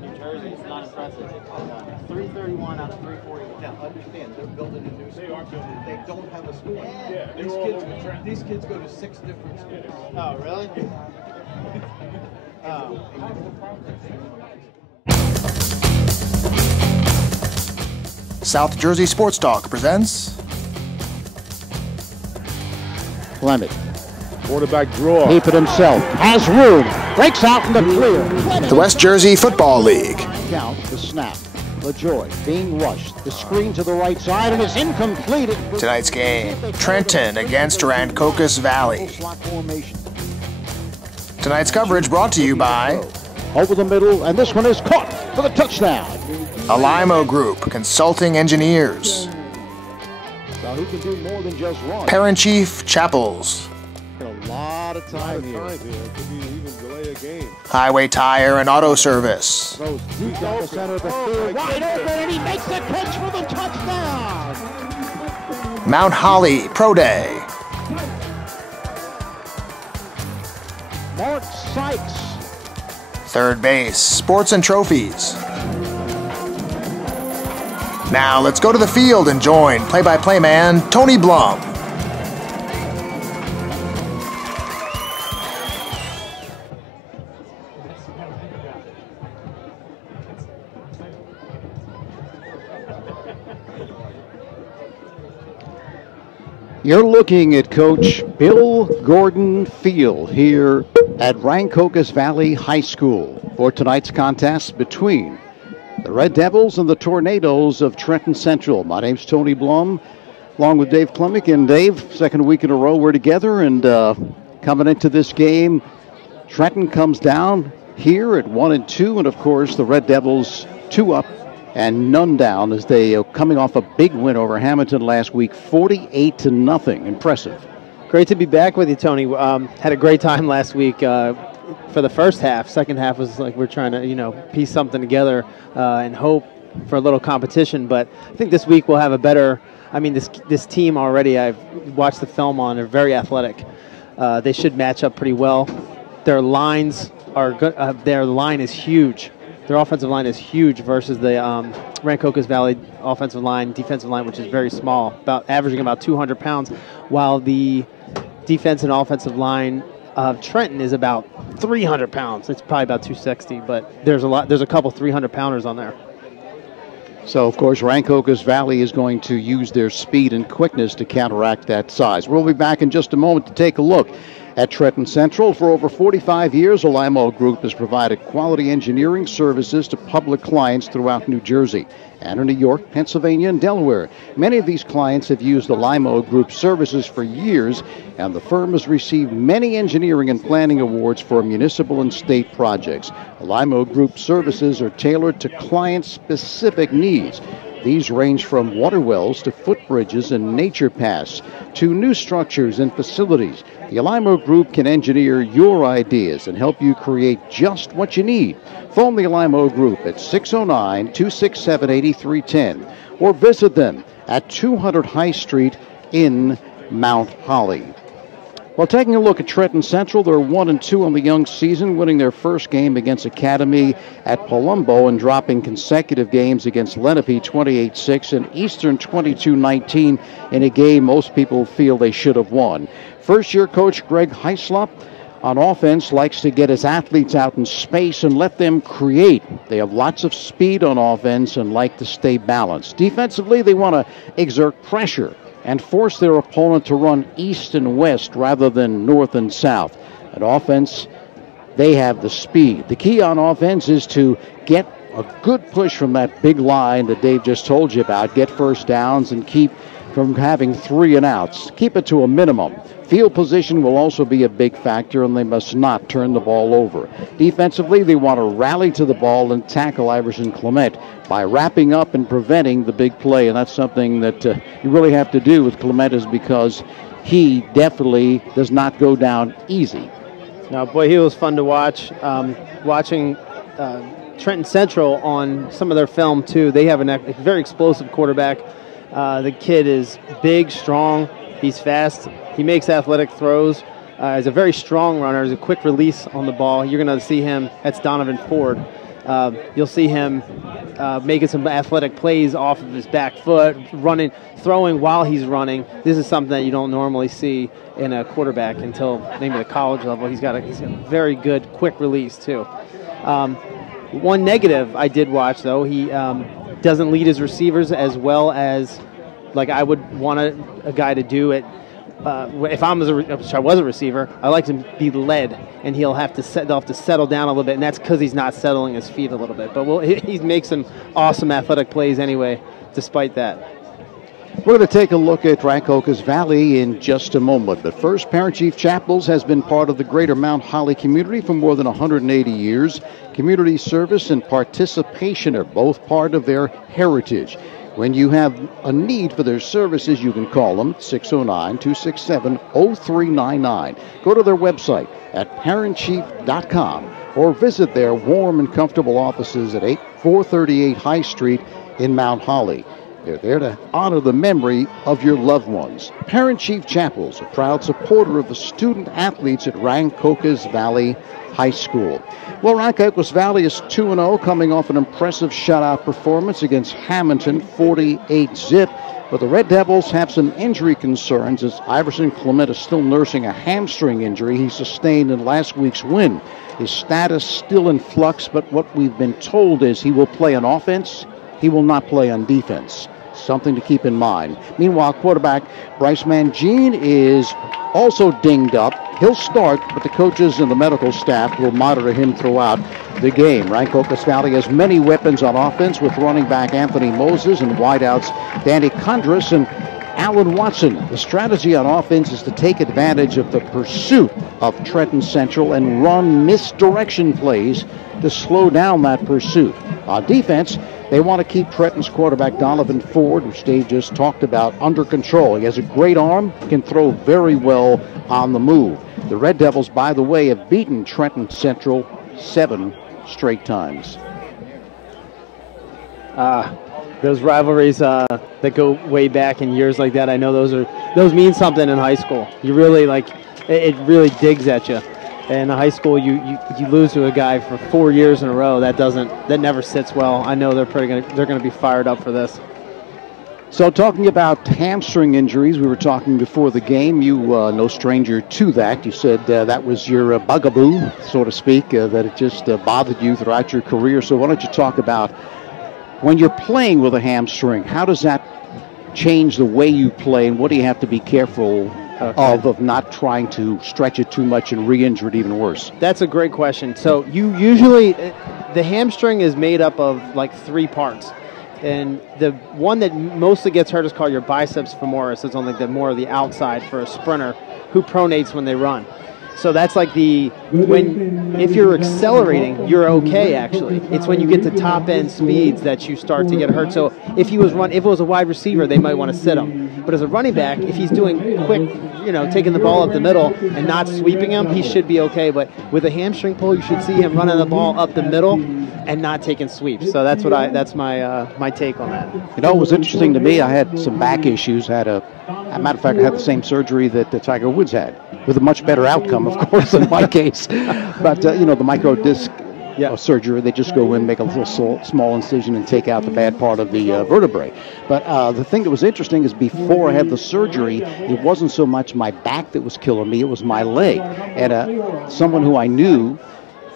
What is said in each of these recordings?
New Jersey, it's not impressive. 331 out of 340. Now, understand, they're building a new school. They are building. They don't have a school. Yeah, These kids go to 6 different schools. Oh, really? Oh. South Jersey Sports Talk presents Clement. Quarterback draw. Keep it himself. Has room. Breaks out in the clear. the West Jersey Football League. Count the snap. LaJoy being rushed. The screen to the right side and it's incomplete. Tonight's game, Trenton against Rancocas Valley. Slot formation. Tonight's coverage brought to you by Over the middle, and this one is caught for the touchdown. Alimo Group, Consulting Engineers. So who can do more than just run? Parent Chief Chapels. A lot of time here. Could be even delay a game. Highway Tire and Auto Service. Throws deep down the center of the field. Wide open, and he makes the catch for the touchdown. Mount Holly Pro Day. Mark Sykes. Third Base Sports and Trophies. Now let's go to the field and join play-by-play man Tony Blum. You're looking at Coach Bill Gordon Field here at Rancocas Valley High School for tonight's contest between the Red Devils and the Tornadoes of Trenton Central. My name's Tony Blum, along with Dave Klemick. And Dave, second week in a row we're together, and coming into this game, Trenton comes down here at 1-2, and of course the Red Devils 2 up and none down as they are coming off a big win over Hamilton last week, 48-0. Impressive. Great to be back with you, Tony. Had a great time last week for the first half. Second half was like we're trying to, piece something together and hope for a little competition. But I think this week we'll have a better. I mean, this team already. I've watched the film on. They're very athletic. They should match up pretty well. Their lines are good. Their line is huge. Their offensive line is huge versus the Rancocas Valley defensive line, which is very small, averaging about 200 pounds, while the defense and offensive line of Trenton is about 300 pounds. It's probably about 260, but there's a couple 300-pounders on there. So, of course, Rancocas Valley is going to use their speed and quickness to counteract that size. We'll be back in just a moment to take a look at Trenton Central. For over 45 years, Alimo Group has provided quality engineering services to public clients throughout New Jersey and in New York, Pennsylvania, and Delaware. Many of these clients have used Alimo Group services for years, and the firm has received many engineering and planning awards for municipal and state projects. Alimo Group services are tailored to client-specific needs. These range from water wells to footbridges and nature paths to new structures and facilities. The Alimo Group can engineer your ideas and help you create just what you need. Phone the Alimo Group at 609-267-8310 or visit them at 200 High Street in Mount Holly. Well, taking a look at Trenton Central, they're 1-2 on the young season, winning their first game against Academy at Palumbo and dropping consecutive games against Lenape 28-6 and Eastern 22-19 in a game most people feel they should have won. First-year coach Greg Heislop on offense likes to get his athletes out in space and let them create. They have lots of speed on offense and like to stay balanced. Defensively, they want to exert pressure and force their opponent to run east and west rather than north and south. At offense, they have the speed. The key on offense is to get a good push from that big line that Dave just told you about, get first downs and keep from having 3 and outs. Keep it to a minimum. Field position will also be a big factor, and they must not turn the ball over. Defensively, they want to rally to the ball and tackle Iverson Clement by wrapping up and preventing the big play, and that's something that you really have to do with Clement, is because he definitely does not go down easy. No, boy, he was fun to watch. Watching Trenton Central on some of their film, too. They have a very explosive quarterback. The kid is big, strong. He's fast. He makes athletic throws. He's a very strong runner. He's a quick release on the ball. You're going to see him. That's Donovan Ford. You'll see him making some athletic plays off of his back foot, running, throwing while he's running. This is something that you don't normally see in a quarterback until maybe the college level. He's got a very good quick release too. One negative I did watch though, he doesn't lead his receivers as well as like I would want a guy to do it. If I was a receiver, I like to be led, and they'll have to settle down a little bit, and that's because he's not settling his feet a little bit. But he makes some awesome athletic plays anyway, despite that. We're going to take a look at Rancocas Valley in just a moment. But first, Parent Chief Chapels has been part of the greater Mount Holly community for more than 180 years. Community service and participation are both part of their heritage. When you have a need for their services, you can call them 609-267-0399. Go to their website at parentchief.com or visit their warm and comfortable offices at 438 High Street in Mount Holly. They're there to honor the memory of your loved ones. Parent Chief Chapels, a proud supporter of the student athletes at Rancocas Valley High School. Well, Rancocas Valley is 2-0, coming off an impressive shutout performance against Hamilton, 48-zip. But the Red Devils have some injury concerns as Iverson Clement is still nursing a hamstring injury he sustained in last week's win. His status still in flux, but what we've been told is he will play on offense, he will not play on defense. Something to keep in mind. Meanwhile, quarterback Bryce Mangine is also dinged up. He'll start, but the coaches and the medical staff will monitor him throughout the game. Rancocas Valley has many weapons on offense with running back Anthony Moses and wideouts Danny Condris and Alan Watson. The strategy on offense is to take advantage of the pursuit of Trenton Central and run misdirection plays to slow down that pursuit. On defense, they want to keep Trenton's quarterback Donovan Ford, which Dave just talked about, under control. He has a great arm, can throw very well on the move. The Red Devils, by the way, have beaten Trenton Central 7 straight times. Those rivalries that go way back in years like that, I know those mean something in high school. You really it really digs at you. In high school, you lose to a guy for 4 years in a row. That never sits well. I know they're going to be fired up for this. So talking about hamstring injuries, we were talking before the game. You no stranger to that. You said that was your bugaboo, so to speak, that it just bothered you throughout your career. So why don't you talk about when you're playing with a hamstring, how does that change the way you play, and what do you have to be careful of not trying to stretch it too much and re-injure it even worse? That's a great question. So you usually, the hamstring is made up of like 3 parts. And the one that mostly gets hurt is called your biceps femoris. It's on like more of the outside for a sprinter who pronates when they run. So that's like if you're accelerating, you're okay actually. It's when you get to top end speeds that you start to get hurt. So if it was a wide receiver, they might want to sit him. But as a running back, if he's doing quick, taking the ball up the middle and not sweeping him, he should be okay. But with a hamstring pull, you should see him running the ball up the middle and not taking sweeps. So that's my take on that. It was interesting to me. I had some back issues. As a matter of fact, I had the same surgery that Tiger Woods had, with a much better outcome, of course, in my case. But, the micro disc surgery, they just go in, make a little small incision, and take out the bad part of the vertebrae. But the thing that was interesting is before I had the surgery, it wasn't so much my back that was killing me, it was my leg. And someone who I knew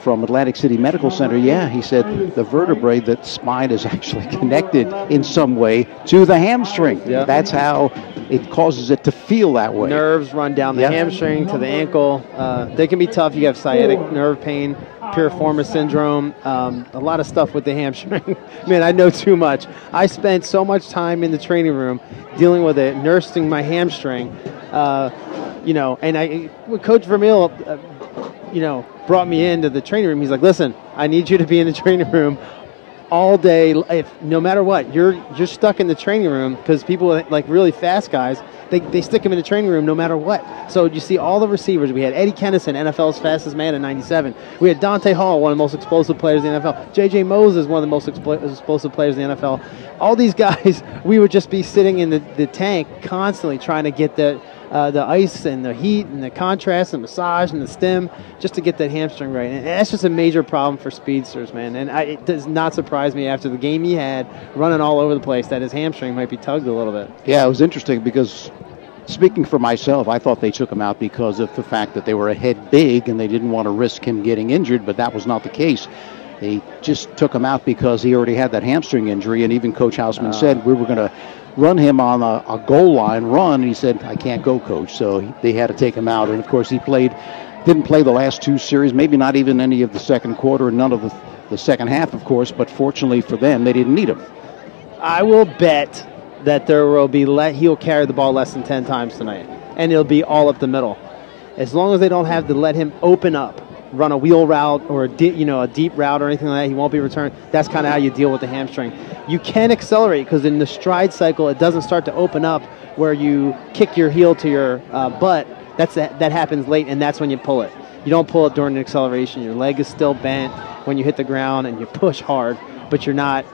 from Atlantic City Medical Center, he said the vertebrae, that spine is actually connected in some way to the hamstring. Yeah. That's how it causes it to feel that way. Nerves run down the hamstring to the ankle. They can be tough. You have sciatic nerve pain, piriformis syndrome, a lot of stuff with the hamstring. Man, I know too much. I spent so much time in the training room dealing with it, nursing my hamstring, and Coach Vermeil, brought me into the training room. He's like, listen, I need you to be in the training room all day. No matter what, you're stuck in the training room, because people like really fast guys, they stick them in the training room no matter what. So you see all the receivers. We had Eddie Kennison, NFL's fastest man in '97. We had Dante Hall, one of the most explosive players in the NFL. J.J. Moses, one of the most explosive players in the NFL. All these guys, we would just be sitting in the tank constantly trying to get the ice and the heat and the contrast and massage and the stem just to get that hamstring right. And that's just a major problem for speedsters, man. And it does not surprise me after the game he had running all over the place that his hamstring might be tugged a little bit. Yeah, it was interesting because speaking for myself, I thought they took him out because of the fact that they were ahead big and they didn't want to risk him getting injured, but that was not the case. They just took him out because he already had that hamstring injury, and even Coach Houseman said we were going to run him on a goal line run, and he said, I can't go, Coach. So they had to take him out, and of course he didn't play the last two series, maybe not even any of the second quarter, and none of the second half, of course, but fortunately for them, they didn't need him. I will bet that he'll carry the ball less than 10 times tonight, and it'll be all up the middle. As long as they don't have to let him open up, run a wheel route or a deep route or anything like that, he won't be returned. That's kind of how you deal with the hamstring. You can accelerate because in the stride cycle, it doesn't start to open up where you kick your heel to your butt. That happens late, and that's when you pull it. You don't pull it during the acceleration. Your leg is still bent when you hit the ground, and you push hard, but you're not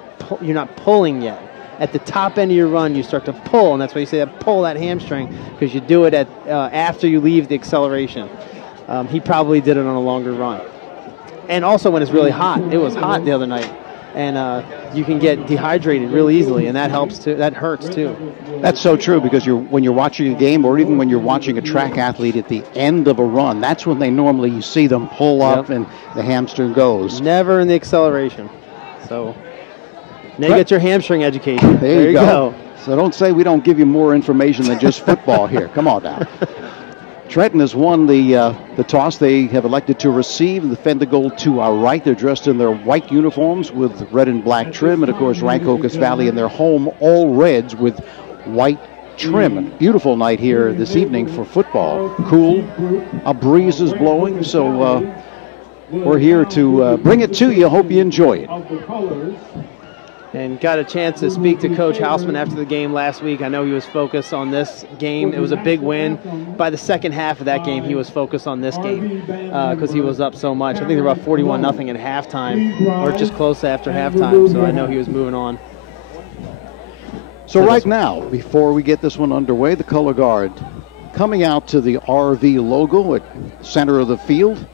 pulling yet. At the top end of your run, you start to pull, and that's why you say pull that hamstring, because you do it after you leave the acceleration. He probably did it on a longer run. And also when it's really hot. It was hot the other night. And you can get dehydrated real easily, and that helps too. That hurts too. That's so true, because when you're watching a game, or even when you're watching a track athlete at the end of a run, that's when you see them pull up and the hamstring goes. Never in the acceleration. So now you get your hamstring education. There you go. So don't say we don't give you more information than just football here. Come on now. Trenton has won the toss. They have elected to receive and defend the goal to our right. They're dressed in their white uniforms with red and black trim. And, of course, Rancocas Valley in their home, all reds with white trim. Beautiful night here this evening for football. Cool. A breeze is blowing. So we're here to bring it to you. Hope you enjoy it. And got a chance to speak to Coach Houseman after the game last week. I know he was focused on this game. It was a big win. By the second half of that game, he was focused on this game because he was up so much. I think they were up 41-0 at halftime, or just close after halftime, so I know he was moving on. So right now, before we get this one underway, the color guard coming out to the RV logo at center of the field.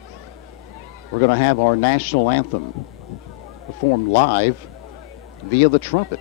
We're going to have our national anthem performed live via the trumpet.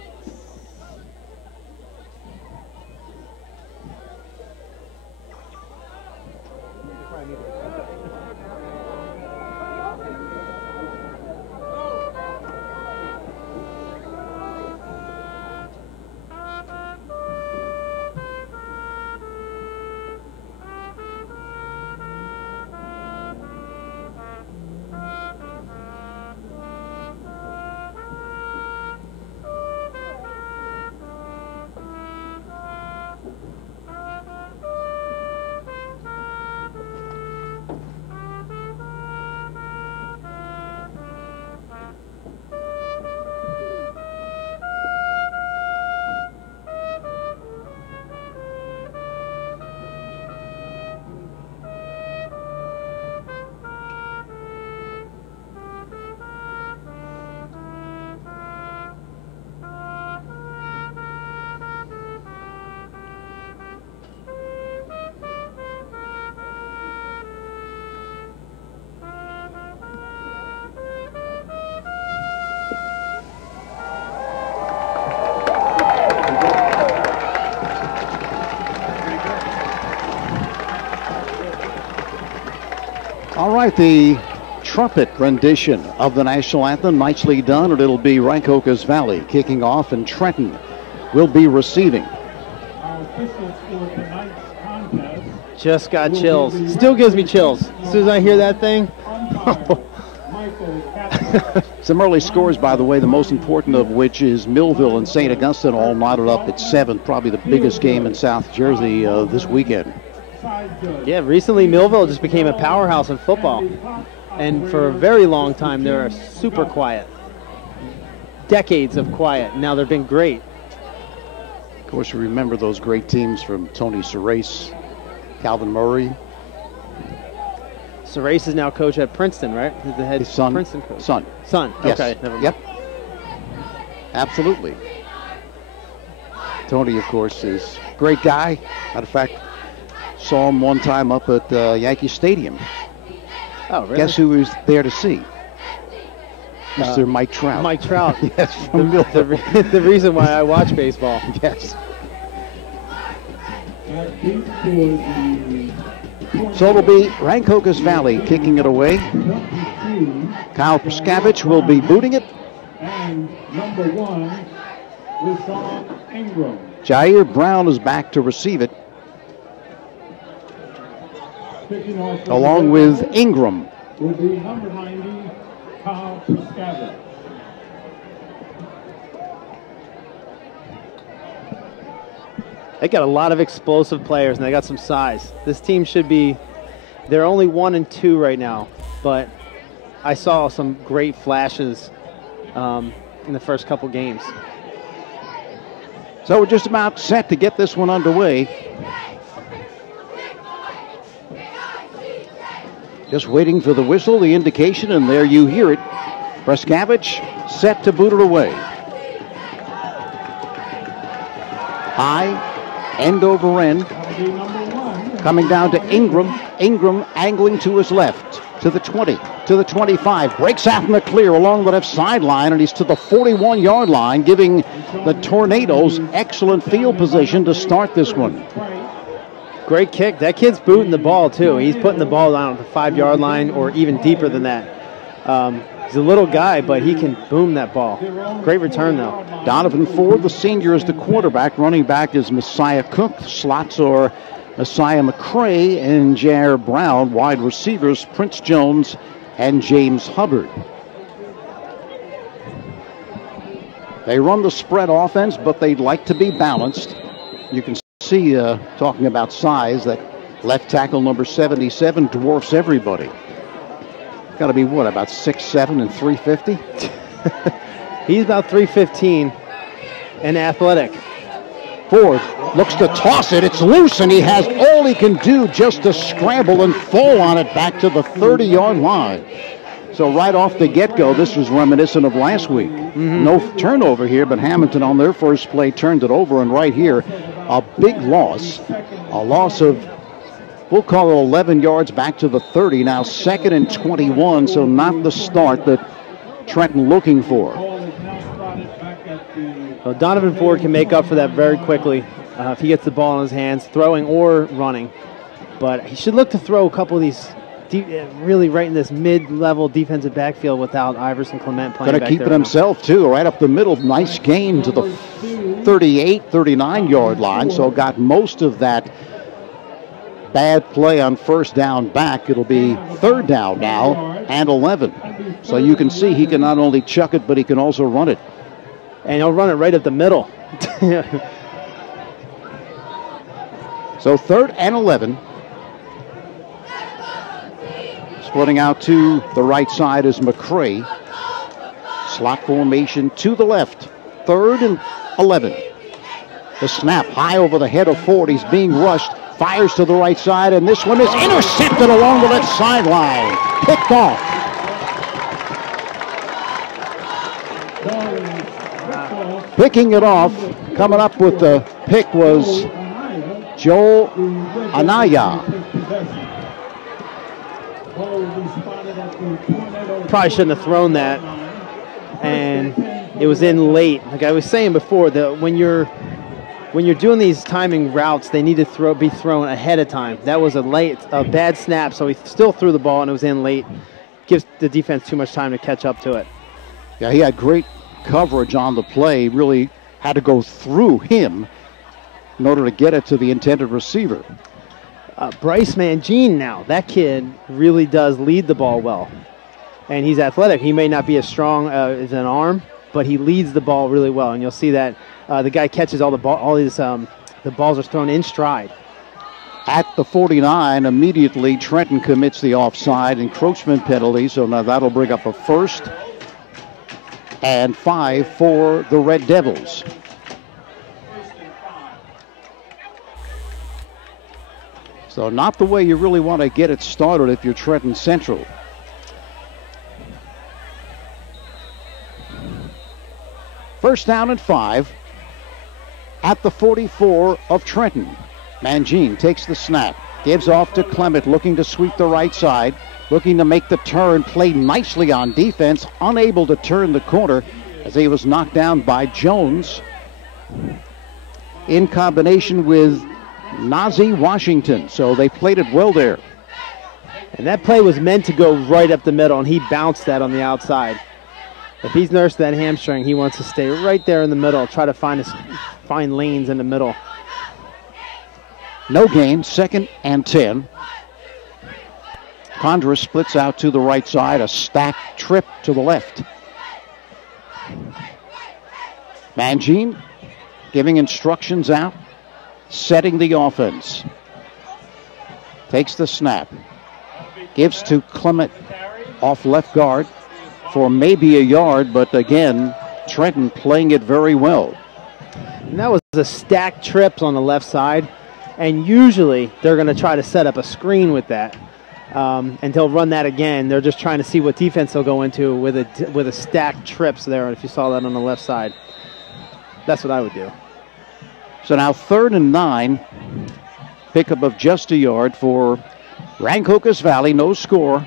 All right, the trumpet rendition of the national anthem, nicely done, and it'll be Rancocas Valley kicking off, and Trenton will be receiving. Our officials for tonight's contest. Just got chills. Still gives me chills. As soon as I hear that thing. Some early scores, by the way, the most important of which is Millville and St. Augustine all knotted up at 7, probably the biggest game in South Jersey this weekend. Yeah, recently Millville just became a powerhouse in football. And for a very long time, they were super quiet. Decades of quiet. Now they've been great. Of course, you remember those great teams from Tony Serace, Calvin Murray. Serace is now coach at Princeton, right? He's the head His son, Princeton coach. Son. Yes. Okay, never mind. Yep. Absolutely. Tony, of course, is a great guy. Matter of fact, Saw him one time up at Yankee Stadium. Oh, really? Guess who was there to see? Mr. Mike Trout. Mike Trout. Yes, from Milford. The reason why I watch baseball. Yes. So it'll be Rancocas Valley kicking it away. Kyle Prskavich will be booting it. And number 1, Wissam Ingram. Jair Brown is back to receive it, Picking off along with Ingram. will be number 90, Kyle Prskavich. They got a lot of explosive players, and they got some size. This team should be, they're only 1-2 right now, but I saw some great flashes in the first couple games. So we're just about set to get this one underway. Just waiting for the whistle, the indication, and there you hear it. Prskavich set to boot it away. High, end over end. Coming down to Ingram. Ingram angling to his left, to the 20, to the 25. Breaks out in the clear along the left sideline, and he's to the 41-yard line, giving the Tornadoes excellent field position to start this one. Great kick. That kid's booting the ball, too. He's putting the ball down at the 5-yard line or even deeper than that. He's a little guy, but he can boom that ball. Great return, though. Donovan Ford, the senior, is the quarterback. Running back is Messiah Cook. Slots are Messiah McCray and Jair Brown. Wide receivers, Prince Jones and James Hubbard. They run the spread offense, but they'd like to be balanced. You can see, talking about size, that left tackle number 77 dwarfs everybody. Got to be, what, about 6'7" and 350? He's about 315 and athletic. Ford looks to toss it. It's loose, and he has all he can do just to scramble and fall on it back to the 30-yard line. So right off the get-go, this was reminiscent of last week. No turnover here, but Hamilton on their first play turned it over, and right here, a big loss. A loss of, we'll call it 11 yards back to the 30. Now 2nd and 21, so not the start that Trenton looking for. Well, Donovan Ford can make up for that very quickly if he gets the ball in his hands, throwing or running. But he should look to throw a couple of these really right in this mid-level defensive backfield without Iverson Clement playing back there. Going to keep it himself, too, right up the middle. Nice gain to the 38, 39-yard line, so got most of that bad play on first down back. It'll be 3rd down now and 11. So you can see he can not only chuck it, but he can also run it. And he'll run it right up the middle. So 3rd and 11. Splitting out to the right side is McCray. Slot formation to the left. 3rd and 11. The snap high over the head of Ford. He's being rushed. Fires to the right side, and this one is intercepted along the left sideline. Picked off. Picking it off, coming up with the pick was Joel Anaya. Probably shouldn't have thrown that, and it was in late. Like I was saying before, that when you're doing these timing routes, they need to be thrown ahead of time. That was a bad snap, so he still threw the ball, and it was in late. Gives the defense too much time to catch up to it. Yeah, he had great coverage on the play. Really had to go through him in order to get it to the intended receiver. Bryce Mangine now, that kid really does lead the ball well. And he's athletic. He may not be as strong as an arm, but he leads the ball really well. And you'll see that the guy catches all the balls are thrown in stride. At the 49, immediately Trenton commits the offside encroachment penalty, so now that'll bring up a 1st and 5 for the Red Devils. So not the way you really want to get it started if you're Trenton Central. First down and 5 at the 44 of Trenton. Mangine takes the snap, Gives off to Clement, looking to sweep the right side, looking to make the turn, played nicely on defense, unable to turn the corner as he was knocked down by Jones in combination with Nazi Washington. So they played it well there. And that play was meant to go right up the middle, and he bounced that on the outside. If he's nursed that hamstring, he wants to stay right there in the middle, try to find lanes in the middle. No gain, 2nd and 10. Condra splits out to the right side, a stacked trip to the left. Mangine giving instructions out, setting the offense. Takes the snap. Gives to Clement off left guard for maybe a yard, but again, Trenton playing it very well. And that was a stacked trips on the left side, and usually they're going to try to set up a screen with that. And they'll run that again. They're just trying to see what defense they'll go into with a stacked trips there, if you saw that on the left side. That's what I would do. So now 3rd and 9, pickup of just a yard for Rancocas Valley, no score.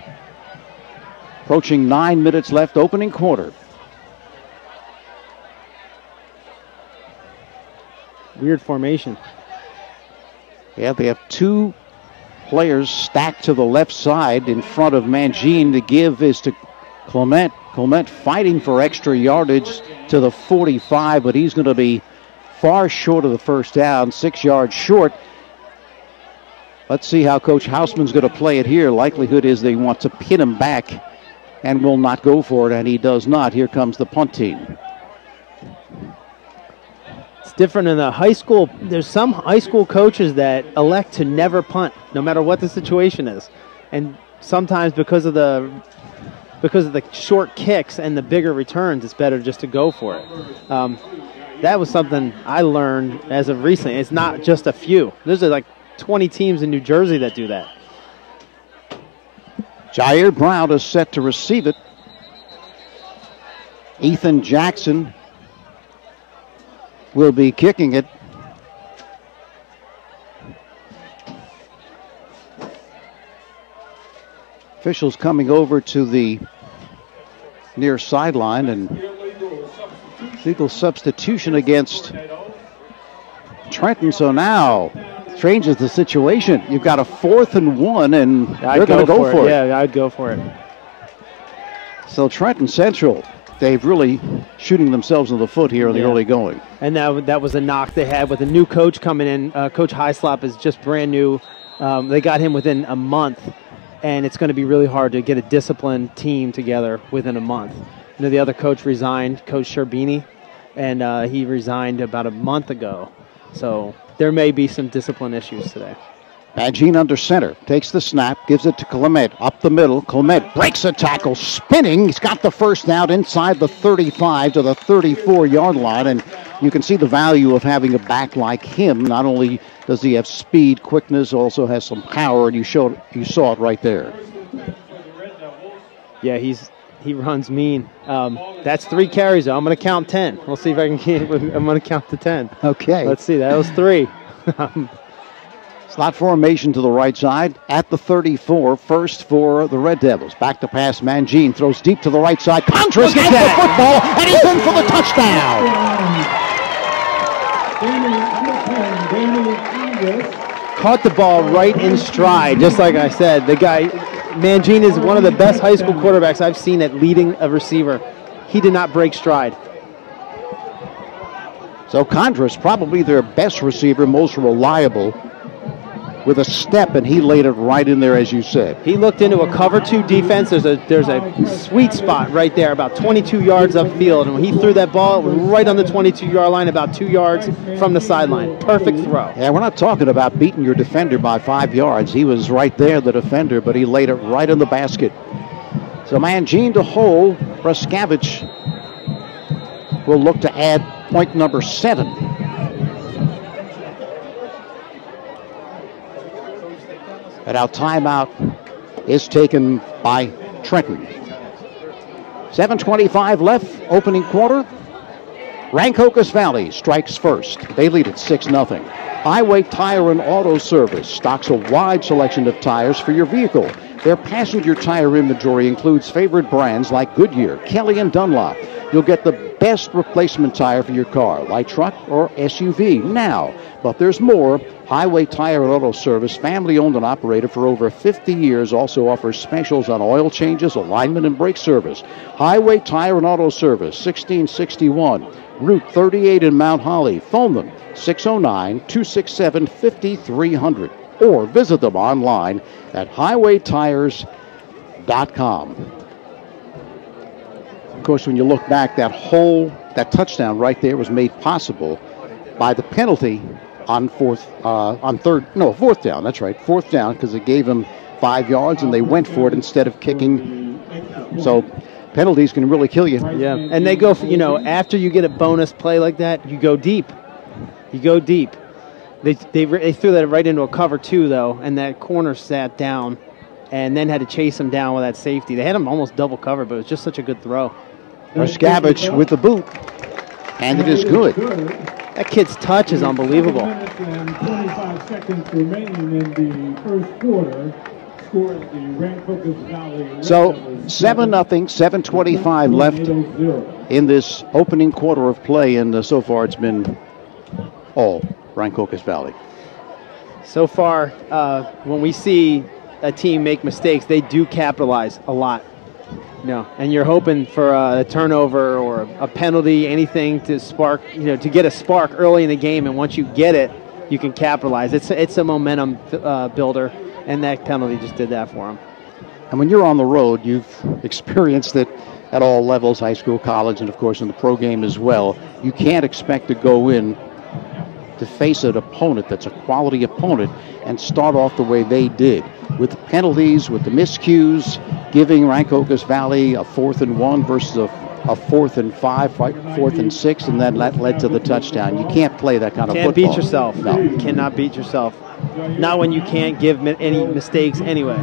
Approaching 9 minutes left, opening quarter. Weird formation. Yeah, they have 2 players stacked to the left side in front of Mangine. The give is to Clement. Clement fighting for extra yardage to the 45, but he's going to be far short of the first down, 6 yards short. Let's see how Coach Hausman's going to play it here. Likelihood is they want to pin him back and will not go for it, and he does not. Here comes the punt team. It's different in the high school. There's some high school coaches that elect to never punt, no matter what the situation is. And sometimes because of the short kicks and the bigger returns, it's better just to go for it. That was something I learned as of recently. It's not just a few. There's like 20 teams in New Jersey that do that. Jair Brown is set to receive it. Ethan Jackson will be kicking it. Officials coming over to the near sideline, and legal substitution against Trenton. So now changes the situation. You've got a 4th and 1, and they're going to go for it. Yeah, I'd go for it. So Trenton Central, they've really shooting themselves in the foot here in the early going. And that was a knock they had with a new coach coming in. Coach Heislop is just brand new. They got him within a month, and it's going to be really hard to get a disciplined team together within a month. You know, the other coach resigned, Coach Sherbini, and he resigned about a month ago. So there may be some discipline issues today. Mangine under center, takes the snap, gives it to Clement, up the middle. Clement breaks a tackle, spinning. He's got the first down inside the 35 to the 34-yard line, and you can see the value of having a back like him. Not only does he have speed, quickness, also has some power, and you saw it right there. Yeah, he runs mean. That's 3 carries, though. I'm going to count 10. We'll see if I can get it. I'm going to count to 10. Okay. Let's see. That was 3. Slot formation to the right side at the 34. First for the Red Devils. Back to pass. Mangine throws deep to the right side. Contras gets the football, and he's in for the touchdown. Caught the ball right in stride, just like I said. The guy, Mangine, is one of the best high school quarterbacks I've seen at leading a receiver. He did not break stride. So Contras probably their best receiver, most reliable, with a step, and he laid it right in there, as you said. He looked into a cover 2 defense. There's a sweet spot right there, about 22 yards upfield, and when he threw that ball, it was right on the 22-yard line, about 2 yards from the sideline. Perfect throw. Yeah, we're not talking about beating your defender by 5 yards. He was right there, the defender, but he laid it right in the basket. So Mangine to hold. Breskavich will look to add point number 7. And our timeout is taken by Trenton. 7:25 left, opening quarter. Rancocas Valley strikes first. They lead at 6-0. Highway Tire and Auto Service stocks a wide selection of tires for your vehicle. Their passenger tire inventory includes favorite brands like Goodyear, Kelly, and Dunlop. You'll get the best replacement tire for your car, light truck, or SUV now. But there's more. Highway Tire and Auto Service, family owned and operated for over 50 years, also offers specials on oil changes, alignment, and brake service. Highway Tire and Auto Service, 1661 Route 38 in Mount Holly. Phone them 609-267-5300 or visit them online at highwaytires.com. Of course, when you look back, that touchdown right there was made possible by the penalty on fourth down. That's right, fourth down, because it gave them 5 yards and they went for it instead of kicking. So penalties can really kill you. Yeah, and they go, after you get a bonus play like that, you go deep. You go deep. They threw that right into a cover 2, though, and that corner sat down and then had to chase him down with that safety. They had him almost double covered, but it was just such a good throw. Rascavage with the boot, and it is good. That kid's touch is unbelievable. 2 minutes and 25 seconds remaining in the first quarter. Scores the Rancocas Valley Red So Devils 7-0, 7:25 left in this opening quarter of play, and so far it's been all Rancocas Valley. So far, when we see a team make mistakes, they do capitalize a lot. And you're hoping for a turnover or a penalty, anything to spark, to get a spark early in the game. And once you get it, you can capitalize. It's a momentum builder, and that penalty just did that for them. And when you're on the road, you've experienced it at all levels, high school, college, and of course in the pro game as well. You can't expect to go in to face an opponent that's a quality opponent and start off the way they did, with the penalties, with the miscues, giving Rancocas Valley a 4th and 1 versus a 4th and 5, 4th and 6, and then that led to the touchdown. You can't play that kind of football. Can't beat yourself. No. You cannot beat yourself. Not when you can't give any mistakes anyway.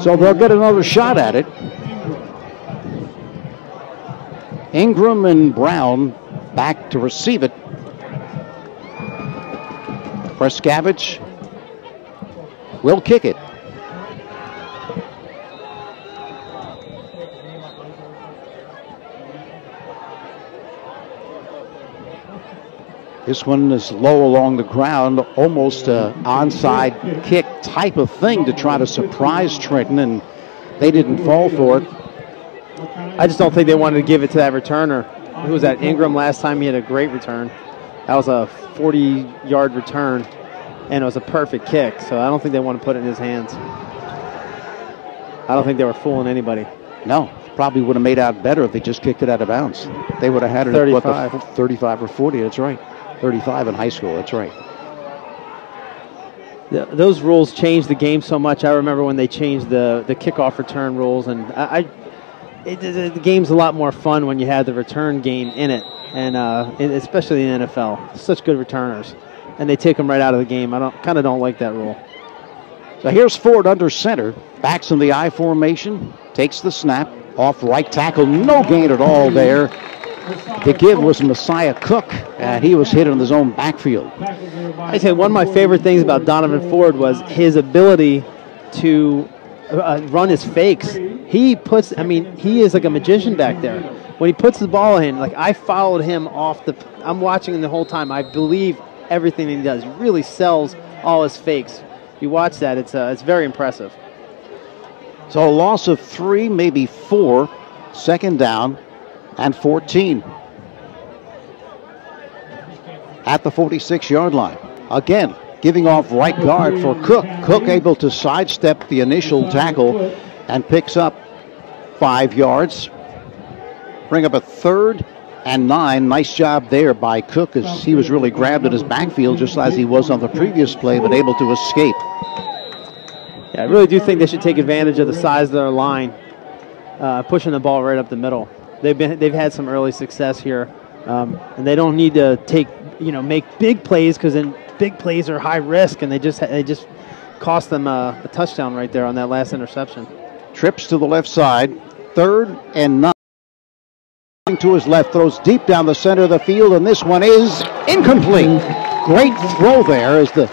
So they'll get another shot at it. Ingram and Brown back to receive it. Prescavage will kick it. This one is low along the ground, almost an onside kick type of thing to try to surprise Trenton, and they didn't fall for it. I just don't think they wanted to give it to that returner. Who was that? Ingram last time he had a great return. That was a 40-yard return, and it was a perfect kick. So I don't think they want to put it in his hands. I don't think they were fooling anybody. No, probably would have made out better if they just kicked it out of bounds. They would have had it 35. at what, 35 or 40. That's right. 35 in high school. That's right. Those rules changed the game so much. I remember when they changed the kickoff return rules, and the game's a lot more fun when you have the return game in it, and especially in the NFL. Such good returners, and they take them right out of the game. I kind of don't like that rule. So here's Ford under center, backs in the I formation, takes the snap, off right tackle, no gain at all there. The give was Messiah Cook, and he was hit in his own backfield. I say one of my favorite things about Donovan Ford was his ability to run his fakes. He is like a magician back there. When he puts the ball in, like I followed him I'm watching him the whole time. I believe everything that he does. He really sells all his fakes. You watch that, it's very impressive. So a loss of 3, maybe 4, second down and 14 at the 46-yard line. Again, giving off right guard for Cook. Cook able to sidestep the initial tackle and picks up 5 yards. Bring up a 3rd and 9. Nice job there by Cook, as he was really grabbed in his backfield just as he was on the previous play, but able to escape. Yeah, I really do think they should take advantage of the size of their line, pushing the ball right up the middle. They've had some early success here, and they don't need to make big plays, because then big plays are high risk, and they just cost them a touchdown right there on that last interception. Trips to the left side, 3rd and 9 to his left, throws deep down the center of the field, and this one is incomplete. Great throw there as the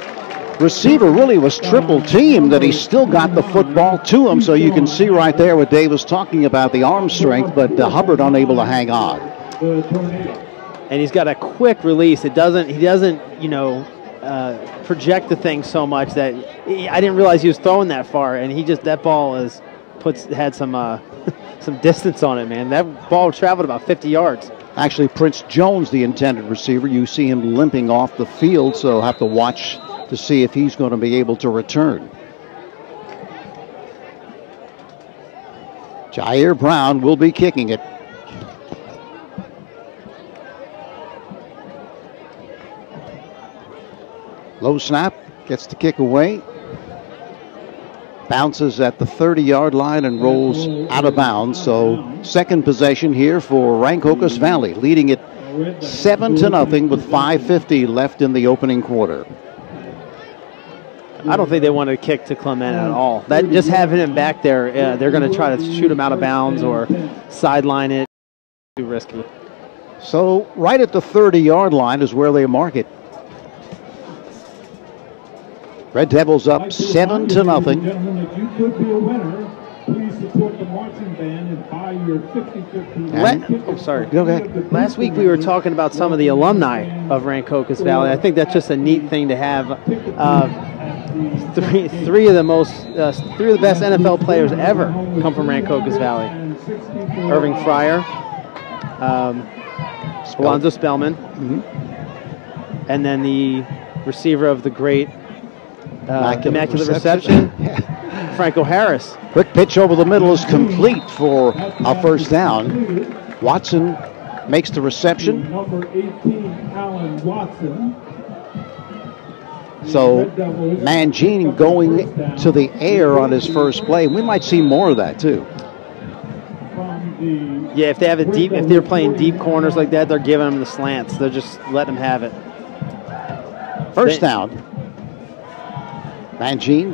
receiver really was triple teamed, that he still got the football to him. So you can see right there what Dave was talking about, the arm strength, but Hubbard unable to hang on. And he's got a quick release. He doesn't, project the thing so much that I didn't realize he was throwing that far. And that ball had some some distance on it, man. That ball traveled about 50 yards. Actually, Prince Jones, the intended receiver, you see him limping off the field, so have to watch to see if he's going to be able to return. Jair Brown will be kicking it. Low snap, gets the kick away. Bounces at the 30-yard line and rolls out of bounds. So second possession here for Rancocas Valley, leading it 7-0 with 5:50 left in the opening quarter. I don't think they want to kick to Clement at all. That just having him back there, they're going to try to shoot him out of bounds or sideline it. Too risky. So right at the 30-yard line is where they mark it. Red Devils up 7-0. Gentlemen, if you could be a winner, please support the marching band and buy your 50/50. Sorry. Okay. Last week we were talking about some of the alumni of Rancocas Valley. I think that's just a neat thing to have. Three of the best NFL players ever come from Rancocas Valley. Irving Fryer, Alonzo Spellman, and then the receiver of the great Immaculate Reception, Franco Harris. Quick pitch over the middle is complete for a first down. Watson makes the reception. Number 18, Alan Watson. So Mangine going to the air on his first play. We might see more of that too. Yeah, if they're playing deep corners like that, they're giving them the slants. They're just letting them have it. First down. Mangine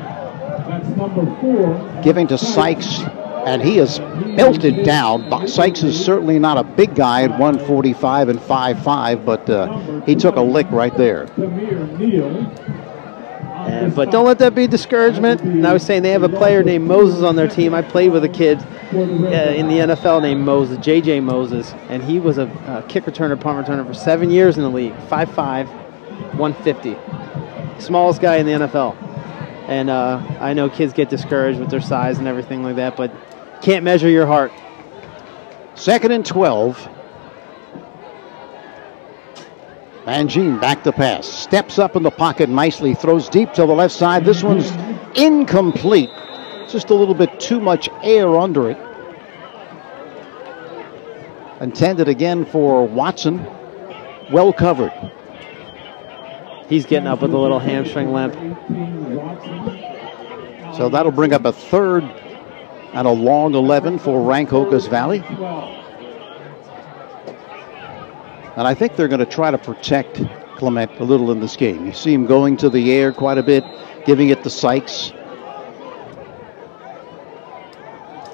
giving to Sykes, and he is belted down. Sykes is certainly not a big guy at 145 and 5'5", but he took a lick right there. But don't let that be discouragement. And I was saying they have a player named Moses on their team. I played with a kid in the NFL named Moses, J.J. Moses, and he was a kick returner, punt returner for 7 years in the league, 5'5", 150. Smallest guy in the NFL. And I know kids get discouraged with their size and everything like that, but can't measure your heart. 2nd and 12. Mangine back to pass. Steps up in the pocket nicely. Throws deep to the left side. This one's incomplete. Just a little bit too much air under it. Intended again for Watson. Well covered. He's getting up with a little hamstring limp. So that'll bring up a 3rd and a long 11 for Rancocas Valley. And I think they're going to try to protect Clement a little in this game. You see him going to the air quite a bit, giving it to Sykes.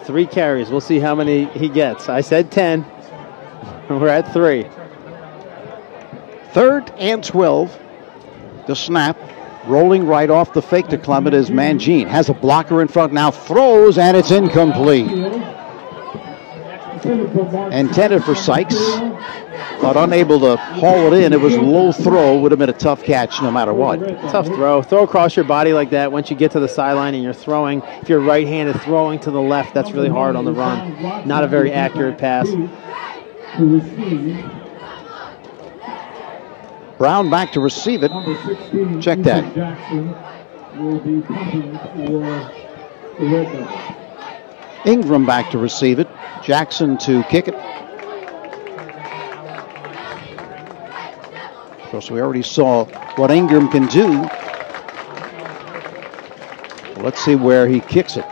3 carries. We'll see how many he gets. I said 10. We're at 3. 3rd and 12. The snap, rolling right off the fake to Clement is Mangine. Has a blocker in front, now throws, and it's incomplete. Intended for Sykes, but unable to haul it in. It was a low throw, would have been a tough catch no matter what. Tough throw. Throw across your body like that. Once you get to the sideline and you're throwing, if you're right-handed throwing to the left, that's really hard on the run. Not a very accurate pass. Brown back to receive it. Check that. Ingram back to receive it. Jackson to kick it. Of course, we already saw what Ingram can do. Let's see where he kicks it.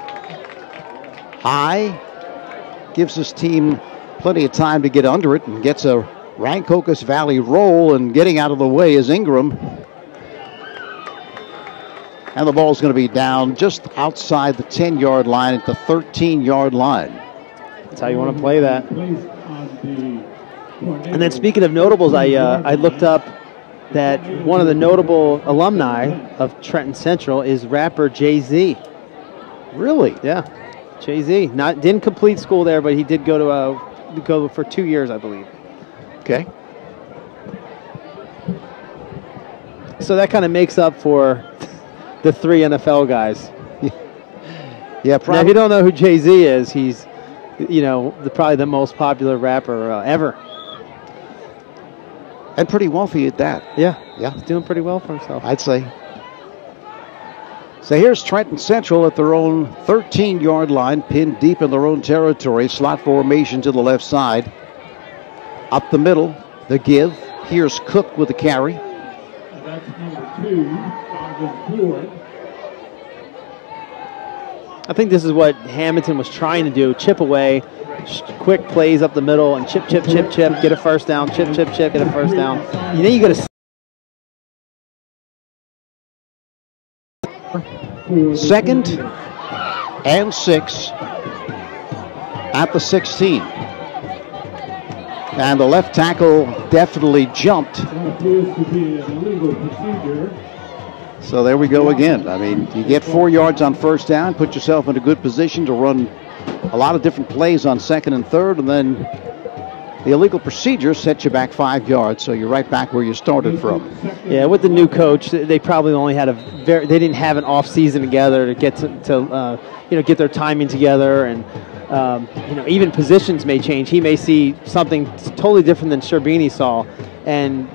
High. Gives his team plenty of time to get under it and gets a Rancocas Valley roll, and getting out of the way is Ingram. And the ball's going to be down just outside the 10-yard line at the 13-yard line. That's how you want to play that. And then speaking of notables, I looked up that one of the notable alumni of Trenton Central is rapper Jay-Z. Really? Yeah, Jay-Z. Didn't complete school there, but he did go for 2 years, I believe. Okay. So that kind of makes up for the 3 NFL guys. Yeah, Now, probably. if you don't know who Jay-Z is, he's, probably the most popular rapper ever. And pretty wealthy at that. Yeah, Yeah. he's doing pretty well for himself. I'd say. So here's Trenton Central at their own 13-yard line, pinned deep in their own territory. Slot formation to the left side. Up the middle, the give. Here's Cook with the carry. That's number 2, Donovan Ford. I think this is what Hamilton was trying to do: chip away, quick plays up the middle, and chip, get a first down, chip, get a first down. You got to. 2nd and 6 at the 16. And the left tackle definitely jumped. That appears to be an illegal procedure. So there we go again. I mean, you get 4 yards on first down, put yourself in a good position to run a lot of different plays on 2nd and 3rd, and then the illegal procedure sets you back 5 yards, so you're right back where you started from. Yeah, with the new coach, they probably only had they didn't have an off season together to get to get their timing together, and even positions may change. He may see something totally different than Sherbini saw, and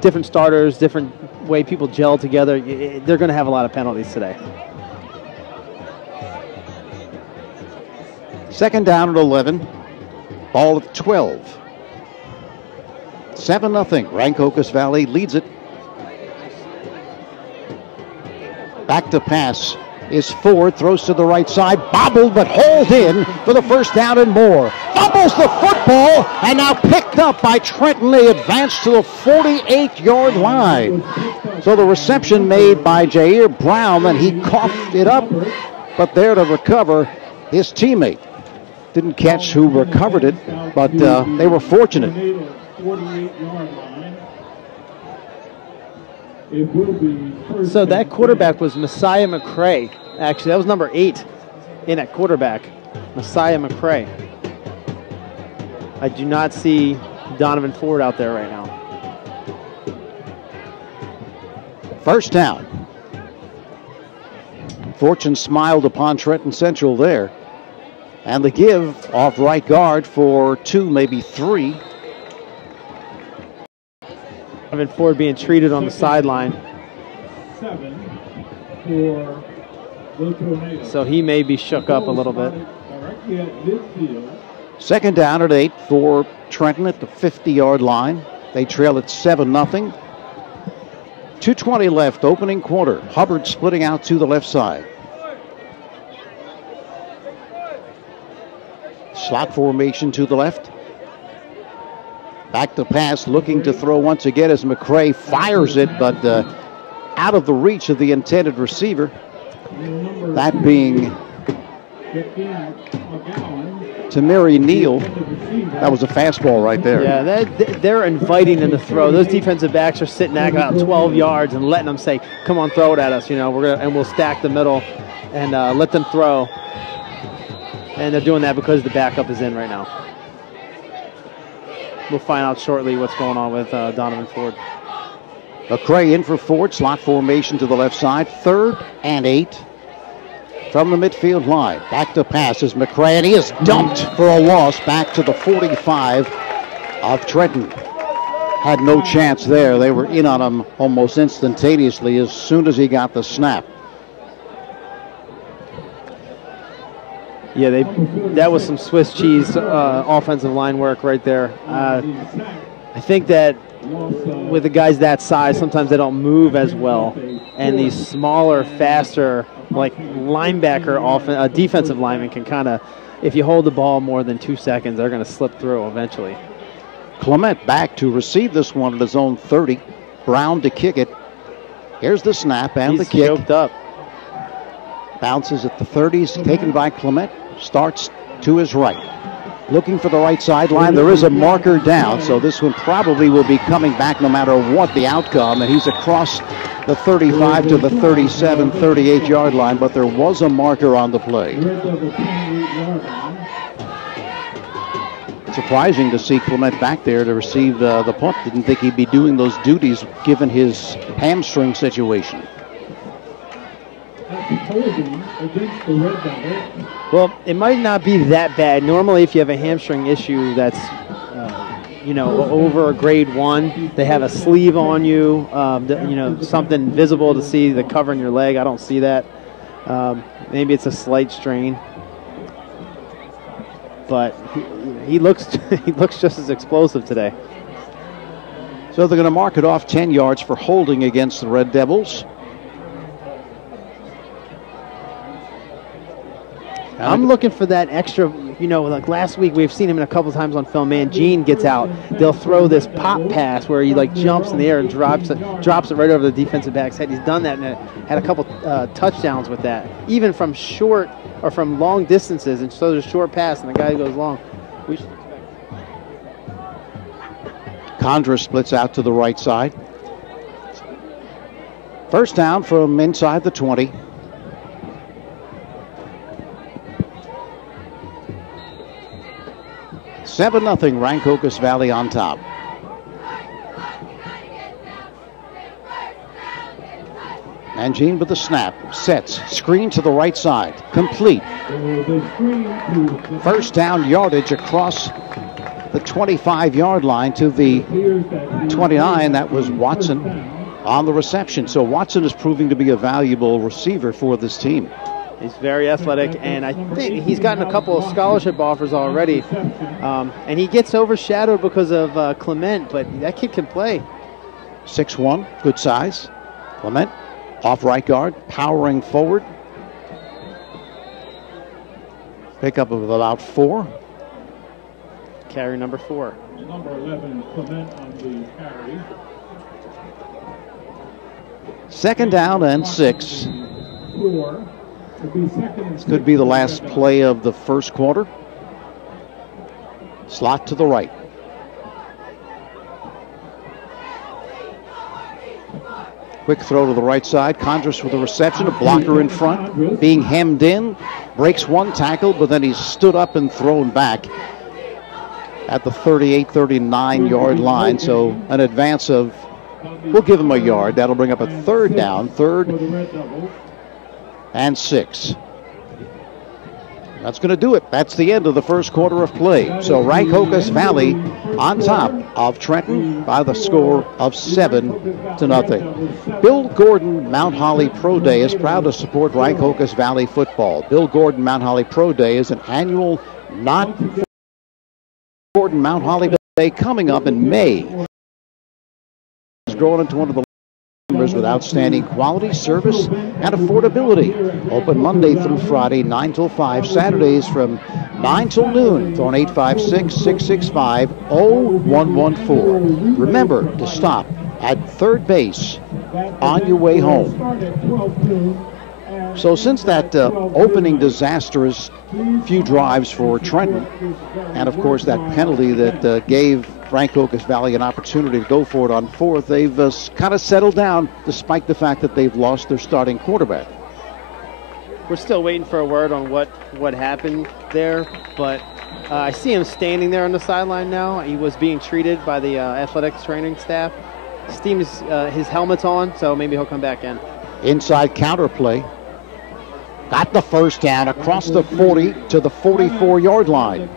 different starters, different way people gel together. They're going to have a lot of penalties today. 2nd down at 11, ball at 12. 7-0. Rancocas Valley leads it. Back to pass is Ford, throws to the right side, bobbled but hauled in for the first down and more. Fumbles the football and now picked up by Trenton. They advance to the 48-yard line. So the reception made by Jair Brown, and he coughed it up, but there to recover his teammate. Didn't catch who recovered it, but they were fortunate. 48-yard line. It will be first. So that quarterback was Messiah McCray. Actually, that was number 8 in at quarterback, Messiah McCray. I do not see Donovan Ford out there right now. First down. Fortune smiled upon Trenton Central there. And the give off right guard for 2, maybe 3. Donovan Ford being treated on the sideline. 7 for the Tornadoes. So he may be shook up a little bit. Directly at midfield. 2nd down at 8 for Trenton at the 50-yard line. They trail at 7-0. 2:20 left, opening quarter. Hubbard splitting out to the left side. Slot formation to the left. Back to pass, looking to throw once again as McCray fires it, but out of the reach of the intended receiver. That being Tamiri Neal. That was a fastball right there. Yeah, they're inviting them to throw. Those defensive backs are sitting at about 12 yards and letting them say, "Come on, throw it at us." We'll stack the middle and let them throw. And they're doing that because the backup is in right now. We'll find out shortly what's going on with Donovan Ford. McCray in for Ford, slot formation to the left side, 3rd and 8 from the midfield line. Back to pass is McCray, and he is dumped for a loss back to the 45 of Trenton. Had no chance there. They were in on him almost instantaneously as soon as he got the snap. Yeah, that was some Swiss cheese offensive line work right there. I think that with the guys that size, sometimes they don't move as well. And these smaller, faster, like linebacker, defensive linemen can kind of, if you hold the ball more than 2 seconds, they're going to slip through eventually. Clement back to receive this one at his own 30. Brown to kick it. Here's the snap and He's the kick. choked up. Bounces at the 30s, taken by Clement. Starts to his right. looking for the right sideline. There is a marker down, so this one probably will be coming back no matter what the outcome. And he's across the 35 to the 37, 38-yard line, but there was a marker on the play. Surprising to see Clement back there to receive the punt. Didn't think he'd be doing those duties given his hamstring situation. Well, it might not be that bad. Normally, if you have a hamstring issue that's, over a grade 1, they have a sleeve on you, something visible to see the cover in your leg. I don't see that. Maybe it's a slight strain. But he looks just as explosive today. So they're going to mark it off 10 yards for holding against the Red Devils. I'm looking for that extra, like last week we've seen him a couple times on film. Man, Gene gets out. They'll throw this pop pass where he jumps in the air and drops it right over the defensive back's head. He's done that and had a couple touchdowns with that, even from short or from long distances. And so there's a short pass and the guy goes long. We should expect. Condra splits out to the right side. First down from inside the 20. Seven 0 Rancocas Valley on top. And Gene with the snap, sets, screen to the right side, complete. First down yardage across the 25-yard line to the 29. That was Watson on the reception. So Watson is proving to be a valuable receiver for this team. He's very athletic, and I think he's gotten a couple of scholarship offers already. And he gets overshadowed because of Clement, but that kid can play. 6'1", good size. Clement, off right guard, powering forward. Pickup of about 4. Carry number 4. Number 11, Clement on the carry. Second down and 6. This could be the last play of the first quarter. Slot to the right. Quick throw to the right side. Condras with the reception. A blocker in front. Being hemmed in. Breaks one tackle, but then he's stood up and thrown back at the 38, 39-yard line. So an advance of, we'll give him a yard. That'll bring up a third down. Third and 6. That's going to do it. That's the end of the first quarter of play. So Rancocas Valley on top of Trenton by the score of 7-0. Bill Gordon Mount Holly Pro Day is proud to support Rancocas Valley football. Bill Gordon Mount Holly Pro Day is an annual not Gordon Mount Holly Day coming up in May. It's grown into one of the with outstanding quality, service, and affordability. Open Monday through Friday, 9 till 5. Saturdays from 9 till noon. Phone 856-665-0114. Remember to stop at third base on your way home. So since that opening disastrous few drives for Trenton, and of course that penalty that gave Rancocas Valley an opportunity to go for it on 4th, they've kind of settled down despite the fact that they've lost their starting quarterback. We're still waiting for a word on what happened there, but I see him standing there on the sideline now. He was being treated by the athletics training staff. His helmet's on, so maybe he'll come back in. Inside counter play. Got the first down across the 40 to the 44-yard line.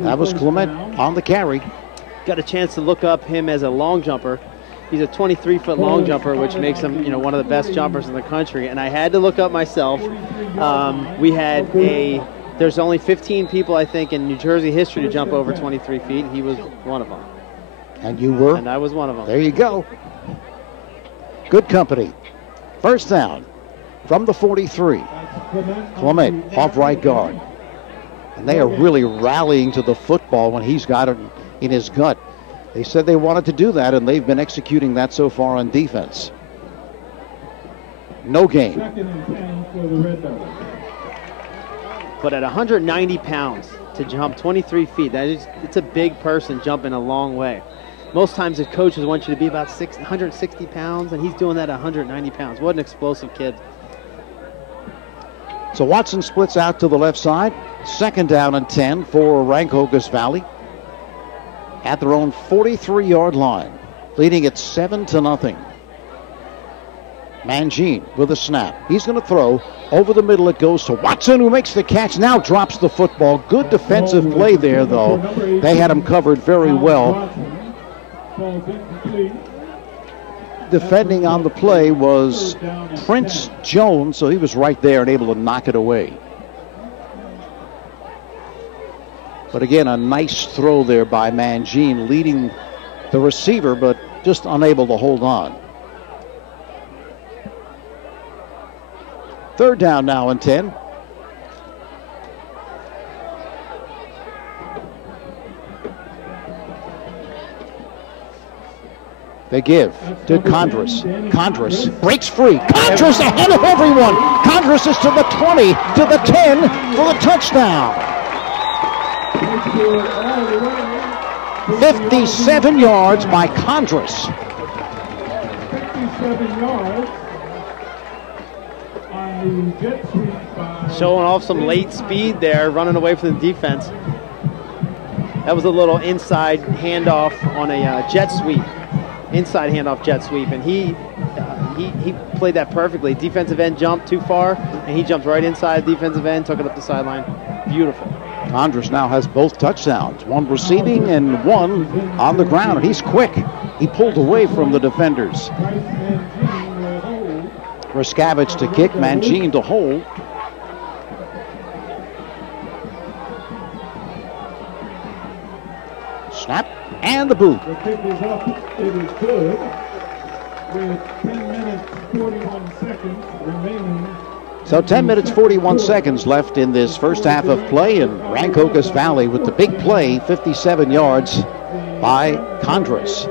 That was Clement on the carry. Got a chance to look up him as a long jumper. He's a 23-foot long jumper, which makes him, one of the best jumpers in the country. And I had to look up myself. There's only 15 people, I think, in New Jersey history to jump over 23 feet. He was one of them. And you were? And I was one of them. There you go. Good company. First down from the 43. Clement off right guard. And they are really rallying to the football when he's got it in his gut. They said they wanted to do that, and they've been executing that so far on defense. No gain. But at 190 pounds to jump 23 feet, it's a big person jumping a long way. Most times the coaches want you to be about 160 pounds, and he's doing that at 190 pounds. What an explosive kid. So Watson splits out to the left side. 2nd down and 10 for Rancocas Valley at their own 43-yard line, leading it 7-0. Mangine with a snap. He's going to throw. Over the middle it goes to Watson, who makes the catch, now drops the football. Good defensive play there, though. They had him covered very well. Defending on the play was Prince Jones, so he was right there and able to knock it away. But again, a nice throw there by Mangine, leading the receiver, but just unable to hold on. 3rd down now and 10. They give to Condress. Condress breaks free. Condress ahead of everyone. Condress is to the 20, to the 10 for the touchdown. 57 yards by Condress. 57 yards. Showing off some late speed there, running away from the defense. That was a little inside handoff on a jet sweep. Inside handoff jet sweep, and he played that perfectly. Defensive end jumped too far, and he jumped right inside defensive end, took it up the sideline. Beautiful. Condress now has both touchdowns, one receiving and one on the ground, and he's quick. He pulled away from the defenders. Raskavich to kick, Mangine to hold. Snap and the boot. The kick is up. It is good. With 10 minutes, 41 seconds remaining. So 10 minutes, 41 seconds left in this first half of play, and Rancocas Valley with the big play, 57 yards by Condress.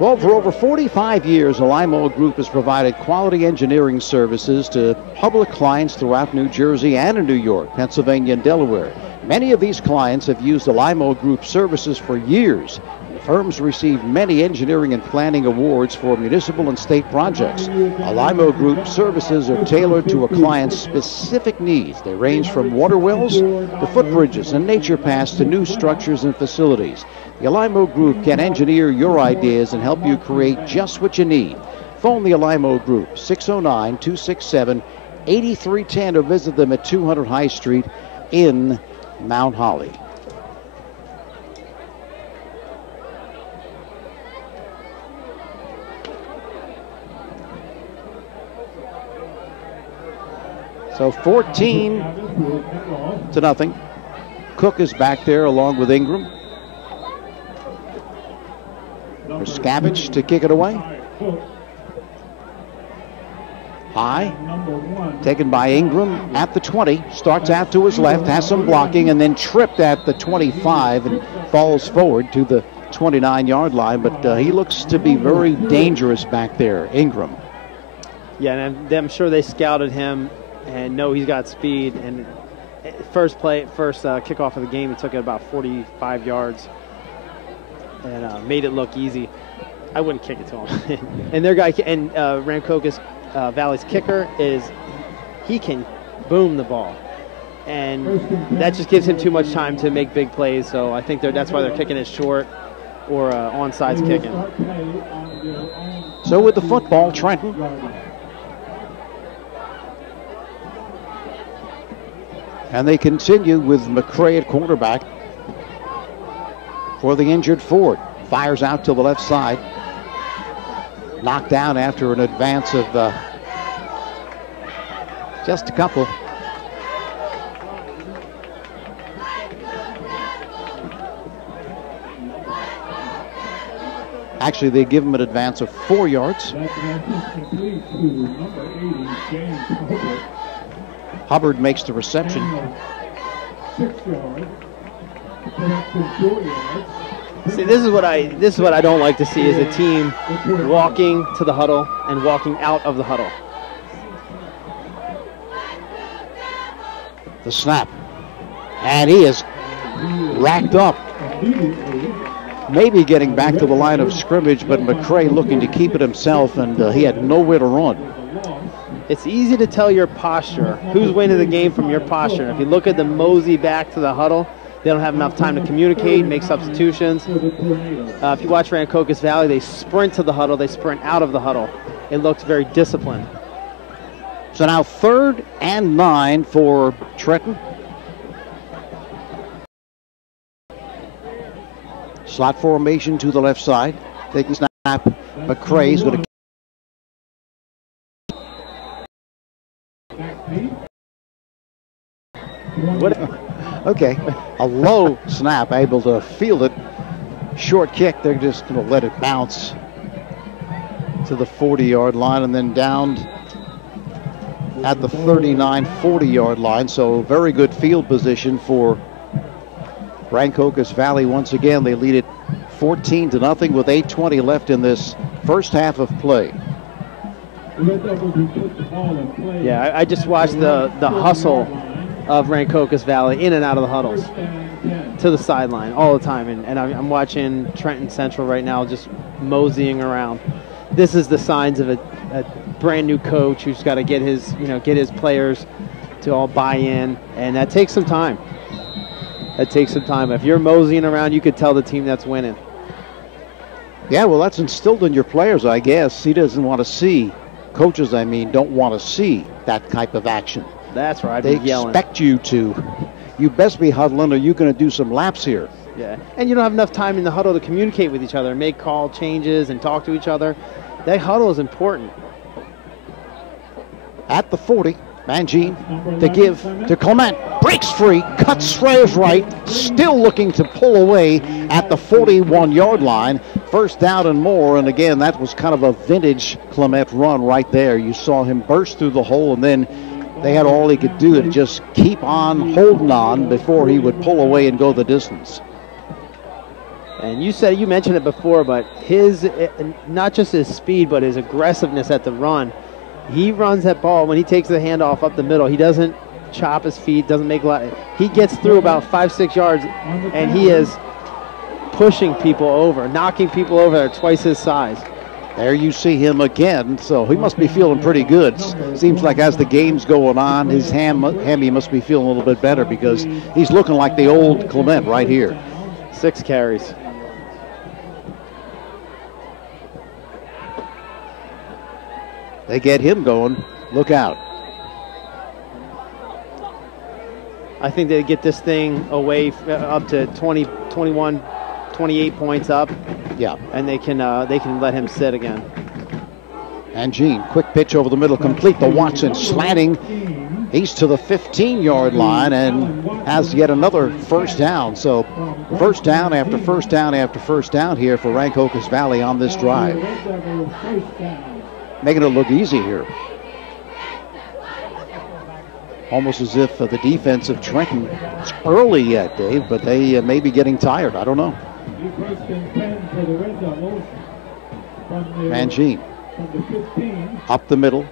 Well, for over 45 years, the Limo Group has provided quality engineering services to public clients throughout New Jersey and in New York, Pennsylvania, and Delaware. Many of these clients have used the Limo Group services for years. The firms received many engineering and planning awards for municipal and state projects. A Limo Group services are tailored to a client's specific needs. They range from water wells to footbridges and nature paths to new structures and facilities. The Limo Group can engineer your ideas and help you create just what you need. Phone the Limo Group, 609-267-8310, or visit them at 200 High Street in Mount Holly. So 14-0. Cook is back there along with Ingram. For Scavenge to kick it away. High, taken by Ingram at the 20, starts out to his left, has some blocking, and then tripped at the 25 and falls forward to the 29-yard line, but he looks to be very dangerous back there, Ingram. Yeah, and I'm sure they scouted him and know he's got speed, and first kickoff of the game, he took it about 45 yards and made it look easy. I wouldn't kick it to him. And their guy, and Rancocas Valley's kicker he can boom the ball, and that just gives him too much time to make big plays. So I think that's why they're kicking it short or onside kicking. So with the football, Trenton. And they continue with McCray at quarterback for the injured Ford. Fires out to the left side. Knocked down after an advance of just a couple. Actually, they give him an advance of 4 yards. Hubbard makes the reception. 6 yards. See, this is what I don't like to see, is a team walking to the huddle and walking out of the huddle. The snap. And he is racked up. Maybe getting back to the line of scrimmage, but McCray looking to keep it himself, and he had nowhere to run. It's easy to tell your posture, who's winning the game from your posture. If you look at the mosey back to the huddle, they don't have enough time to communicate, make substitutions. If you watch Rancocas Valley, they sprint to the huddle, they sprint out of the huddle. It looks very disciplined. So now 3rd and 9 for Trenton. Slot formation to the left side. Taking snap. McCray's going to. Okay, a low snap, able to field it. Short kick, they're just going to let it bounce to the 40-yard line and then down at the 39, 40-yard line. So very good field position for Rancocas Valley. Once again, they lead it 14-0 with 8:20 left in this first half of play. Yeah, I just watched the hustle of Rancocas Valley in and out of the huddles to the sideline all the time. And I'm watching Trenton Central right now just moseying around. This is the signs of a brand new coach who's got to get his players to all buy in, and that takes some time. If you're moseying around, you could tell the team that's winning. Yeah, well, that's instilled in your players, I guess. He doesn't want to see, coaches, don't want to see that type of action. That's right. They expect you to. You best be huddling, or you're going to do some laps here. Yeah, and you don't have enough time in the huddle to communicate with each other, make call changes, and talk to each other. That huddle is important. At the 40, Mangine to give to Clement. Breaks free, cuts Schreier's right, still looking to pull away at the 41-yard line. First down and more, and again, that was kind of a vintage Clement run right there. You saw him burst through the hole, and then they had all he could do to just keep on holding on before he would pull away and go the distance. And you mentioned it before, but his, not just his speed, but his aggressiveness at the run. He runs that ball when he takes the handoff up the middle. He doesn't chop his feet, doesn't make a lot. He gets through about 5-6 yards, and he is pushing people over, knocking people over that are twice his size. There you see him again, so he must be feeling pretty good. Seems like as the game's going on, his hammy must be feeling a little bit better because he's looking like the old Clement right here. 6 carries. They get him going. Look out. I think they get this thing away up to 20, 21, 28 points up. Yeah. And they can let him sit again. And Gene, quick pitch over the middle, complete to Watson, slanting. He's to the 15-yard line and has yet another first down. So first down after first down after first down here for Rancocas Valley on this drive. Making it look easy here. Almost as if the defense of Trenton, it's early yet, Dave, but they may be getting tired. I don't know. Mangine up the middle.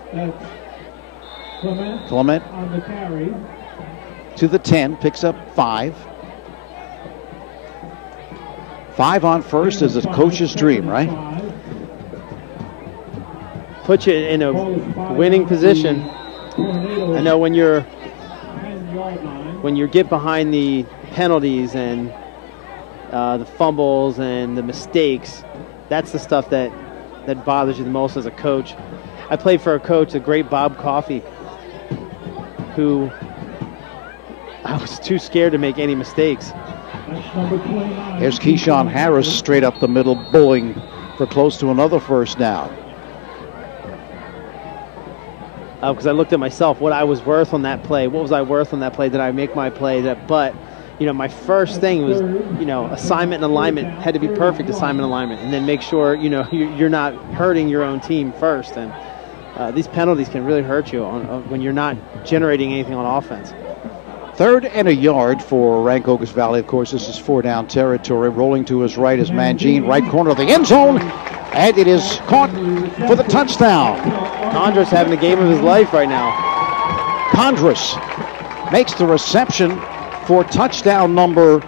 Clement to the 10, picks up 5. 5 on first is a coach's dream, right? Put you in a winning position. I know when you get behind the penalties and the fumbles and the mistakes, that's the stuff that bothers you the most as a coach. I played for a coach, the great Bob Coffey, who I was too scared to make any mistakes. Here's Keyshawn Harris straight up the middle, bullying for close to another first down. Because I looked at myself, what I was worth on that play. What was I worth on that play? Did I make my play? But, my first thing was, assignment and alignment had to be perfect, assignment and alignment, and then make sure, you're not hurting your own team first. And these penalties can really hurt you when you're not generating anything on offense. 3rd and a yard for Rancocas Valley. Of course, this is 4-down territory. Rolling to his right is Mangine, right corner of the end zone, and it is caught for the touchdown. Condris having the game of his life right now. Condris makes the reception for touchdown number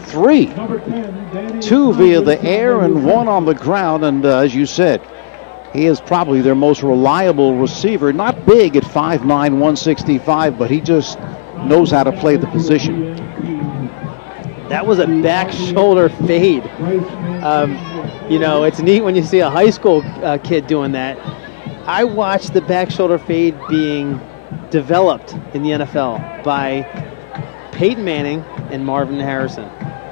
3. Number 10, Danny 2 via the air and Thomas. 1 on the ground. And as you said, he is probably their most reliable receiver. Not big at 5'9", 165, but he just knows how to play the position. That was a back shoulder fade. You know, it's neat when you see a high school kid doing that. I watched the back shoulder fade being developed in the NFL by Peyton Manning and Marvin Harrison.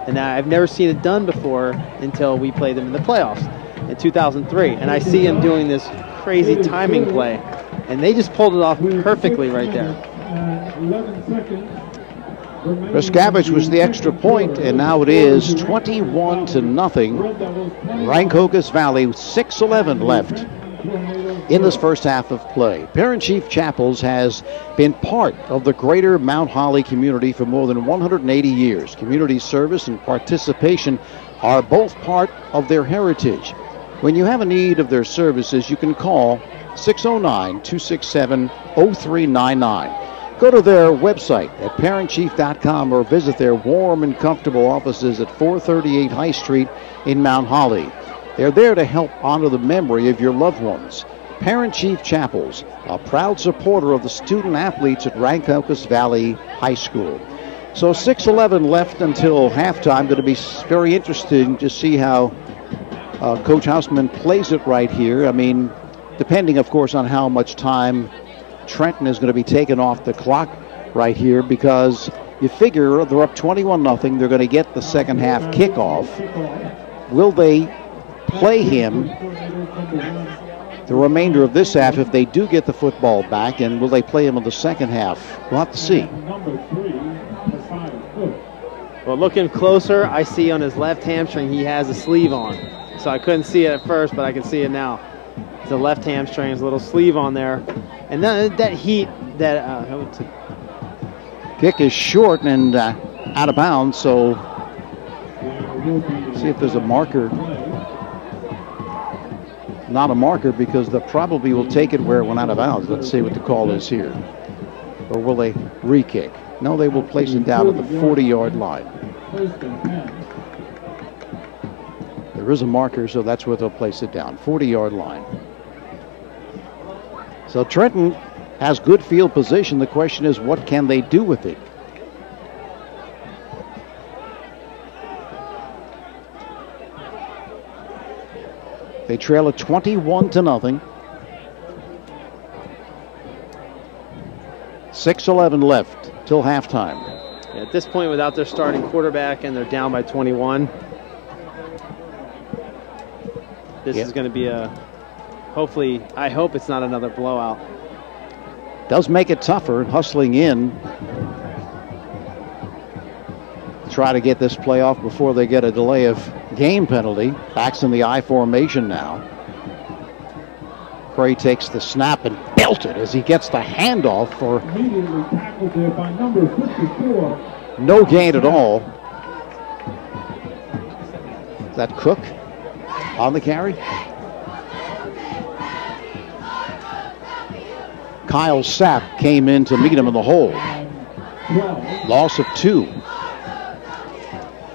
And I've never seen it done before until we played them in the playoffs in 2003. And I see him doing this crazy timing play. And they just pulled it off perfectly right there. 11 seconds. Rascavage was the extra point, and now it is 21-0. Rancocas Valley, 6:11 left in this first half of play. Parent Chief Chapels has been part of the greater Mount Holly community for more than 180 years. Community service and participation are both part of their heritage. When you have a need of their services, you can call 609-267-0399. Go to their website at parentchief.com or visit their warm and comfortable offices at 438 High Street in Mount Holly. They're there to help honor the memory of your loved ones. Parent Chief Chapels, a proud supporter of the student athletes at Rancocas Valley High School. So 6:11 left until halftime. Going to be very interesting to see how Coach Hausman plays it right here. I mean, depending, of course, on how much time Trenton is going to be taken off the clock right here, because you figure they're up 21-0. They're going to get the second half kickoff. Will they play him the remainder of this half if they do get the football back, and will they play him in the second half? We'll have to see. Well, looking closer, I see on his left hamstring he has a sleeve on. So I couldn't see it at first, but I can see it now. The left hamstring is a little sleeve on there. And then that heat, kick is short and out of bounds, so see if there's a marker. Not a marker, because they probably will take it where it went out of bounds. Let's see what the call is here. Or will they re-kick? No, they will place it down at the 40-yard line. There is a marker, so that's where they'll place it down, 40-yard line. So Trenton has good field position. The question is, what can they do with it? They trail at 21-0. 6:11 left till halftime. Yeah, at this point, without their starting quarterback and they're down by 21, this is going to be a, hopefully, I hope it's not another blowout. Does make it tougher, hustling in. Try to get this play off before they get a delay of game penalty. Backs in the I formation now. Cray takes the snap and belted as he gets the handoff for Immediately tackled there by number 54. no gain at all. Is that Cook on the carry? Kyle Sapp came in to meet him in the hole. Loss of 2.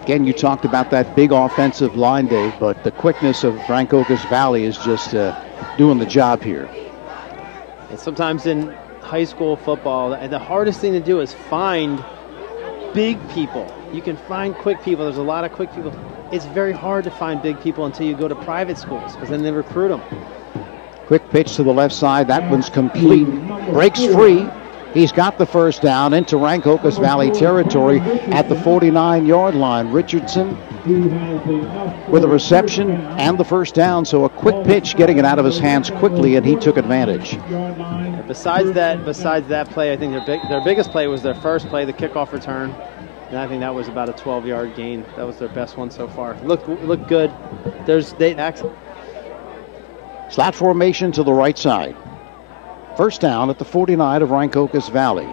Again, you talked about that big offensive line, Dave, but the quickness of Rancocas Valley is just doing the job here. And sometimes in high school football, the hardest thing to do is find big people. You can find quick people. There's a lot of quick people. It's very hard to find big people until you go to private schools, because then they recruit them. Quick pitch to the left side. That one's complete. Breaks free. He's got the first down into Rancocas Valley territory at the 49-yard line. Richardson with a reception and the first down. So a quick pitch, getting it out of his hands quickly, and he took advantage. Besides that play, I think their biggest play was their first play, the kickoff return. And I think that was about a 12-yard gain. That was their best one so far. Look good. Slot formation to the right side. First down at the 49 of Rancocas Valley.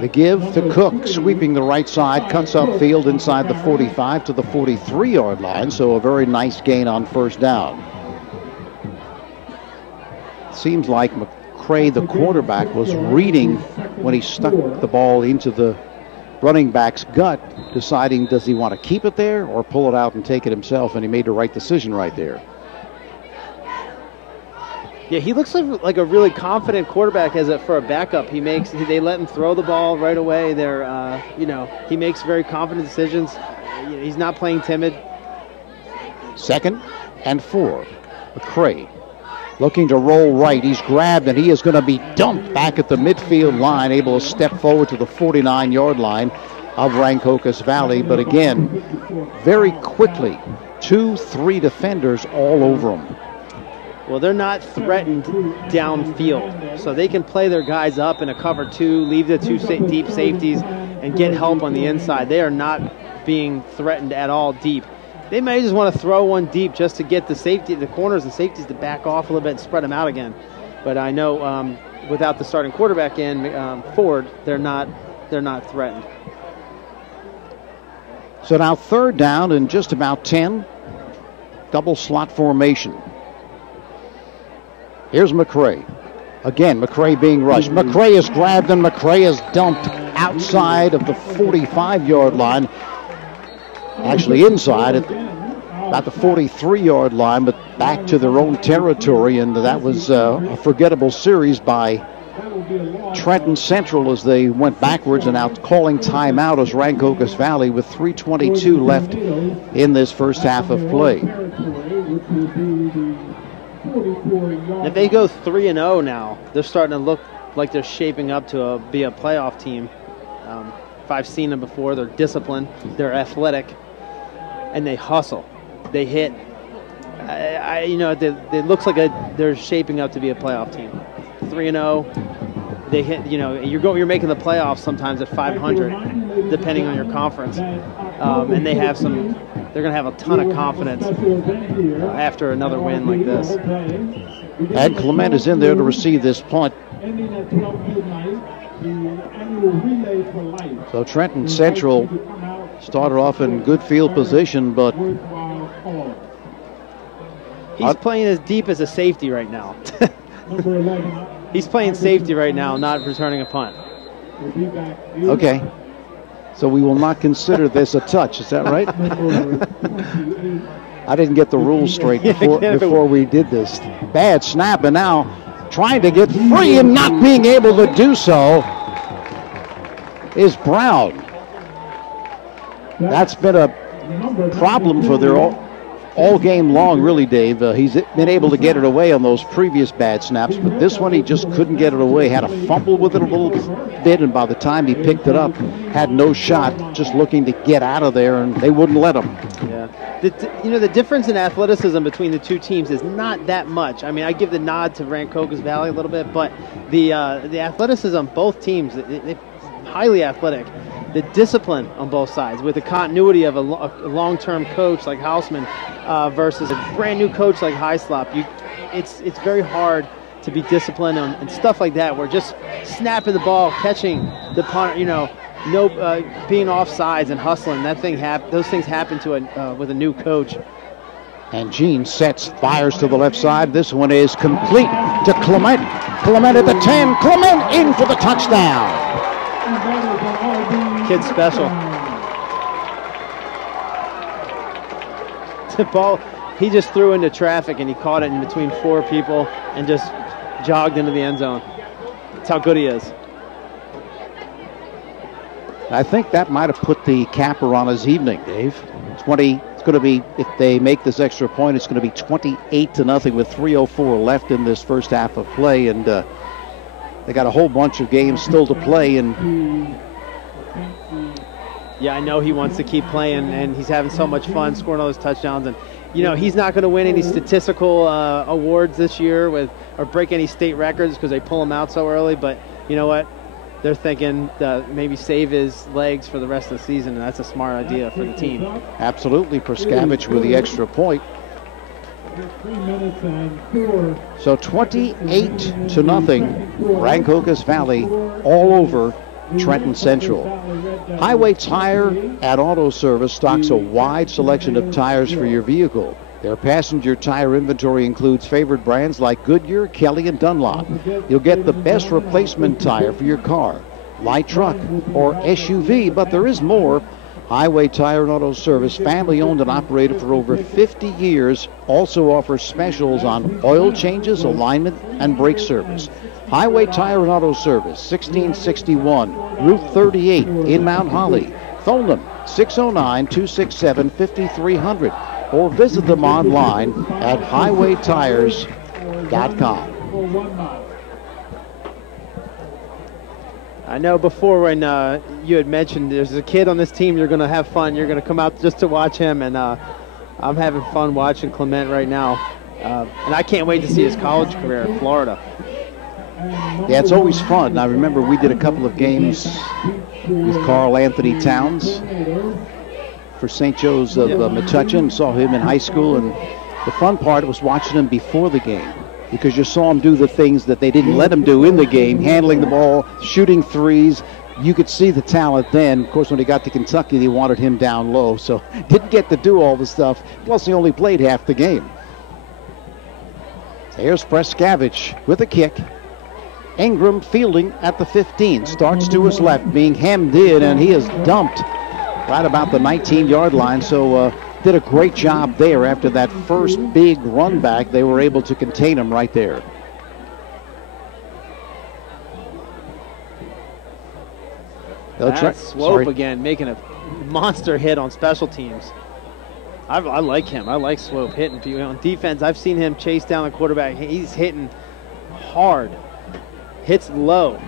The give to Cook, sweeping the right side, cuts upfield inside the 45 to the 43-yard line, so a very nice gain on first down. Seems like McCray, the quarterback, was reading when he stuck the ball into the running back's gut, deciding does he want to keep it there or pull it out and take it himself, and he made the right decision right there. Yeah, he looks like a really confident quarterback for a backup. They let him throw the ball right away. He makes very confident decisions. He's not playing timid. 2nd and 4. McCray looking to roll right. He's grabbed, and he is going to be dumped back at the midfield line, able to step forward to the 49-yard line of Rancocas Valley. But again, very quickly, 2-3 defenders all over him. Well, they're not threatened downfield, so they can play their guys up in a cover 2, leave the 2 deep safeties, and get help on the inside. They are not being threatened at all deep. They may just want to throw one deep just to get the corners and safeties to back off a little bit and spread them out again. But I know without the starting quarterback in Ford, they're not threatened. So now 3rd down and just about 10. Double slot formation. Here's McCray. Again, McCray being rushed. McCray is grabbed and McCray is dumped outside of the 45-yard line. Actually inside at about the 43-yard line, but back to their own territory. And that was a forgettable series by Trenton Central as they went backwards, and now calling timeout as Rancocas Valley with 3:22 left in this first half of play. If they go 3-0 now, they're starting to look like they're shaping up to be a playoff team. If I've seen them before, they're disciplined, they're athletic, and they hustle. They hit. It looks like they're shaping up to be a playoff team. 3-0. They hit. You're making the playoffs sometimes at 500, depending on your conference, and they have some. They're going to have a ton of confidence after another win like this. And Clement is in there to receive this punt. So Trenton Central started off in good field position, but he's playing as deep as a safety right now. He's playing safety right now, not returning a punt. Okay. So we will not consider this a touch. Is that right? I didn't get the rules straight before we did this. Bad snap, and now trying to get free and not being able to do so is Brown. That's been a problem for their all game long, really, Dave. He's been able to get it away on those previous bad snaps, but this one he just couldn't get it away. Had a fumble with it a little bit, and by the time he picked it up, had no shot, just looking to get out of there, and they wouldn't let him. Yeah. The difference in athleticism between the two teams is not that much. I mean, I give the nod to Rancocas Valley a little bit, but the athleticism, both teams, they're highly athletic. The discipline on both sides, with the continuity of a long-term coach like Hausman versus a brand-new coach like Heislop, it's very hard to be disciplined on and stuff like that. We're just snapping the ball, catching the punt, being off sides and hustling. Those things happen with a new coach. And Gene fires to the left side. This one is complete to Clement. Clement at the 10. Clement in for the touchdown. Kid special. The ball, he just threw into traffic and he caught it in between 4 people and just jogged into the end zone. That's how good he is. I think that might have put the capper on his evening, Dave. It's going to be, if they make this extra point, it's going to be 28-0 with 3:04 left in this first half of play, and they got a whole bunch of games still to play. And yeah, I know he wants to keep playing, and he's having so much fun scoring all those touchdowns. And he's not going to win any statistical awards this year or break any state records because they pull him out so early. But you know what? They're thinking maybe save his legs for the rest of the season, and that's a smart idea for the team. Absolutely, Prskavich with the extra point. So 28-0, Rancocas Valley all over Trenton Central. Highway Tire at Auto Service stocks a wide selection of tires for your vehicle. Their passenger tire inventory includes favorite brands like Goodyear, Kelly, and Dunlop. You'll get the best replacement tire for your car. light truck, or SUV, but there is more. Highway Tire and Auto Service, family owned and operated for over 50 years, also offers specials on oil changes, alignment, and brake service. Highway Tire and Auto Service, 1661 Route 38 in Mount Holly. Phone them 609-267-5300 or visit them online at highwaytires.com. I know before when you had mentioned there's a kid on this team, you're going to have fun. You're going to come out just to watch him, and I'm having fun watching Clement right now. And I can't wait to see his college career in Florida. Yeah, it's always fun. I remember we did a couple of games with Carl Anthony Towns for St. Joe's of Metuchen. Saw him in high school, and the fun part was watching him before the game, because you saw him do the things that they didn't let him do in the game, handling the ball, shooting threes. You could see the talent then. Of course, when he got to Kentucky, they wanted him down low, so didn't get to do all the stuff. Plus, he only played half the game. Here's Preskavich with a kick. Ingram fielding at the 15. Starts to his left, being hemmed in, and he is dumped right about the 19-yard line. So did a great job there. After that first big run back, they were able to contain him right there. That's Swope again, making a monster hit on special teams. I like him. I like Swope hitting people. On defense, I've seen him chase down the quarterback. He's hitting hard, hits low,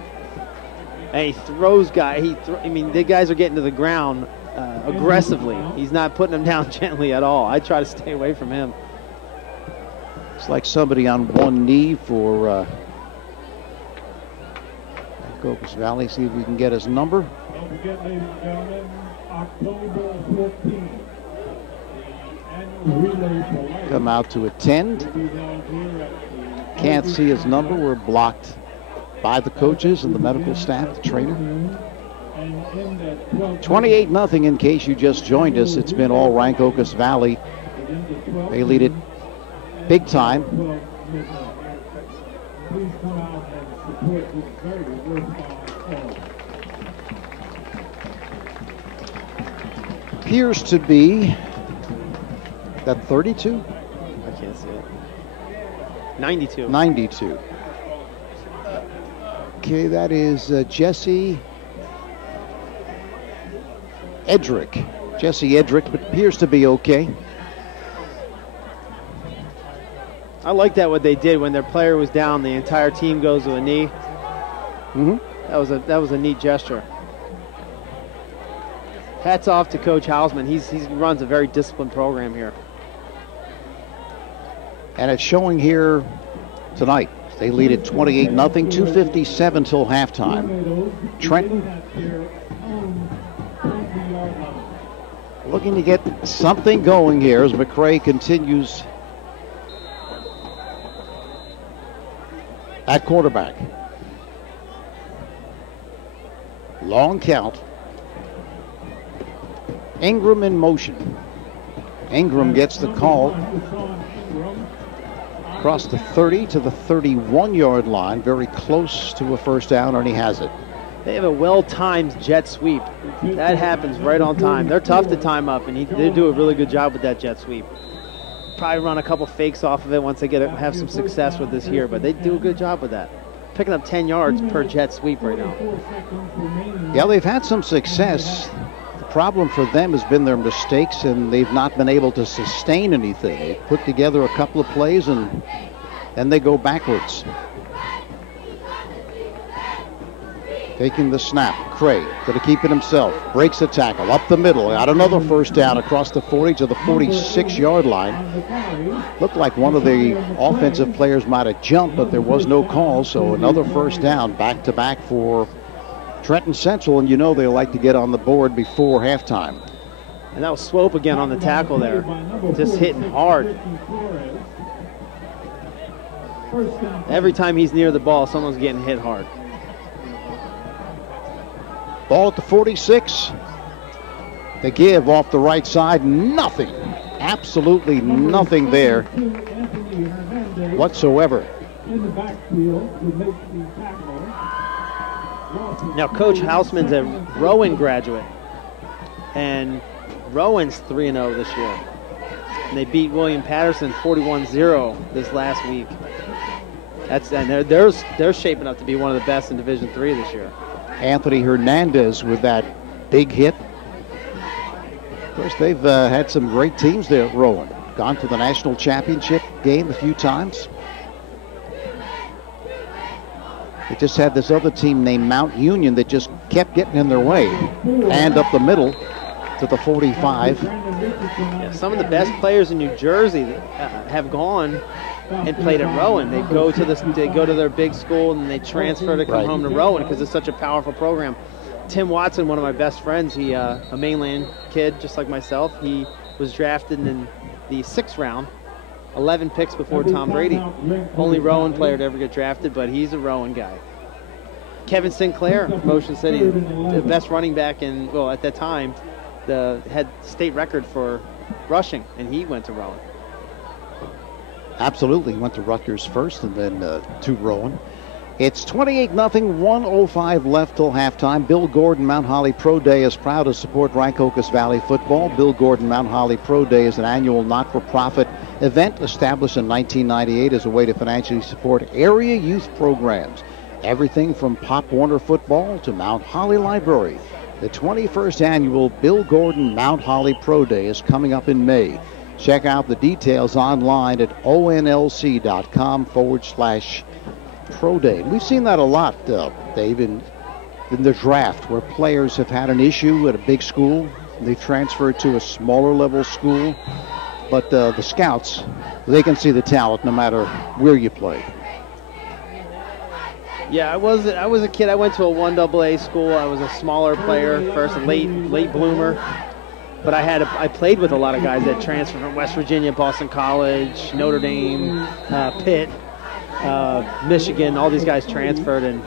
and he throws guys. I mean, the guys are getting to the ground aggressively. He's not putting them down gently at all. I try to stay away from him. It's like somebody on one knee for Rancocas Valley. See if we can get his number. Don't forget, ladies and gentlemen, October 14th, the annual relay for life. Come out to attend. Can't see his number. We're blocked by the coaches and the medical staff, the trainer. 28-0 in case you just joined us. It's been all Rancocas Valley. They lead it big time. Please come out and support this very worthwhile cause. Appears to be that 32? I can't see it. 92. 92. Okay, that is Jesse Edrick. Jesse Edrick, but appears to be okay. I like that what they did when their player was down. The entire team goes to a knee. Mm-hmm. That was a neat gesture. Hats off to Coach Hausman. He runs a very disciplined program here. And it's showing here tonight. They lead at 28-0, 2:57 till halftime. Trenton looking to get something going here as McCray continues at quarterback. Long count. Ingram in motion. Ingram gets the call across the 30 to the 31-yard line, very close to a first down, and he has it. They have a well-timed jet sweep. That happens right on time. They're tough to time up, and they do a really good job with that jet sweep. Probably run a couple fakes off of it once they have some success with this here, but they do a good job with that. Picking up 10 yards per jet sweep right now. Yeah, they've had some success. The problem for them has been their mistakes, and they've not been able to sustain anything. They put together a couple of plays, and then they go backwards. Taking the snap, Cray going to keep it himself. Breaks the tackle, up the middle. Got another first down across the 40 to the 46-yard line. Looked like one of the offensive players might have jumped, but there was no call, so another first down back-to-back for Trenton Central, and you know they like to get on the board before halftime. And that was Swope again on the tackle there. Just hitting hard. Every time he's near the ball, someone's getting hit hard. Ball at the 46. The give off the right side, nothing. Absolutely nothing there whatsoever. In the backfield to make the tackle. Now, Coach Hausman's a Rowan graduate, and Rowan's 3-0 this year. And they beat William Patterson 41-0 this last week. And they're shaping up to be one of the best in Division III this year. Anthony Hernandez with that big hit. Of course, they've had some great teams there at Rowan. Gone to the national championship game a few times. They just had this other team named Mount Union that just kept getting in their way. And up the middle to the 45. Yeah, some of the best players in New Jersey have gone and played at Rowan. They go to their big school and they transfer to come home to Rowan because it's such a powerful program. Tim Watson, one of my best friends, he a mainland kid just like myself. He was drafted in the 6th round, 11 picks before Tom Brady. Only Rowan player to ever get drafted, but he's a Rowan guy. Kevin Sinclair, Motion City, the best running back at that time, had state record for rushing, and he went to Rowan. Absolutely. Went to Rutgers first and then to Rowan. It's 28-0, 1:05 left till halftime. Bill Gordon Mount Holly Pro Day is proud to support Rancocas Valley football. Bill Gordon Mount Holly Pro Day is an annual not-for-profit event established in 1998 as a way to financially support area youth programs. Everything from Pop Warner football to Mount Holly Library. The 21st annual Bill Gordon Mount Holly Pro Day is coming up in May. Check out the details online at onlc.com/Pro Day. We've seen that a lot, Dave, in the draft where players have had an issue at a big school. They've transferred to a smaller level school. But the scouts, they can see the talent no matter where you play. Yeah, I was a kid. I went to a 1AA school. I was a smaller player, first a late bloomer. But I played with a lot of guys that transferred from West Virginia, Boston College, Notre Dame, Pitt, Michigan. All these guys transferred and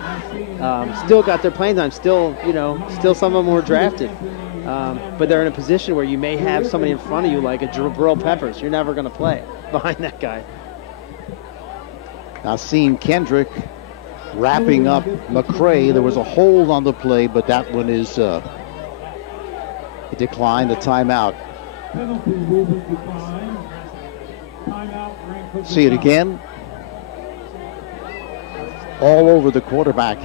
still got their playing time. Still some of them were drafted. But they're in a position where you may have somebody in front of you like a Jabril Peppers. You're never going to play behind that guy. Now, seeing Kendrick wrapping up McCray. There was a hold on the play, but that one is a decline, a timeout. See it again. All over the quarterback.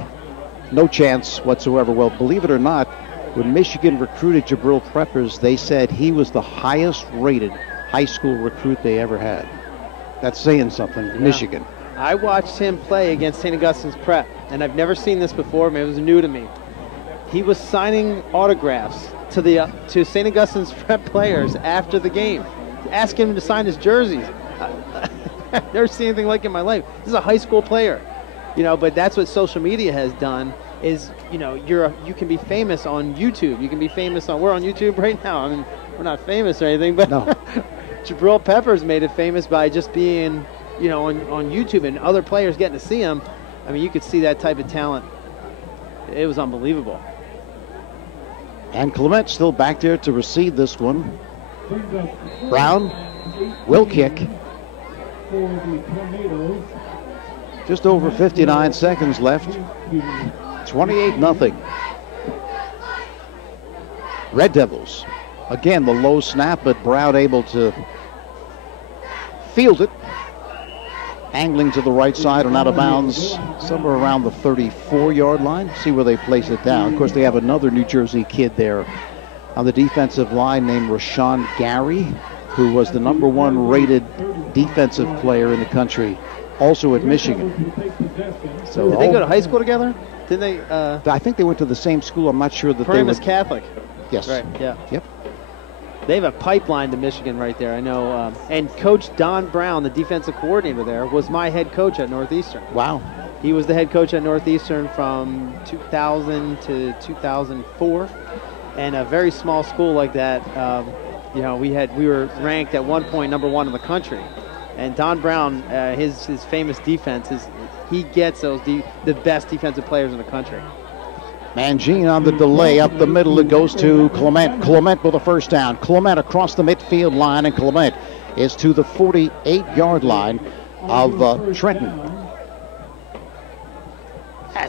No chance whatsoever. Well, believe it or not, when Michigan recruited Jabril Peppers, they said he was the highest rated high school recruit they ever had. That's saying something. Yeah. Michigan. I watched him play against St. Augustine's Prep, and I've never seen this before. It was new to me. He was signing autographs to St. Augustine's Prep players after the game, asking him to sign his jerseys. I've never seen anything like it in my life. This is a high school player, But that's what social media has done. Is you can be famous on YouTube. You can be famous on. We're on YouTube right now. I mean, we're not famous or anything, but no. Jabril Peppers made it famous by just being. On YouTube and other players getting to see him. I mean, you could see that type of talent. It was unbelievable. And Clement still back there to receive this one. Brown will kick. Just over 59 seconds left. 28-0. Red Devils. Again, the low snap, but Brown able to field it. Angling to the right side and out of bounds somewhere around the 34-yard line. See where they place it down. Of course, they have another New Jersey kid there on the defensive line named Rashawn Gary, who was the #1 rated defensive player in the country, also at Michigan. So did they go to high school together? Did they? I think they went to the same school. I'm not sure that they Primus Catholic. Yes. Right. Yeah. Yep. They have a pipeline to Michigan right there, I know. And Coach Don Brown, the defensive coordinator there, was my head coach at Northeastern. Wow. He was the head coach at Northeastern from 2000 to 2004. And a very small school like that, we were ranked at one point #1 in the country. And Don Brown, his famous defense he gets the best defensive players in the country. Mangine on the delay up the middle. It goes to Clement. Clement with a first down. Clement across the midfield line, and Clement is to the 48-yard line of Trenton.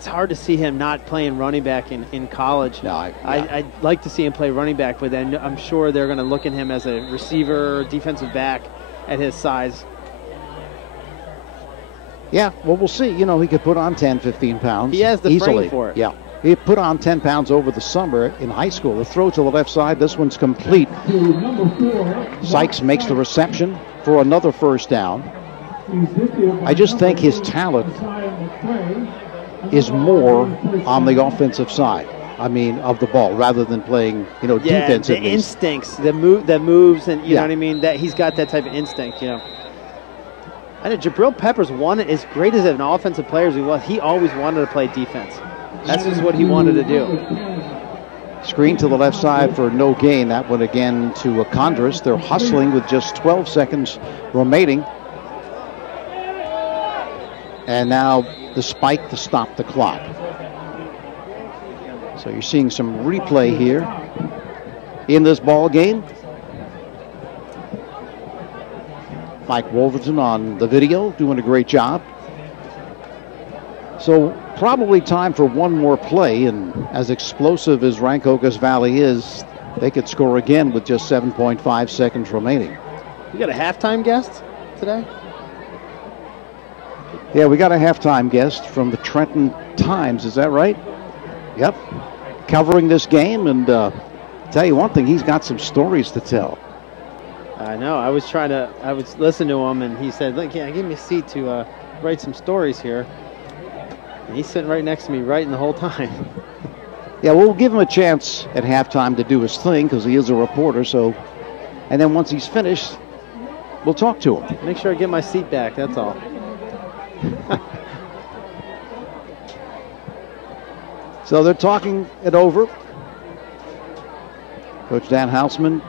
it's hard to see him not playing running back in college. No, I'd like to see him play running back, but then I'm sure they're going to look at him as a receiver, defensive back at his size. Yeah, well, we'll see. You know, he could put on 10, 15 pounds. He has the easily. frame for it. Yeah. He put on 10 pounds over the summer in high school. The throw to the left side, this one's complete. Sykes makes the reception for another first down. I just think his talent is more on the offensive side. I mean, of the ball, rather than playing, defense. The instincts, the moves, and you know what I mean. That he's got that type of instinct, I know Jabril Peppers as great as an offensive player as he was. He always wanted to play defense. That's just what he wanted to do. Screen to the left side for no gain. That one again to Condris. They're hustling with just 12 seconds remaining. And now the spike to stop the clock. So you're seeing some replay here in this ball game. Mike Wolverton on the video, doing a great job. So probably time for one more play, and as explosive as Rancocas Valley is, they could score again with just 7.5 seconds remaining. You got a halftime guest today? Yeah, we got a halftime guest from the Trenton Times, is that right? Yep. Covering this game, and tell you one thing, he's got some stories to tell. I know. I was listening to him, and he said, look, give me a seat to write some stories here. And he's sitting right next to me, writing the whole time. Yeah, we'll give him a chance at halftime to do his thing, because he is a reporter, so. And then once he's finished, we'll talk to him. Make sure I get my seat back, that's all. So they're talking it over. Coach Dan Houseman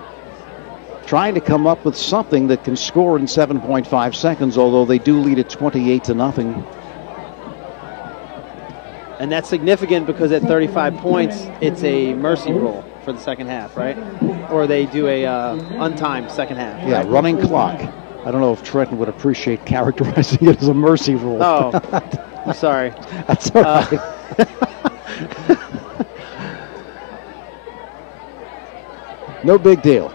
trying to come up with something that can score in 7.5 seconds, although they do lead at 28-0. And that's significant because at 35 points, it's a mercy rule for the second half, right? Or they do a untimed second half. Yeah, right? Running clock. I don't know if Trenton would appreciate characterizing it as a mercy rule. Oh, I'm sorry. That's all right. No big deal.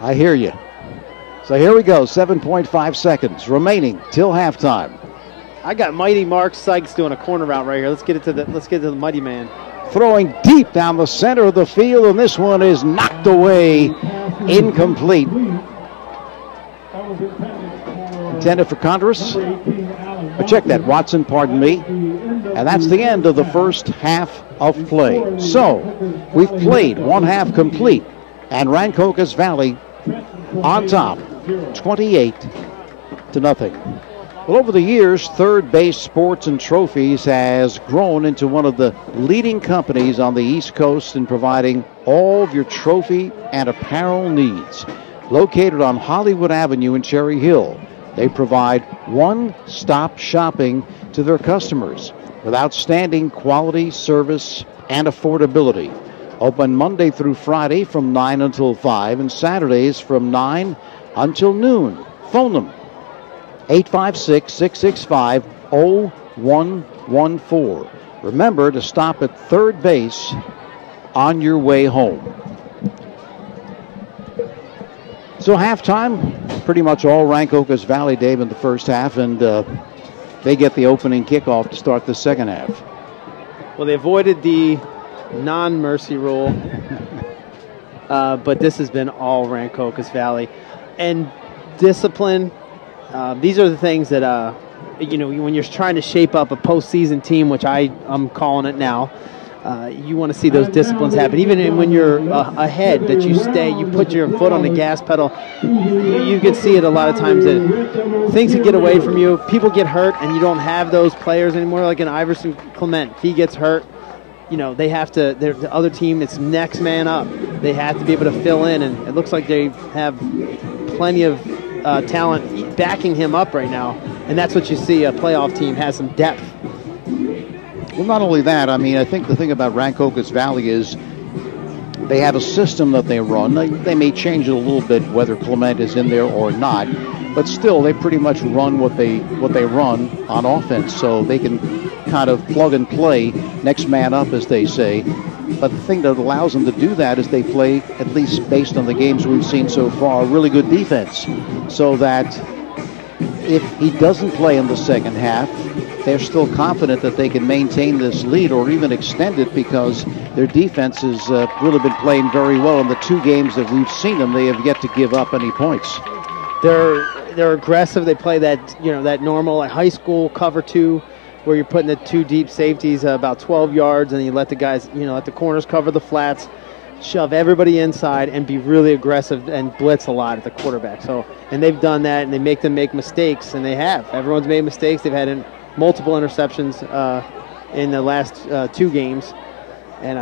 I hear you. So here we go, 7.5 seconds remaining till halftime. I got Mighty Mark Sykes doing a corner route right here. Let's get to the Mighty Man. Throwing deep down the center of the field, and this one is knocked away, incomplete. Intended for Condris. Check that, Watson, pardon me. And that's the end of the first half of play. So, we've played one half complete, and Rancocas Valley on top, 28-0. Well, over the years, Third Base Sports and Trophies has grown into one of the leading companies on the East Coast in providing all of your trophy and apparel needs. Located on Hollywood Avenue in Cherry Hill, they provide one-stop shopping to their customers with outstanding quality, service, and affordability. Open Monday through Friday from 9 until 5 and Saturdays from 9 until noon. Phone them, 856-665-0114. Remember to stop at third base on your way home. So halftime, pretty much all Rancocas Valley, Dave, in the first half, and they get the opening kickoff to start the second half. Well, they avoided the non-mercy rule, but this has been all Rancocas Valley. And discipline, these are the things that, when you're trying to shape up a postseason team, which I'm calling it now, you want to see those disciplines happen. Even when you're ahead, that you put your foot on the gas pedal. You can see it a lot of times that things can get away from you. People get hurt, and you don't have those players anymore, like an Iverson Clement. If he gets hurt, they have to, the other team, it's next man up. They have to be able to fill in, and it looks like they have plenty of talent backing him up right now. And that's what you see, a playoff team has some depth. Well, not only that, I think the thing about Rancocas Valley is they have a system that they run. They may change it a little bit whether Clement is in there or not, but still they pretty much run what they run on offense, so they can kind of plug and play, next man up, as they say. But the thing that allows them to do that is they play, at least based on the games we've seen so far, really good defense, so that if he doesn't play in the second half, they're still confident that they can maintain this lead or even extend it, because their defense has really been playing very well. In the 2 games that we've seen them, they have yet to give up any points. They're aggressive. They play that, that normal like high school cover 2, where you're putting the 2 deep safeties about 12 yards, and you let the guys, let the corners cover the flats, shove everybody inside, and be really aggressive and blitz a lot at the quarterback. So, and they've done that, and they make them make mistakes, and they have. Everyone's made mistakes. They've had multiple interceptions in the last 2 games, and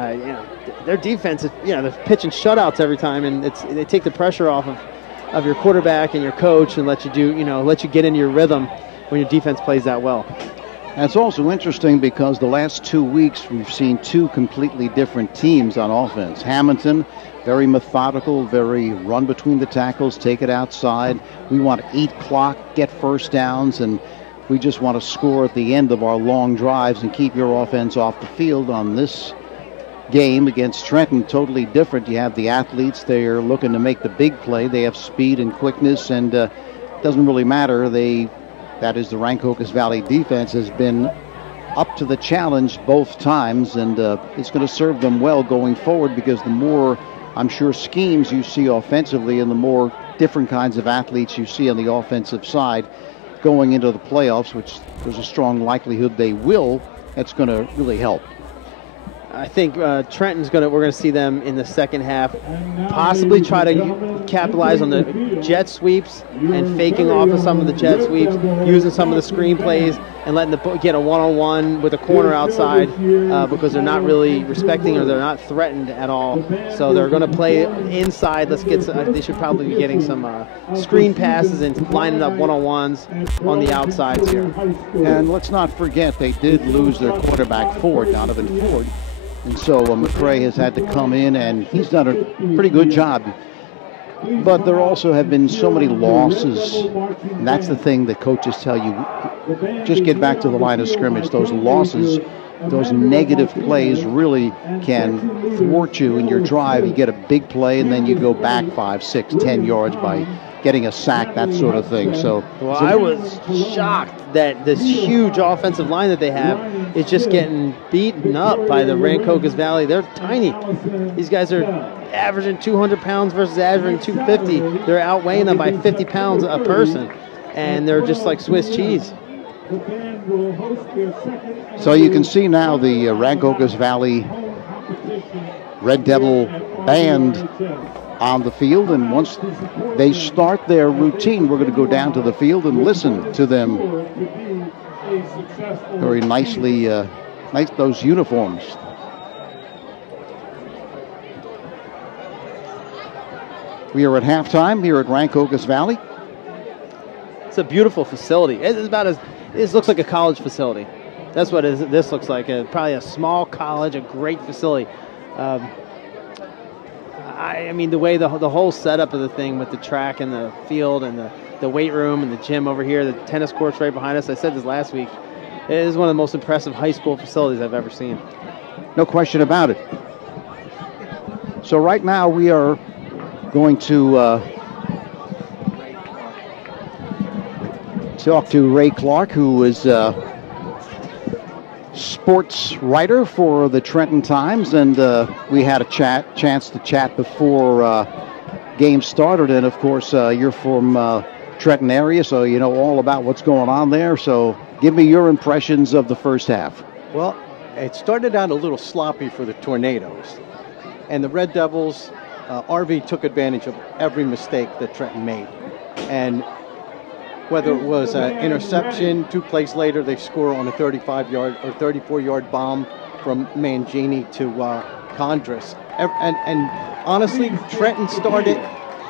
their defense is, they're pitching shutouts every time, and they take the pressure off of your quarterback and your coach, and let you get into your rhythm when your defense plays that well. And it's also interesting because the last 2 weeks we've seen 2 completely different teams on offense. Hamilton, very methodical, very run between the tackles, take it outside. We want to eat clock, get first downs, and we just want to score at the end of our long drives and keep your offense off the field. On this game against Trenton, totally different. You have the athletes, they're looking to make the big play. They have speed and quickness, and it doesn't really matter. That is, the Rancocas Valley defense has been up to the challenge both times, and it's going to serve them well going forward, because the more, I'm sure, schemes you see offensively and the more different kinds of athletes you see on the offensive side going into the playoffs, which there's a strong likelihood they will, that's going to really help. I think Trenton's we're going to see them in the second half possibly try to capitalize on the jet sweeps and faking off of some of the jet sweeps, using some of the screen plays, and letting the get a one-on-one with a corner outside because they're not really respecting, or they're not threatened at all. So they're going to play inside. They should probably be getting some screen passes and lining up one-on-ones on the outsides here. And let's not forget, they did lose their quarterback Donovan Ford. And so McCray has had to come in, and he's done a pretty good job. But there also have been so many losses, and that's the thing that coaches tell you. Just get back to the line of scrimmage. Those losses, those negative plays really can thwart you in your drive. You get a big play, and then you go back 5, 6, 10 yards by getting a sack, that sort of thing. So, I was shocked that this huge offensive line that they have is just getting beaten up by the Rancocas Valley. They're tiny. These guys are averaging 200 pounds versus averaging 250. They're outweighing them by 50 pounds a person, and they're just like Swiss cheese. So you can see now the Rancocas Valley Red Devil band on the field, and once they start their routine, we're going to go down to the field and listen to them. Very nicely, nice those uniforms. We are at halftime here at Rancocas Valley. It's a beautiful facility. This looks like a college facility. That's what this looks like. Probably a small college, a great facility. I mean, the way the whole setup of the thing with the track and the field and the weight room and the gym over here, the tennis courts right behind us. I said this last week. It is one of the most impressive high school facilities I've ever seen. No question about it. So right now we are going to talk to Ray Clark, who is sports writer for the Trenton Times, and we had a chance to chat before game started. And of course, you're from Trenton area, so you know all about what's going on there. So give me your impressions of the first half. Well, it started out a little sloppy for the Tornadoes, and the Red Devils, RV took advantage of every mistake that Trenton made, and whether it was an interception, 2 plays later they score on a 35-yard or 34-yard bomb from Mangini to Condris. And honestly, Trenton started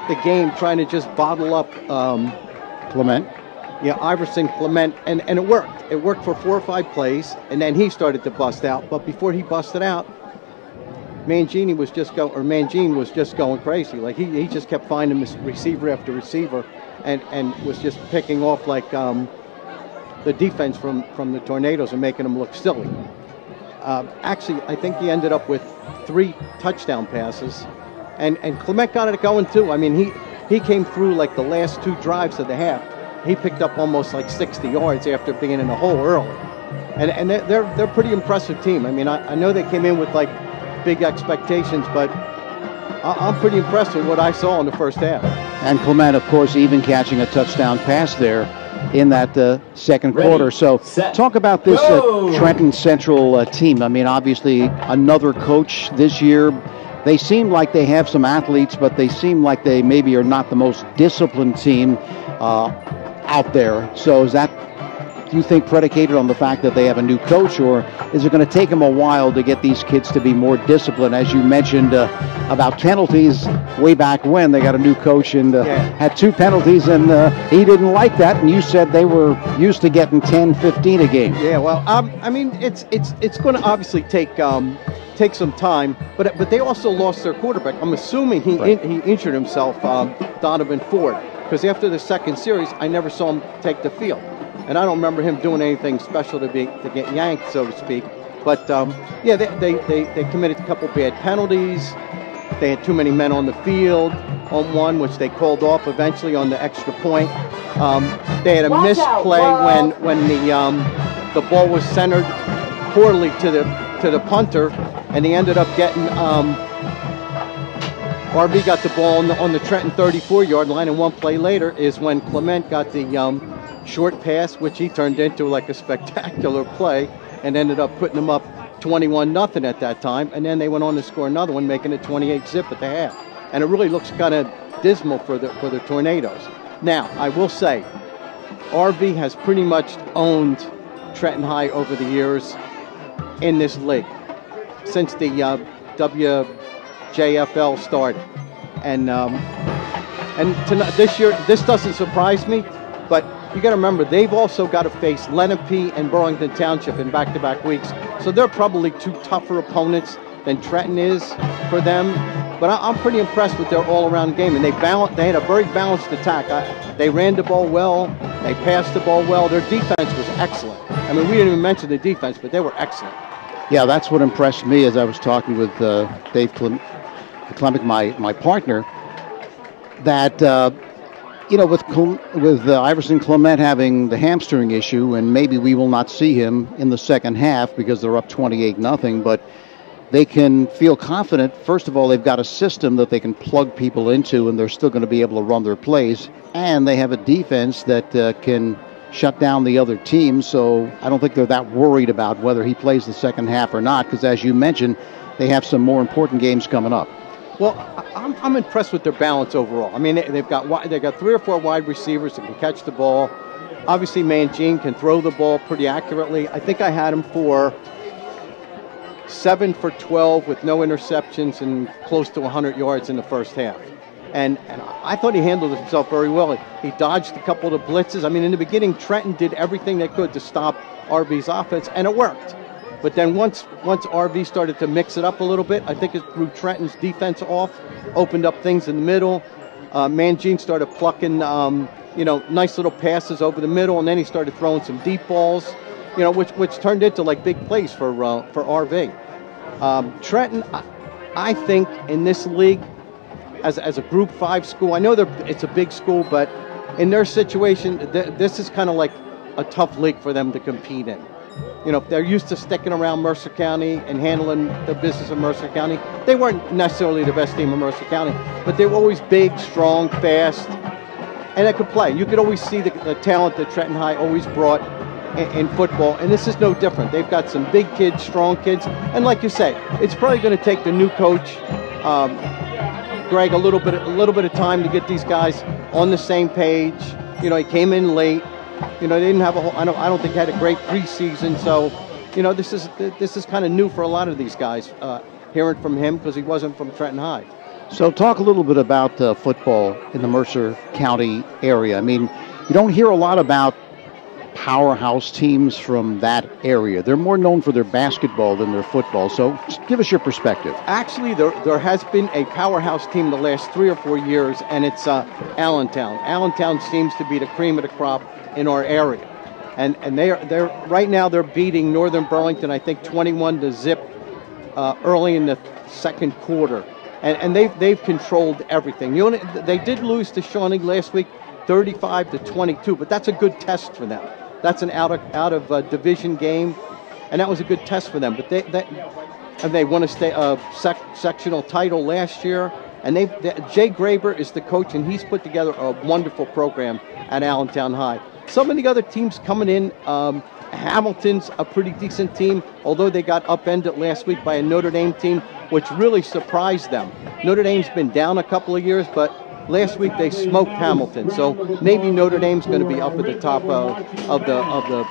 the game trying to just bottle up Clement. Yeah, Iverson, Clement, and it worked. It worked for 4 or 5 plays, and then he started to bust out. But before he busted out, Mangini was just going crazy. Like he just kept finding receiver after receiver, and was just picking off like the defense from the Tornadoes and making them look silly. Actually, I think he ended up with 3 touchdown passes, and Clement got it going too. I mean, he came through like the last 2 drives of the half. He picked up almost like 60 yards after being in the hole early, and they're a pretty impressive team. I mean, I know they came in with like big expectations, but I'm pretty impressed with what I saw in the first half. And Clement, of course, even catching a touchdown pass there in that second quarter. So talk about this Trenton Central team. I mean, obviously another coach this year. They seem like they have some athletes, but they seem like they maybe are not the most disciplined team out there. So is that, do you think, predicated on the fact that they have a new coach, or is it going to take them a while to get these kids to be more disciplined? As you mentioned about penalties way back when, they got a new coach and had 2 penalties, and he didn't like that, and you said they were used to getting 10, 15 a game. Yeah, well, I mean, it's going to obviously take some time, but they also lost their quarterback. I'm assuming he injured himself, Donovan Ford, because after the second series, I never saw him take the field. And I don't remember him doing anything special to get yanked, so to speak. But yeah, they committed a couple bad penalties. They had too many men on the field on one, which they called off eventually on the extra point. They had a misplay when the ball was centered poorly to the punter, and he ended up getting RV got the ball on the Trenton 34-yard line, and one play later is when Clement got the short pass, which he turned into like a spectacular play, and ended up putting them up 21-0 at that time. And then they went on to score another one, making it 28-zip at the half. And it really looks kind of dismal for the Tornadoes. Now, I will say, RV has pretty much owned Trenton High over the years in this league since the WJFL started. And this year, this doesn't surprise me, but you got to remember, they've also got to face Lenape and Burlington Township in back-to-back weeks. So they're probably 2 tougher opponents than Trenton is for them. But I'm pretty impressed with their all-around game. And they had a very balanced attack. They ran the ball well. They passed the ball well. Their defense was excellent. I mean, we didn't even mention the defense, but they were excellent. Yeah, that's what impressed me as I was talking with Dave Clement, my partner, that with Iverson Clement having the hamstring issue, and maybe we will not see him in the second half because they're up 28-0, but they can feel confident. First of all, they've got a system that they can plug people into, and they're still going to be able to run their plays, and they have a defense that can shut down the other team, so I don't think they're that worried about whether he plays the second half or not, because as you mentioned, they have some more important games coming up. Well, I'm impressed with their balance overall. I mean, they've got 3 or 4 wide receivers that can catch the ball. Obviously, Mangine can throw the ball pretty accurately. I think I had him for 7 for 12 with no interceptions and close to 100 yards in the first half. And I thought he handled himself very well. He dodged a couple of blitzes. I mean, in the beginning, Trenton did everything they could to stop RV's offense, and it worked. But then once RV started to mix it up a little bit, I think it threw Trenton's defense off, opened up things in the middle. Mangine started plucking, nice little passes over the middle, and then he started throwing some deep balls, which turned into like big plays for RV. Trenton, I think in this league, as a Group 5 school, I know it's a big school, but in their situation, this is kind of like a tough league for them to compete in. They're used to sticking around Mercer County and handling the business of Mercer County. They weren't necessarily the best team in Mercer County, but they were always big, strong, fast, and they could play. You could always see the talent that Trenton High always brought in football, and this is no different. They've got some big kids, strong kids, and like you say, it's probably going to take the new coach, Greg, a little bit of time to get these guys on the same page. He came in late. They didn't have I don't think had a great preseason, so this is kind of new for a lot of these guys, hearing from him because he wasn't from Trenton High. So talk a little bit about football in the Mercer County area. I mean, you don't hear a lot about powerhouse teams from that area? They're more known for their basketball than their football. So just give us your perspective. Actually, there has been a powerhouse team the last 3 or 4 years, and it's Allentown. Allentown seems to be the cream of the crop in our area. And they're right now they're beating Northern Burlington, I think 21-0 early in the second quarter. And they've controlled everything. They did lose to Shawnee last week, 35-22, but that's a good test for them. That's an out of division game, and that was a good test for them. But they won a sectional title last year, and Jay Graber is the coach, and he's put together a wonderful program at Allentown High. Some of the other teams coming in, Hamilton's a pretty decent team, although they got upended last week by a Notre Dame team, which really surprised them. Notre Dame's been down a couple of years, but last week they smoked Hamilton, so maybe Notre Dame's going to be up at the top of the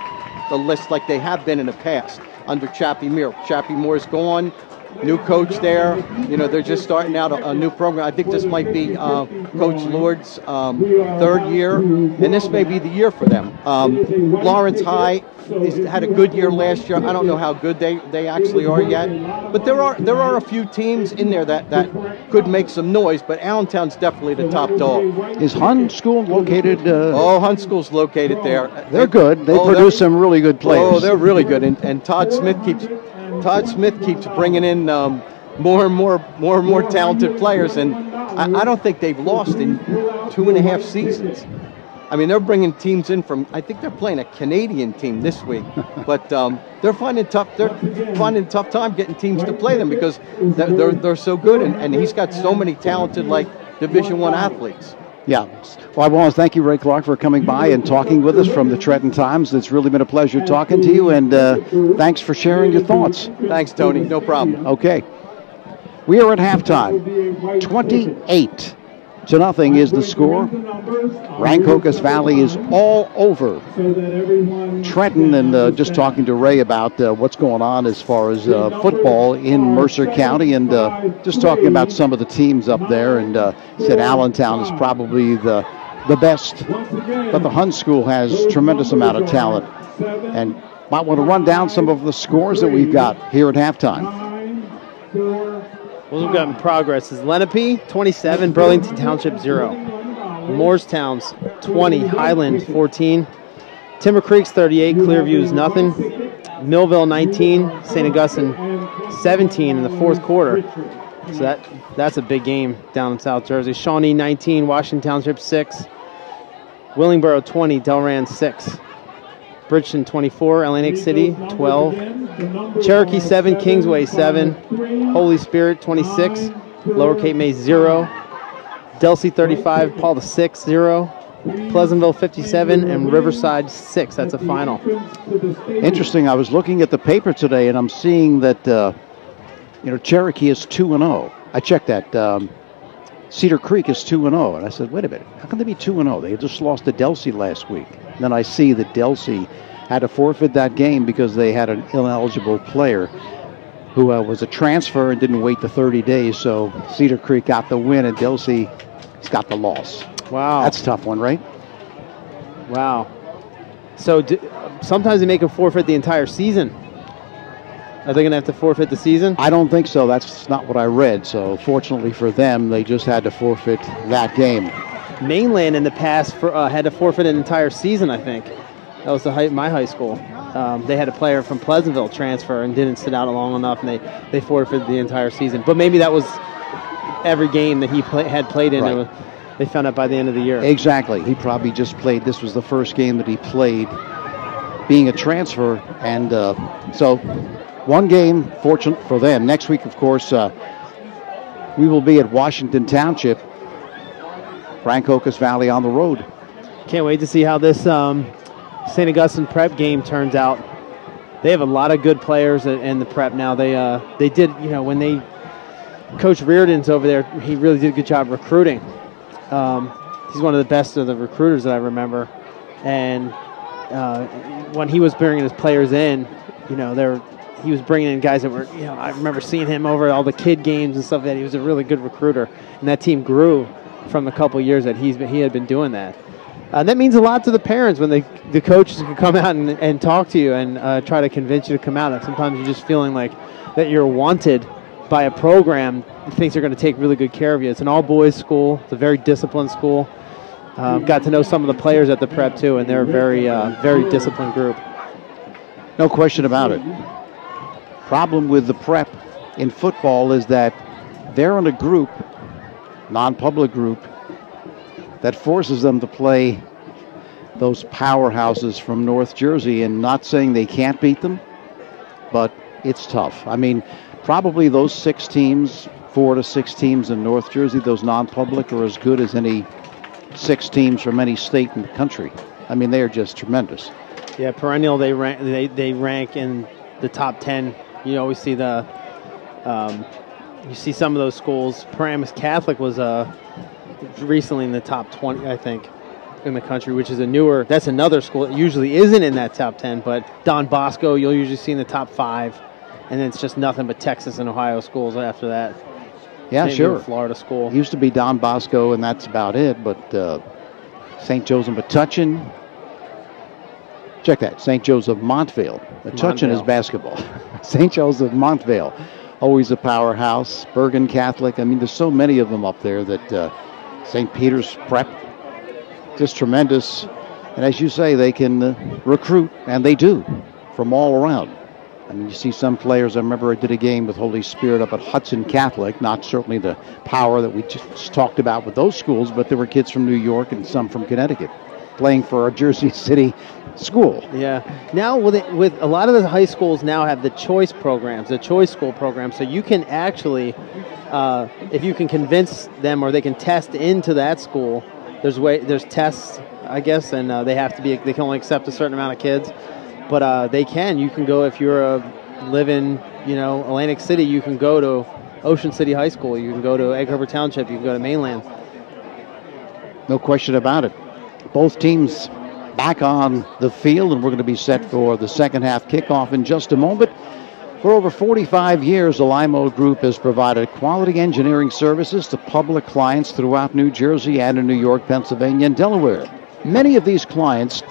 list like they have been in the past under Chappie Moore. Chappie Moore's gone, new coach there. They're just starting out a new program. I think this might be Coach Lord's third year, and this may be the year for them. Lawrence High had a good year last year. I don't know how good they actually are yet, but there are a few teams in there that could make some noise, but Allentown's definitely the top dog. Is Hun School located? Hun School's located there. They're good. They produce some really good players. Oh, they're really good, and Todd Smith keeps bringing in more and more talented players, and I don't think they've lost in 2.5 seasons. I mean, they're bringing teams in from. I think they're playing a Canadian team this week, but they're finding a tough time getting teams to play them because they're so good, and he's got so many talented Division I athletes. Yeah. Well, I want to thank you, Ray Clark, for coming by and talking with us from the Trenton Times. It's really been a pleasure talking to you, and thanks for sharing your thoughts. Thanks, Tony. No problem. Okay. We are at halftime. 28-0 is the score. Rancocas Valley is all over Trenton, and just talking to Ray about what's going on as far as football in Mercer County, and just talking about some of the teams up there, and said Allentown is probably the best, but the Hun School has tremendous amount of talent, and might want to run down some of the scores that we've got here at halftime. What we've got in progress is Lenape 27, Burlington Township 0. Moorestown's 20, Highland 14. Timber Creek's 38, Clearview's nothing. Millville 19, St. Augustine 17 in the fourth quarter. So that's a big game down in South Jersey. Shawnee 19, Washington Township 6. Willingboro 20, Delran 6. Bridgeton 24, Atlantic City 12. Cherokee 7, Kingsway 7. Holy Spirit 26, Lower Cape May 0. Delsey 35, Paul the 6, 0. Pleasantville 57, and Riverside 6. That's a final. Interesting. I was looking at the paper today, and I'm seeing that Cherokee is 2-0. I checked that. Cedar Creek is 2-0, and I said, wait a minute, how can they be 2-0? They just lost to Delsey last week. And then I see that Delsey had to forfeit that game because they had an ineligible player who was a transfer and didn't wait the 30 days. So Cedar Creek got the win, and Delsey's got the loss. Wow. That's a tough one, right? Wow. So sometimes they make them forfeit the entire season. Are they going to have to forfeit the season? I don't think so. That's not what I read. So fortunately for them, they just had to forfeit that game. Mainland in the past had to forfeit an entire season, I think. That was my high school. They had a player from Pleasantville transfer and didn't sit out long enough, and they forfeited the entire season. But maybe that was every game that he had played in. Right. They found out by the end of the year. Exactly. He probably just played. This was the first game that he played being a transfer. And so one game, fortunate for them. Next week, of course, we will be at Washington Township, Rancocas Valley on the road. Can't wait to see how this St. Augustine Prep game turns out. They have a lot of good players in the Prep now. They did, when Coach Reardon's over there, he really did a good job recruiting. He's one of the best of the recruiters that I remember. And when he was bringing his players in, he was bringing in guys that were, I remember seeing him over all the kid games and stuff. That he was a really good recruiter, and that team grew from the couple years that he had been doing that. that means a lot to the parents when the coaches can come out and talk to you and try to convince you to come out. And sometimes you're just feeling like that you're wanted by a program that thinks they're going to take really good care of you. It's an all-boys school. It's a very disciplined school. Got to know some of the players at the prep, too, and they're a very disciplined group. No question about it. Problem with the prep in football is that they're in a group, non-public group, that forces them to play those powerhouses from North Jersey, and not saying they can't beat them, but it's tough. I mean, probably those 6 teams, 4 to 6 teams in North Jersey, those non-public, are as good as any 6 teams from any state in the country. I mean, they are just tremendous. Yeah, perennial, they rank in the top 10. You always see you see some of those schools. Paramus Catholic was recently in the top 20, I think, in the country, which is that's another school that usually isn't in that top 10, but Don Bosco, you'll usually see in the top 5, and then it's just nothing but Texas and Ohio schools after that. Yeah, Same sure. with Florida school. It used to be Don Bosco, and that's about it, but St. Joseph Metuchen, check that, St. Joseph Montvale. Metuchen is basketball. St. Joseph Montvale, always a powerhouse. Bergen Catholic, I mean, there's so many of them up there that St. Peter's Prep, just tremendous. And as you say, they can recruit, and they do, from all around. I mean, you see some players. I remember I did a game with Holy Spirit up at Hudson Catholic, not certainly the power that we just talked about with those schools, but there were kids from New York and some from Connecticut playing for our Jersey City school. Yeah. Now with a lot of the high schools now have the choice programs, the choice school programs, so you can actually, if you can convince them or they can test into that school, there's tests, I guess, and they can only accept a certain amount of kids. But you can go, if you're live in, Atlantic City, you can go to Ocean City High School. You can go to Egg Harbor Township. You can go to Mainland. No question about it. Both teams back on the field, and we're going to be set for the second half kickoff in just a moment. For over 45 years, the Limo Group has provided quality engineering services to public clients throughout New Jersey and in New York, Pennsylvania, and Delaware. Many of these clients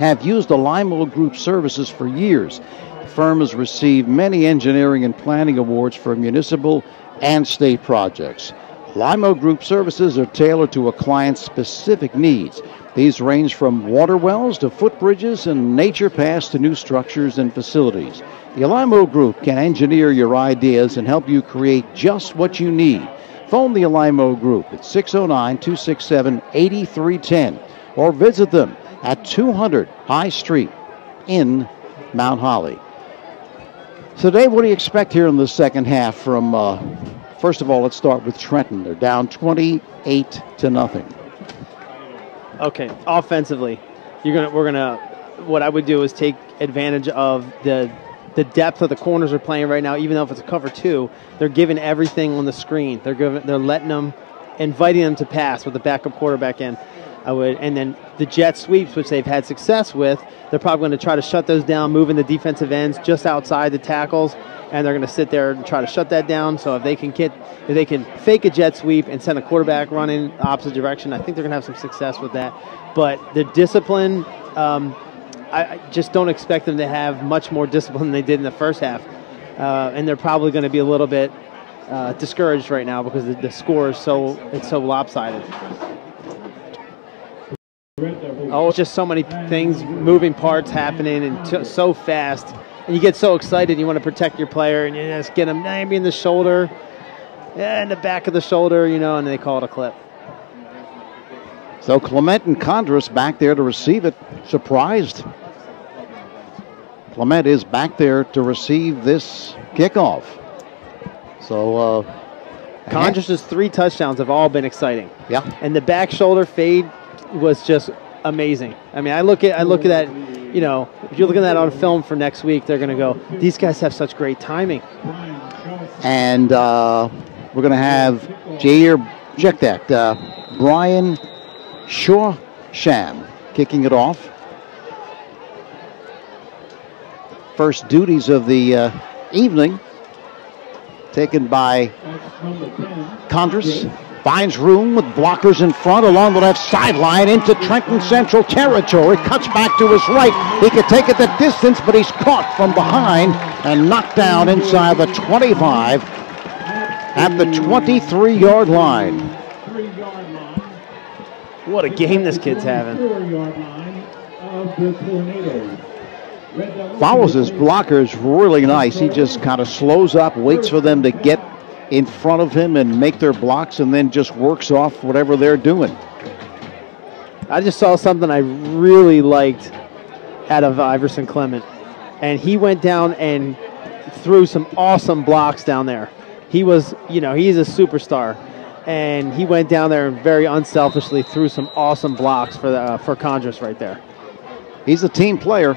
have used the Limo Group services for years. The firm has received many engineering and planning awards for municipal and state projects. Limo Group services are tailored to a client's specific needs. These range from water wells to footbridges and nature paths to new structures and facilities. The Limo Group can engineer your ideas and help you create just what you need. Phone the Limo Group at 609-267-8310 or visit them at 200 High Street in Mount Holly. So, Dave, what do you expect here in the second half from, first of all, let's start with Trenton. They're down 28-0. Okay, offensively, what I would do is take advantage of the depth of the corners are playing right now. Even though if it's a cover 2, they're giving everything on the screen. They're letting them, inviting them to pass with the backup quarterback in. And then the jet sweeps, which they've had success with, they're probably going to try to shut those down, moving the defensive ends just outside the tackles, and they're going to sit there and try to shut that down. So if they can fake a jet sweep and send a quarterback running opposite direction, I think they're going to have some success with that. But the discipline, I just don't expect them to have much more discipline than they did in the first half, and they're probably going to be a little bit discouraged right now because the score is so lopsided. Oh, it's just so many things, moving parts happening, and so fast. And you get so excited, you want to protect your player, and you just get them maybe in the shoulder, in the back of the shoulder, and they call it a clip. So Clement and Condris back there to receive it. Surprised. Clement is back there to receive this kickoff. So Condris' 3 touchdowns have all been exciting. Yeah. And the back shoulder fade was just amazing. I mean, I look at that, if you're looking at that on film for next week, they're going to go, these guys have such great timing. And we're going to have Jair, check that, Brian Shawsham kicking it off. First duties of the evening taken by Condris. Finds room with blockers in front along the left sideline into Trenton Central territory. Cuts back to his right. He could take it the distance, but he's caught from behind and knocked down inside the 25 at the 23-yard line. What a game this kid's having. Follows his blockers really nice. He just kind of slows up, waits for them to get in front of him and make their blocks, and then just works off whatever they're doing. I just saw something I really liked out of Iverson Clement, and he went down and threw some awesome blocks down there. He was, he's a superstar, and he went down there and very unselfishly threw some awesome blocks for Condris right there. He's a team player.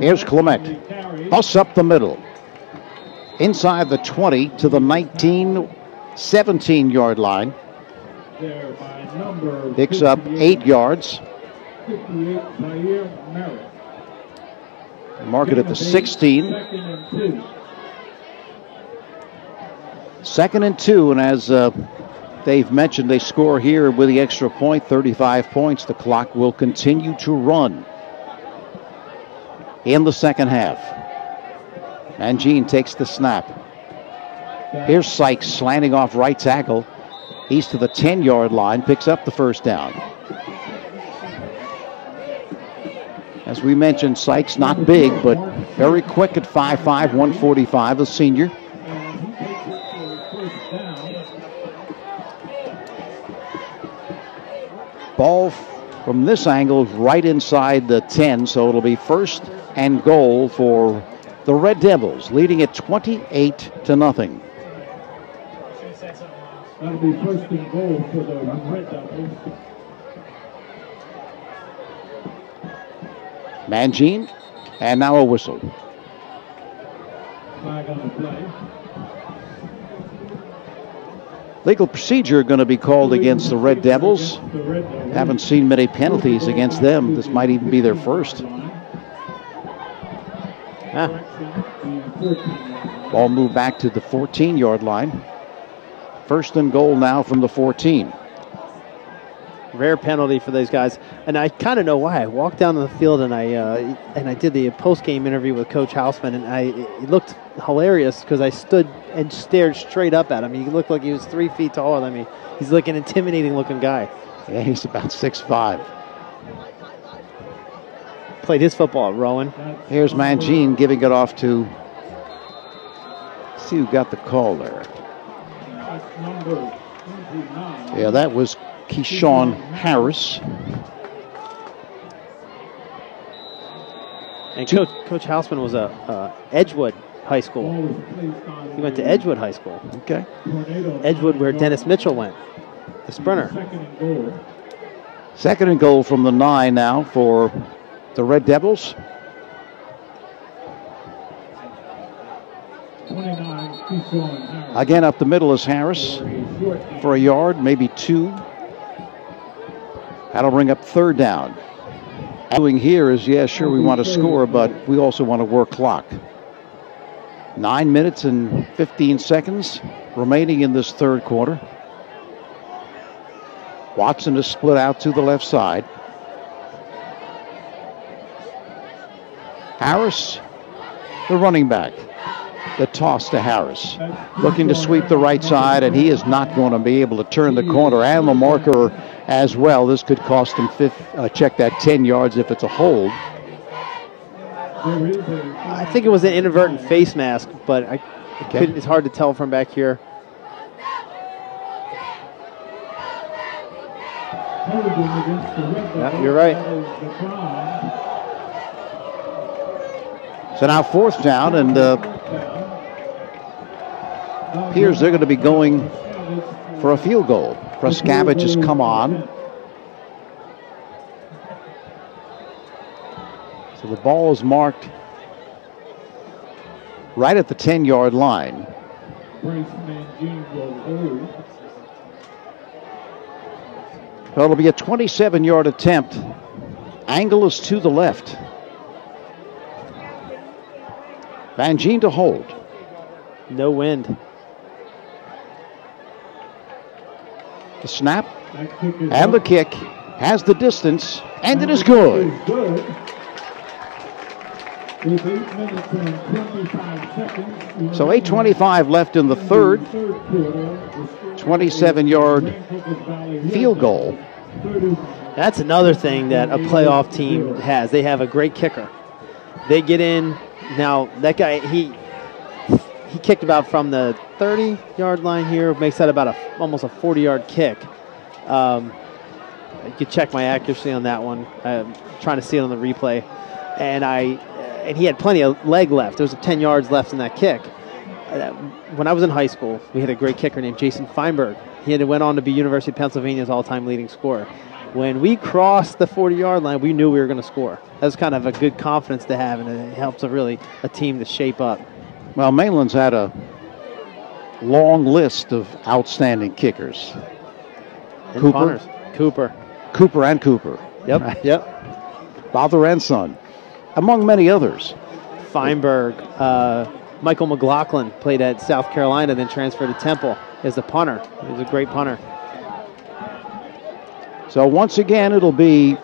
Here's Clement. Bus up the middle. Inside the 20 to the 19, 17-yard line. Picks up 8 yards. Mark it at the 16. 2nd and 2, and as Dave mentioned, they score here with the extra point, 35 points. The clock will continue to run in the second half. And Jean takes the snap. Here's Sykes slanting off right tackle. He's to the 10-yard line, picks up the first down. As we mentioned, Sykes not big, but very quick at 5'5", 145, a senior. Ball from this angle right inside the 10, so it'll be 1st and goal for the Red Devils, leading at 28-0. That'll be 1st and goal for the Red Devils. Mangine, and now a whistle. Flag on the play. Legal procedure going to be called against the Red Devils. Haven't seen many penalties against them. This might even be their first. Ball moved back to the 14-yard line. 1st and goal now from the 14. Rare penalty for those guys, and I kind of know why. I walked down the field and I did the post-game interview with Coach Hausman, and it looked hilarious because I stood and stared straight up at him. He looked like he was 3 feet taller than me. He's like an intimidating-looking guy. Yeah, he's about 6'5". Played his football at Rowan. Here's Mangine giving it off to. Let's see who got the call there. Yeah, that was Keyshawn Harris. And Coach Hausman was Edgewood High School. He went to Edgewood High School. Okay. Edgewood, where Dennis Mitchell went, the sprinter. 2nd and goal from the 9 now for the Red Devils. 29, Keyshawn Harris. Again, up the middle is Harris for a yard, maybe 2. That'll bring up 3rd down. Doing here is, yeah, sure, we want to score, but we also want to work clock. 9 minutes and 15 seconds remaining in this 3rd quarter. Watson is split out to the left side. Harris, the running back. The toss to Harris. Looking to sweep the right side, and he is not going to be able to turn the corner and the marker as well. This could cost him check that 10 yards if it's a hold. I think it was an inadvertent face mask, but it's hard to tell from back here. Yeah, you're right. So now 4th down, and appears they're going to be going for a field goal. Preskavich has come on. So the ball is marked right at the 10-yard line. Well, it'll be a 27-yard attempt. Angle is to the left. Van Gien to hold. No wind. The snap and the kick has the distance, and it is good. So 8:25 left in the third. 27-yard field goal. That's another thing that a playoff team has. They have a great kicker. They get in. Now, that guy, he kicked about from the 30-yard line here, makes that about almost a 40-yard kick. You could check my accuracy on that one. I'm trying to see it on the replay. And he had plenty of leg left. There was 10 yards left in that kick. When I was in high school, we had a great kicker named Jason Feinberg. He went on to be University of Pennsylvania's all-time leading scorer. When we crossed the 40-yard line, we knew we were going to score. That was kind of a good confidence to have, and it helps a team to shape up. Well, Mainland's had a long list of outstanding kickers. And punters. Cooper. Yep. Right. Yep. Father and son, among many others. Feinberg. Michael McLaughlin played at South Carolina, then transferred to Temple as a punter. He was a great punter. So once again, it'll be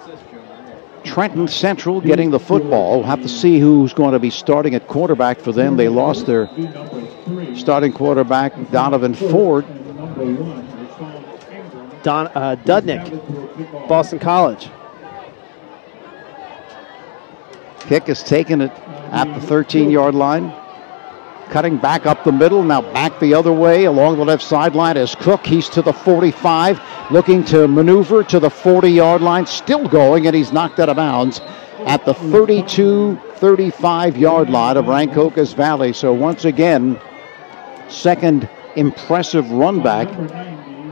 Trenton Central getting the football. We'll have to see who's going to be starting at quarterback for them. They lost their starting quarterback, Donovan Ford. Dudnick, Boston College. Kick is taken at the 13-yard line. Cutting back up the middle, now back the other way along the left sideline is Cook. He's to the 45, looking to maneuver to the 40-yard line, still going, and he's knocked out of bounds at the 32-35-yard line of Rancocas Valley. So once again, second impressive run back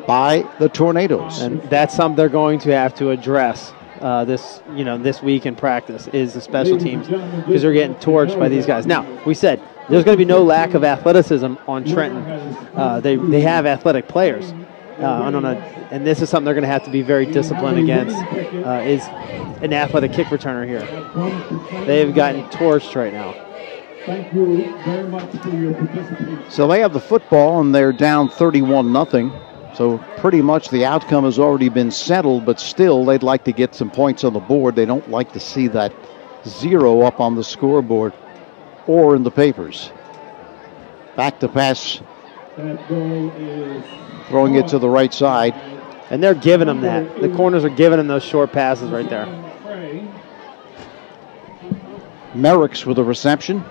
by the Tornadoes. And that's something they're going to have to address this week in practice, is the special teams, because they're getting torched by these guys. Now, we said there's going to be no lack of athleticism on Trenton. They have athletic players. And this is something they're going to have to be very disciplined against, is an athletic kick returner here. They've gotten torched right now. Thank you very much for your participation. So they have the football, and they're down 31-0. So pretty much the outcome has already been settled, but still they'd like to get some points on the board. They don't like to see that 0 up on the scoreboard or in the papers. Back to pass. Throwing it to the right side. And they're giving them that. The corners are giving them those short passes right there. Merricks with a reception.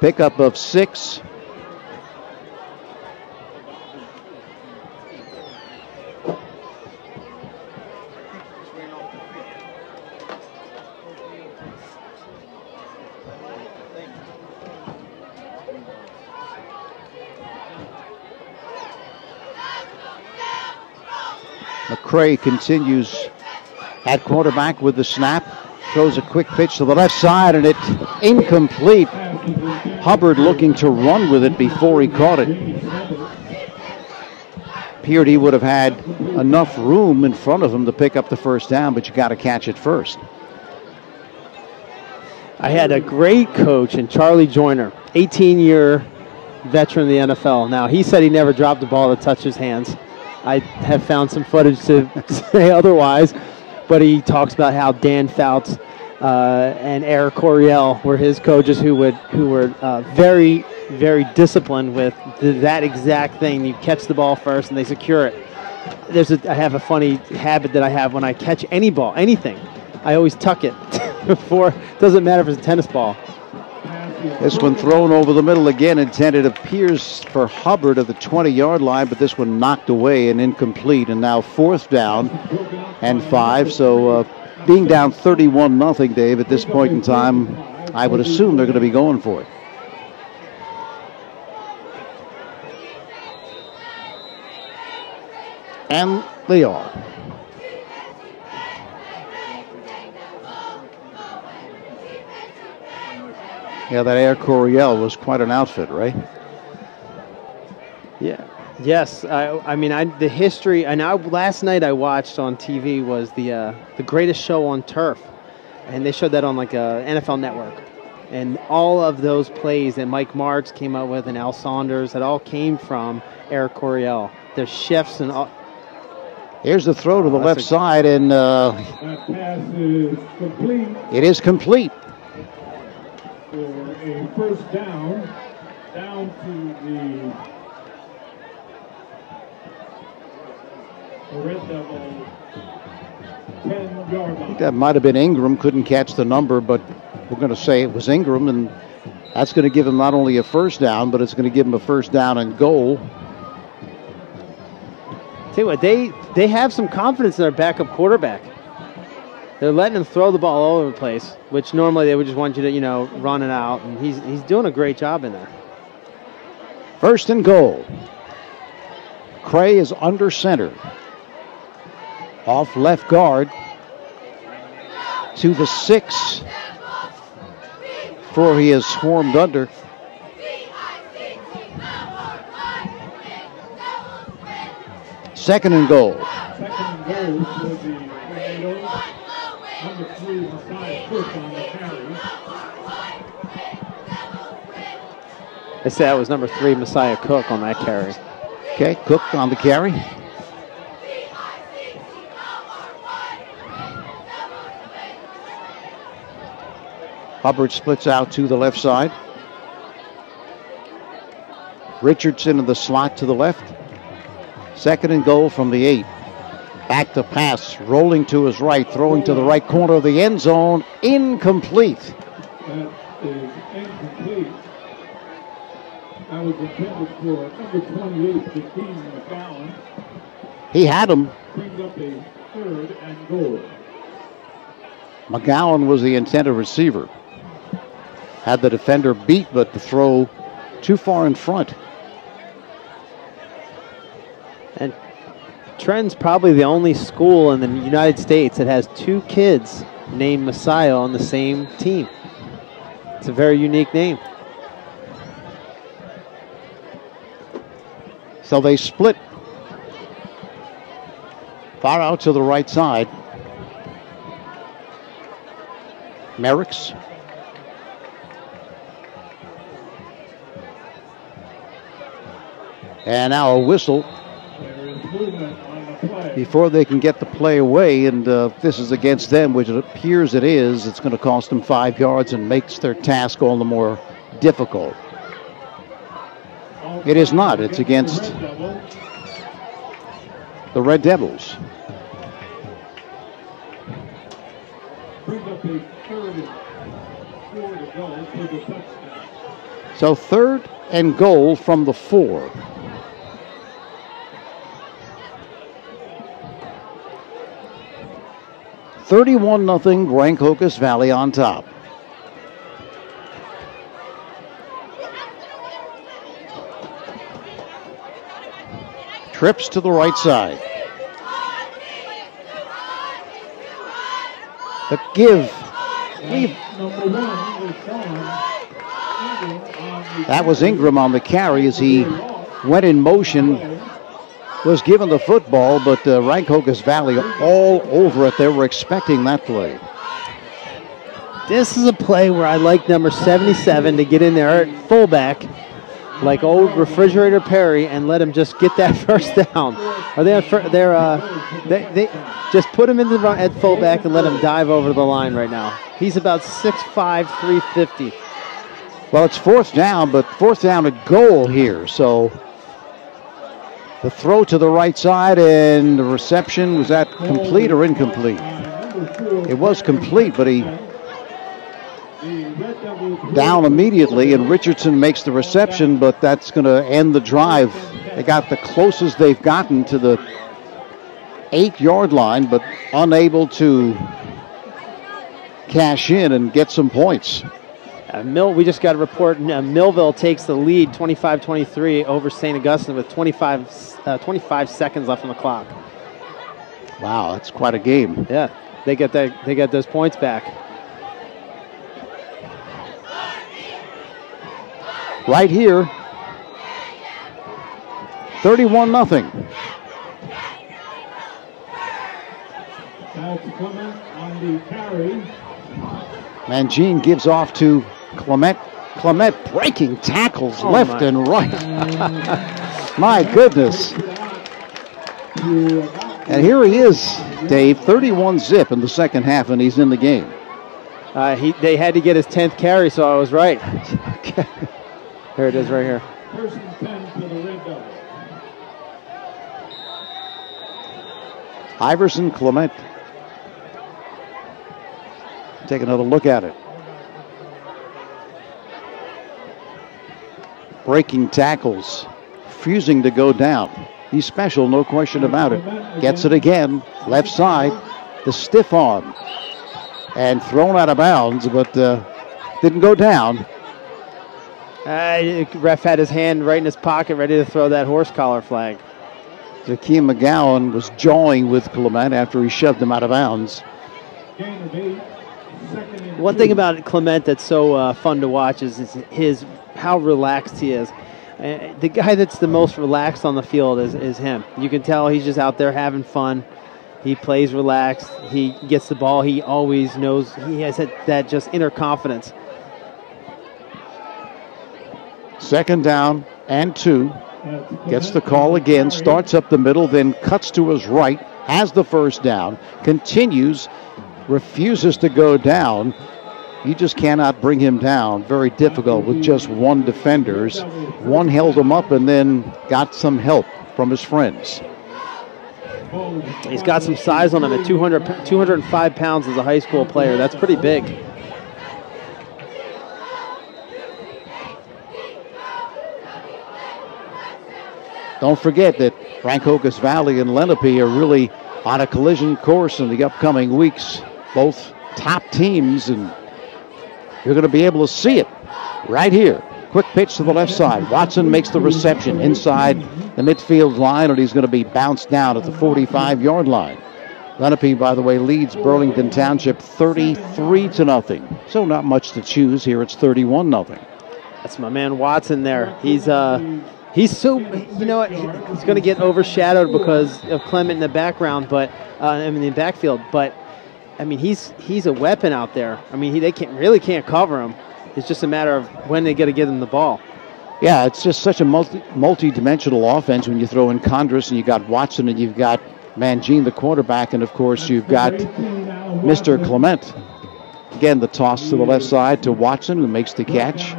Pickup of 6. McCray continues at quarterback with the snap. Throws a quick pitch to the left side, and it's incomplete. Hubbard looking to run with it before he caught it. Appeared he would have had enough room in front of him to pick up the first down, but you got to catch it first. I had a great coach in Charlie Joyner, 18-year veteran in the NFL. Now, he said he never dropped the ball to touch his hands. I have found some footage to say otherwise, but he talks about how Dan Fouts and Eric Coryell were his coaches who were very, very disciplined with that exact thing. You catch the ball first and they secure it. I have a funny habit that I have when I catch any ball, anything. I always tuck it before. Doesn't matter if it's a tennis ball. This one thrown over the middle again, intended appears for Hubbard at the 20-yard line, but this one knocked away and incomplete, and now 4th down and 5. So being down 31-0, Dave, at this point in time, I would assume they're going to be going for it. And they are. Yeah, that Air Coryell was quite an outfit, right? Yeah. Yes. The history. And last night I watched on TV was the Greatest Show on Turf, and they showed that on like a NFL Network. And all of those plays that Mike Martz came up with and Al Saunders, that all came from Eric Coryell. There's shifts and all. Here's the throw to the left side, and That pass is complete it is complete. for a first down to the Red Devils 10-yard I think line. that might have been Ingram. Couldn't catch the number, but we're going to say it was Ingram, and that's going to give him not only a first down, but it's going to give him a first down and goal. Tell you what, they have some confidence in their backup quarterback. They're letting him throw the ball all over the place, which normally they would just want you to, run it out, and he's doing a great job in there. First and goal. Cray is under center. Off left guard to the 6, before he is swarmed under. Second and goal. Second and goal for the Tornadoes. Number 3, Messiah Cook on the carry. I say that was number 3, Messiah Cook, on that carry. Okay, Cook on the carry. Hubbard splits out to the left side. Richardson in the slot to the left. Second and goal from the 8. Back to pass, rolling to his right, throwing to the right corner of the end zone. Incomplete. That is incomplete. That was intended for number 28, Christine McGowan. He had him. Brings up a third and goal. McGowan was the intended receiver. Had the defender beat, but the throw too far in front. And Trenton's probably the only school in the United States that has 2 kids named Messiah on the same team. It's a very unique name. So they split far out to the right side. Merricks. And now a whistle There is movement on the play. before they can get the play away. And if this is against them, which it appears it is, it's going to cost them 5 yards and makes their task all the more difficult. It is not. It's against the Red Devils. Brings up a third and 4 to go for the touchdown. So third and goal from the 4. $31-0 Rancocas Valley on top. Trips to the right side. The give. Number 1 is on. That was Ingram on the carry as he went in motion, was given the football, but Rancocas Valley all over it. They were expecting that play. This is a play where I like number 77 to get in there at fullback, like old Refrigerator Perry, and let him just get that first down. Are they on they just put him in the run at fullback and let him dive over the line right now. He's about 6'5", 350. Well, it's fourth down, but fourth down and goal here. So the throw to the right side and the reception, was that complete or incomplete? It was complete, but he down immediately, and Richardson makes the reception, but that's going to end the drive. They got the closest they've gotten to the 8-yard line, but unable to cash in and get some points. We just got a report. Millville takes the lead 25-23 over St. Augustine with 25 seconds left on the clock. Wow, that's quite a game. Yeah, they get those points back. Right here, 31-0. That's coming on the carry. Mangine gives off to Clement breaking tackles Oh, left my. and right. My goodness. And here he is, Dave, 31 zip in the second half, and he's in the game. They had to get his 10th carry, so I was right. Okay. Here it is right here. First and 10 for the Red Devils. Iverson Clement. Take another look at it. Breaking tackles, refusing to go down. He's special, no question about it. Gets it again, left side, the stiff arm. And thrown out of bounds, but didn't go down. Ref had his hand right in his pocket, ready to throw that horse collar flag. Jakeem McGowan was jawing with Clement after he shoved him out of bounds. Gain of 8. Second and One 2. thing about Clement that's so fun to watch is how relaxed he is. The guy that's the most relaxed on the field is him. You can tell he's just out there having fun. He plays relaxed. He gets the ball. He always knows. He has that just inner confidence. Second down and 2. Gets the call again, starts up the middle, then cuts to his right, has the first down, continues, refuses to go down. You just cannot bring him down. Very difficult with just one defenders. One held him up and then got some help from his friends. He's got some size on him at 205 pounds as a high school player. That's pretty big. Don't forget that Rancocas Valley and Lenape are really on a collision course in the upcoming weeks. Both top teams, and you're going to be able to see it right here. Quick pitch to the left side. Watson makes the reception inside the midfield line, and he's going to be bounced down at the 45-yard line. Lenape, by the way, leads Burlington Township 33-0. So not much to choose here. It's 31-0. That's my man Watson there. He's so, you know what, he's going to get overshadowed because of Clement in the background, but in the backfield. But I mean, he's a weapon out there. I mean, they can't cover him. It's just a matter of when they got to get him the ball. Yeah, it's just such a multi-dimensional offense when you throw in Condris and you got Watson and you've got Mangine, the quarterback, and of course you've got Mr. Clement. Again, the toss to the left side to Watson, who makes the catch.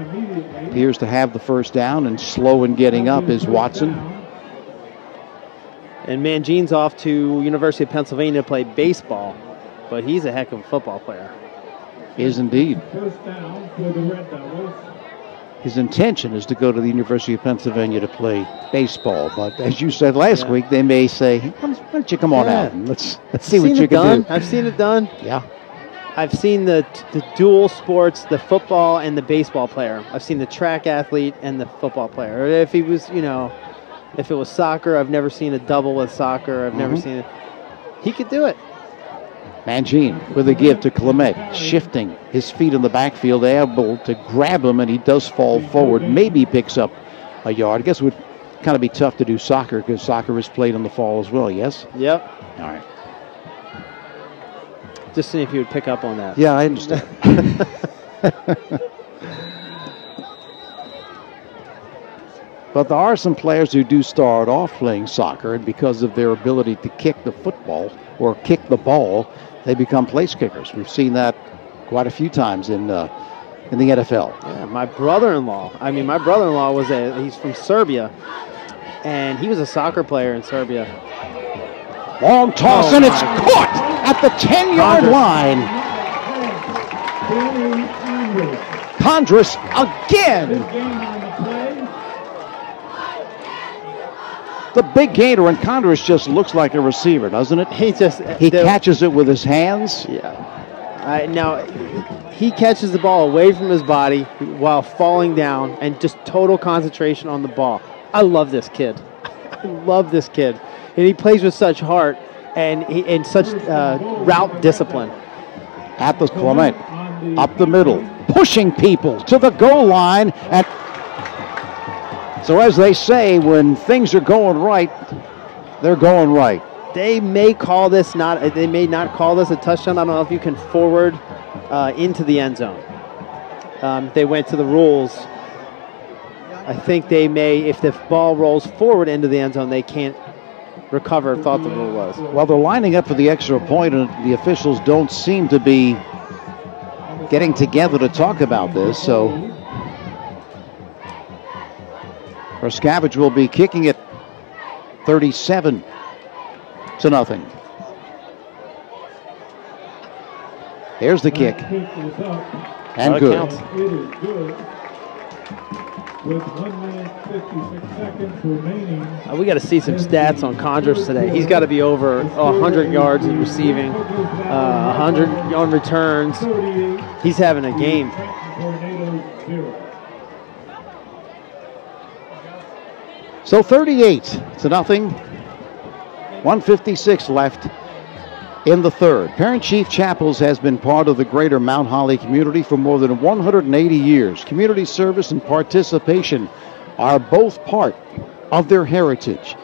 Appears to have the first down, and slow in getting up is Watson. And Mangine's off to University of Pennsylvania to play baseball, but he's a heck of a football player. Is indeed. First down for the Red Devils. His intention is to go to the University of Pennsylvania to play baseball, but as you said last week, they may say, hey, why don't you come on out and let's see what you can do. I've seen it done. Yeah. I've seen the dual sports, the football and the baseball player. I've seen the track athlete and the football player. If he was, if it was soccer, I've never seen a double with soccer. I've never seen it. He could do it. Mangine with a give to Clement, shifting his feet in the backfield, able to grab him, and he does fall forward. Maybe picks up a yard. I guess it would kind of be tough to do soccer because soccer is played in the fall as well, yes? Yep. All right. Just seeing if you would pick up on that. Yeah, I understand. But there are some players who do start off playing soccer, and because of their ability to kick the football or kick the ball, they become place kickers. We've seen that quite a few times in the NFL. Yeah, my brother-in-law he's from Serbia, and he was a soccer player in Serbia. Long toss, and it's caught at the 10-yard line. Condris again. The big gainer, and Condris just looks like a receiver, doesn't it? He catches it with his hands. Yeah. Now, he catches the ball away from his body while falling down, and just total concentration on the ball. I love this kid. I love this kid. And he plays with such heart and such route discipline. At the Clement, up the middle, pushing people to the goal line. And so as they say, when things are going right, they're going right. They may not call this a touchdown. I don't know if you can forward into the end zone. they went to the rules. I think they may, if the ball rolls forward into the end zone, they can't recover, thought the rule was. Well, they're lining up for the extra point, and the officials don't seem to be getting together to talk about this, so Rancocas will be kicking it 37-0. Here's the kick. And good. It is good. With 1 minute 56 seconds remaining. We got to see some stats on Condress today. He's got to be over 100 yards in receiving, 100 on returns. He's having a game. So 38-0. 1:56 left in the third. Parent Chief Chapels has been part of the greater Mount Holly community for more than 180 years. Community service and participation are both part of their heritage.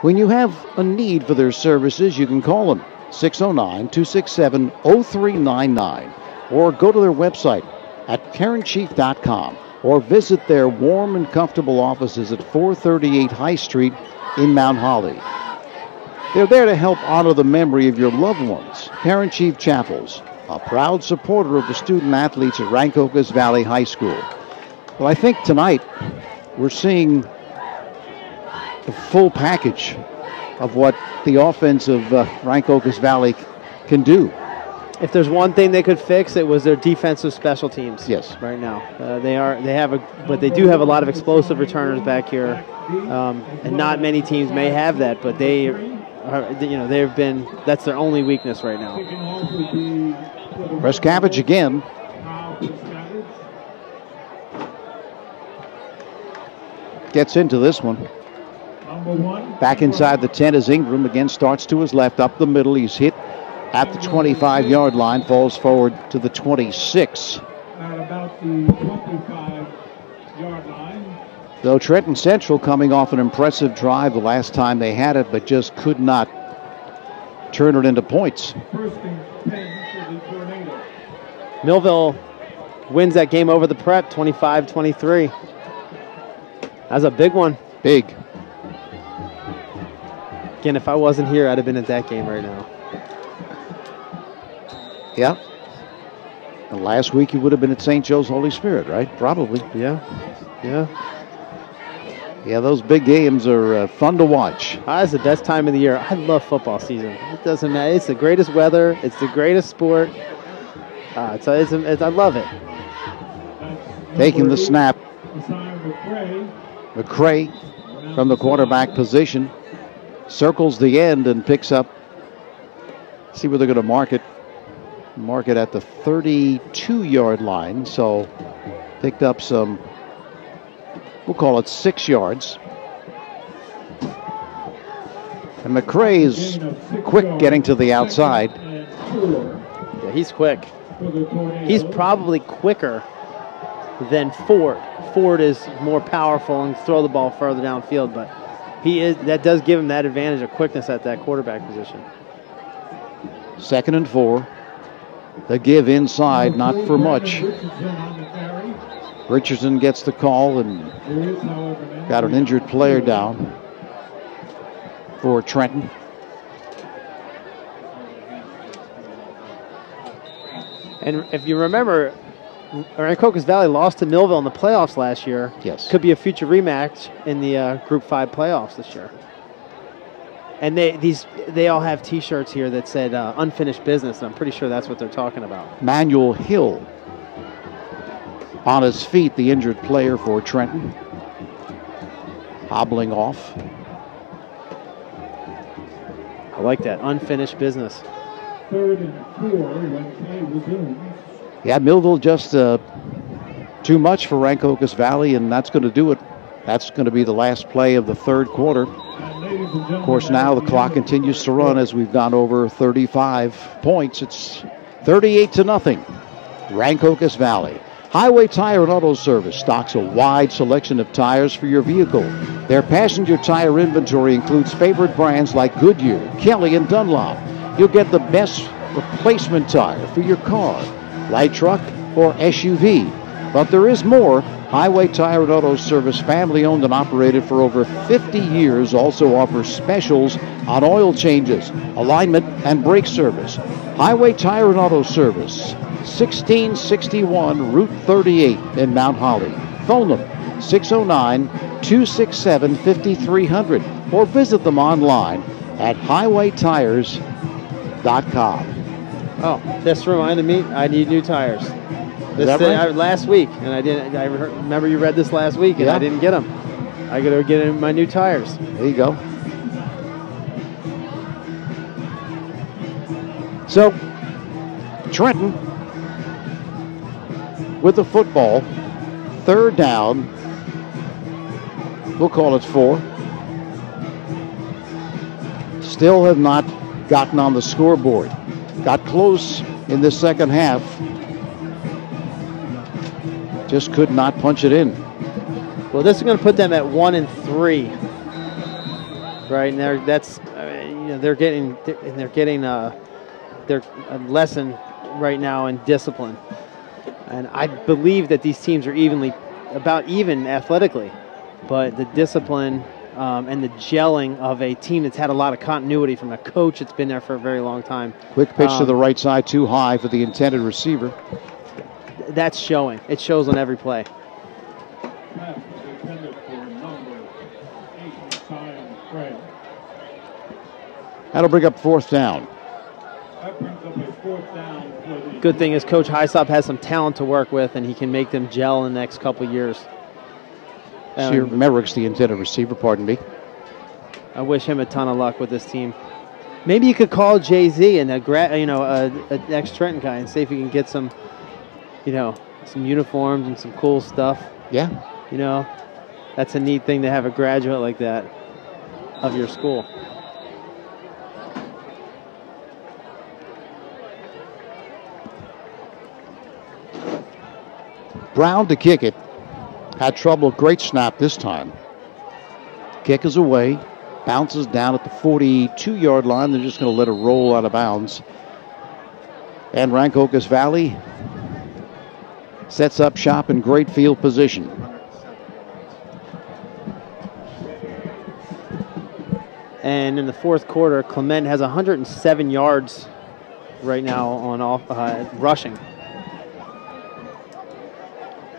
When you have a need for their services, you can call them 609-267-0399 or go to their website at parentchief.com or visit their warm and comfortable offices at 438 High Street in Mount Holly. They're there to help honor the memory of your loved ones. Parent Chief Chapels, a proud supporter of the student athletes at Rancocas Valley High School. Well, I think tonight we're seeing the full package of what the offense of Rancocas Valley can do. If there's one thing they could fix, it was their defensive special teams. Yes. Right now, but they do have a lot of explosive returners back here, and not many teams may have that. But they've been, that's their only weakness right now. Rancocas again. Gets into this one. Back inside the 10 is Ingram. Again, starts to his left, up the middle. He's hit at the 25-yard line, falls forward to the 26. At about the 25-yard line. Though Trenton Central coming off an impressive drive the last time they had it, but just could not turn it into points. First and 10 for the Tornadoes. Millville wins that game over the Prep, 25-23. That's a big one. Big. Again, if I wasn't here, I'd have been at that game right now. Yeah. And last week you would have been at St. Joe's Holy Spirit, right? Probably. Yeah. Yeah. Yeah, those big games are fun to watch. It's the best time of the year. I love football season. It doesn't matter. It's the greatest weather. It's the greatest sport. I love it. Taking the snap. McCray from the quarterback position circles the end and picks up. See where they're going to mark it. Mark it at the 32-yard line. So picked up some, we'll call it 6 yards. And McCray is quick getting to the outside. Yeah, he's quick. He's probably quicker than Ford. Ford is more powerful and throw the ball further downfield, but that does give him that advantage of quickness at that quarterback position. 2nd and 4. The give inside, not for much. Richardson gets the call and got an injured player down for Trenton. And if you remember, Rancocas Valley lost to Millville in the playoffs last year. Yes. Could be a future rematch in the Group 5 playoffs this year. And they all have T-shirts here that said unfinished business, and I'm pretty sure that's what they're talking about. Manuel Hill on his feet, the injured player for Trenton. Hobbling off. I like that, unfinished business. 3rd and 4 when play resumes. Yeah, Millville just too much for Rancocas Valley, and that's going to do it. That's going to be the last play of the third quarter. Of course, now the clock continues to run as we've gone over 35 points. It's 38-0. Rancocas Valley. Highway Tire and Auto Service stocks a wide selection of tires for your vehicle. Their passenger tire inventory includes favorite brands like Goodyear, Kelly, and Dunlop. You'll get the best replacement tire for your car, light truck, or SUV. But there is more. Highway Tire and Auto Service, family owned and operated for over 50 years, also offers specials on oil changes, alignment, and brake service. Highway Tire and Auto Service, 1661 Route 38 in Mount Holly. Phone them 609-267-5300 or visit them online at highwaytires.com. Oh, this reminded me, I need new tires. Last week, and I didn't. I remember you read this last week, and I didn't get them. I got to get in my new tires. There you go. So, Trenton with the football, third down. We'll call it 4. Still have not gotten on the scoreboard. Got close in the second half. Just could not punch it in. Well, this is going to put them at 1-3, right? And they're getting their lesson right now in discipline. And I believe that these teams are about even athletically, but the discipline and the gelling of a team that's had a lot of continuity from a coach that's been there for a very long time. Quick pitch to the right side, too high for the intended receiver. That's showing. It shows on every play. That'll bring up fourth down. Good thing is Coach Hysop has some talent to work with, and he can make them gel in the next couple of years. Merrick's the intended receiver, pardon me. I wish him a ton of luck with this team. Maybe you could call Jay-Z and an ex-Trenton guy and see if you can get some some uniforms and some cool stuff. Yeah. That's a neat thing to have a graduate like that of your school. Brown to kick it. Had trouble. Great snap this time. Kick is away. Bounces down at the 42-yard line. They're just going to let it roll out of bounds. And Rancocas Valley sets up shop in great field position. And in the fourth quarter, Clement has 107 yards right now on rushing.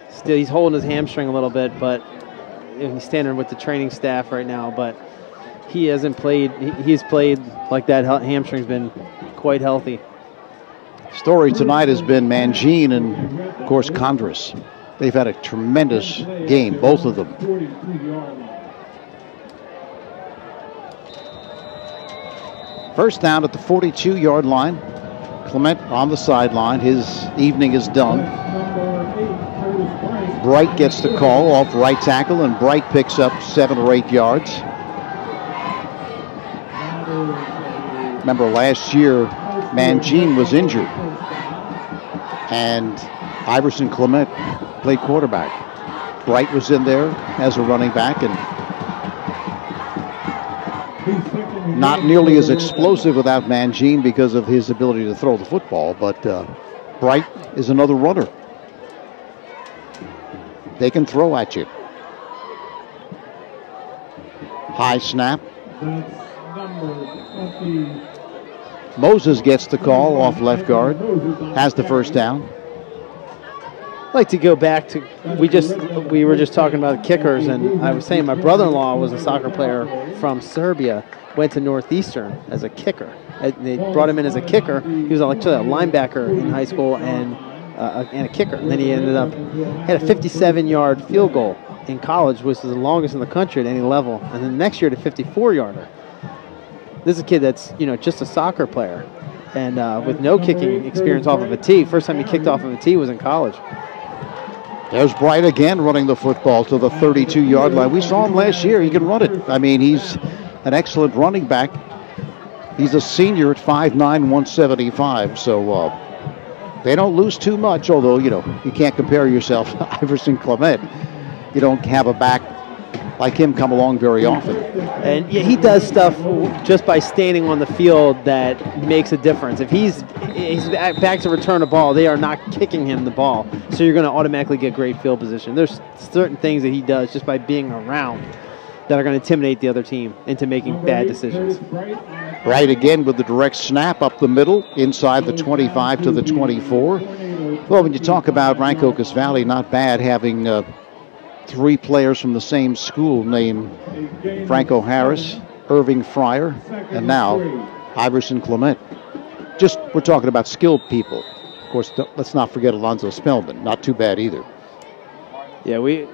Still, he's holding his hamstring a little bit, but he's standing with the training staff right now. But he hasn't played. He's played like that. Hamstring's been quite healthy. Story tonight has been Mangine and, of course, Condris. They've had a tremendous game, both of them. First down at the 42-yard line. Clement on the sideline. His evening is done. Bright gets the call off right tackle, and Bright picks up 7 or 8 yards. Remember last year, Mangine was injured, and Iverson Clement played quarterback. Bright was in there as a running back, and not nearly as explosive without Mangine because of his ability to throw the football, but Bright is another runner. They can throw at you. High snap. Moses gets the call off left guard, has the first down. I'd like to go back to, we were just talking about kickers, and I was saying my brother-in-law was a soccer player from Serbia, went to Northeastern as a kicker. They brought him in as a kicker. He was actually a linebacker in high school and a kicker. And then he had a 57-yard field goal in college, which is the longest in the country at any level. And then the next year, a 54-yarder. This is a kid that's, just a soccer player and with no kicking experience off of a tee. First time he kicked off of a tee was in college. There's Bright again running the football to the 32-yard line. We saw him last year. He can run it. I mean, he's an excellent running back. He's a senior at 5'9", 175. So they don't lose too much, although, you can't compare yourself to Iverson Clement. You don't have a back like him come along very often. And yeah, he does stuff just by standing on the field that makes a difference. If he's back to return a ball, they are not kicking him the ball, so you're going to automatically get great field position. There's certain things that he does just by being around that are going to intimidate the other team into making bad decisions. Bright again with the direct snap up the middle, inside the 25 to the 24. Well, when you talk about Rancocas Valley, not bad having 3 players from the same school named Franco Harris, Irving Fryer, and now Iverson Clement. Just, we're talking about skilled people. Of course, let's not forget Alonzo Spellman. Not too bad either. Yeah, we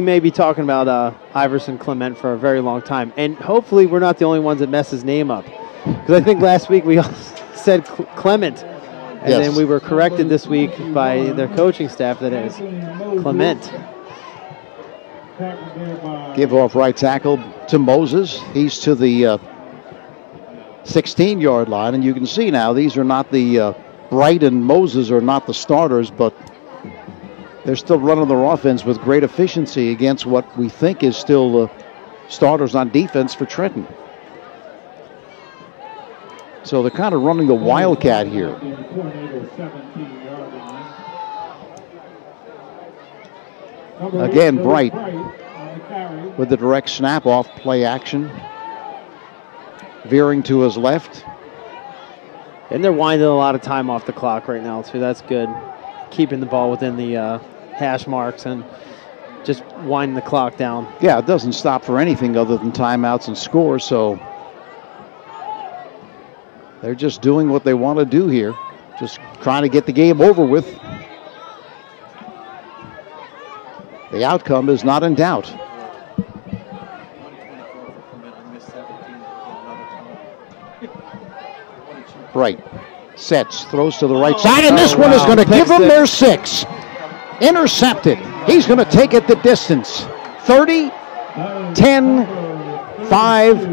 may be talking about Iverson Clement for a very long time, and hopefully we're not the only ones that mess his name up. Because I think last week we all said Clement, and yes. then we were corrected this week by their coaching staff that it is Clement. Give off right tackle to Moses. He's to the 16-yard line, and you can see now these are not the Bright and Moses are not the starters, but they're still running their offense with great efficiency against what we think is still the starters on defense for Trenton. So they're kind of running the Wildcat here. Again, Bright with the direct snap off play action. Veering to his left. And they're winding a lot of time off the clock right now, too. That's good. Keeping the ball within the hash marks and just winding the clock down. Yeah, it doesn't stop for anything other than timeouts and scores, so they're just doing what they want to do here. Just trying to get the game over with. The outcome is not in doubt. Bright sets, throws to the right side, and this one is going to give them their 6. Intercepted. He's going to take it the distance. 30, 10, 5,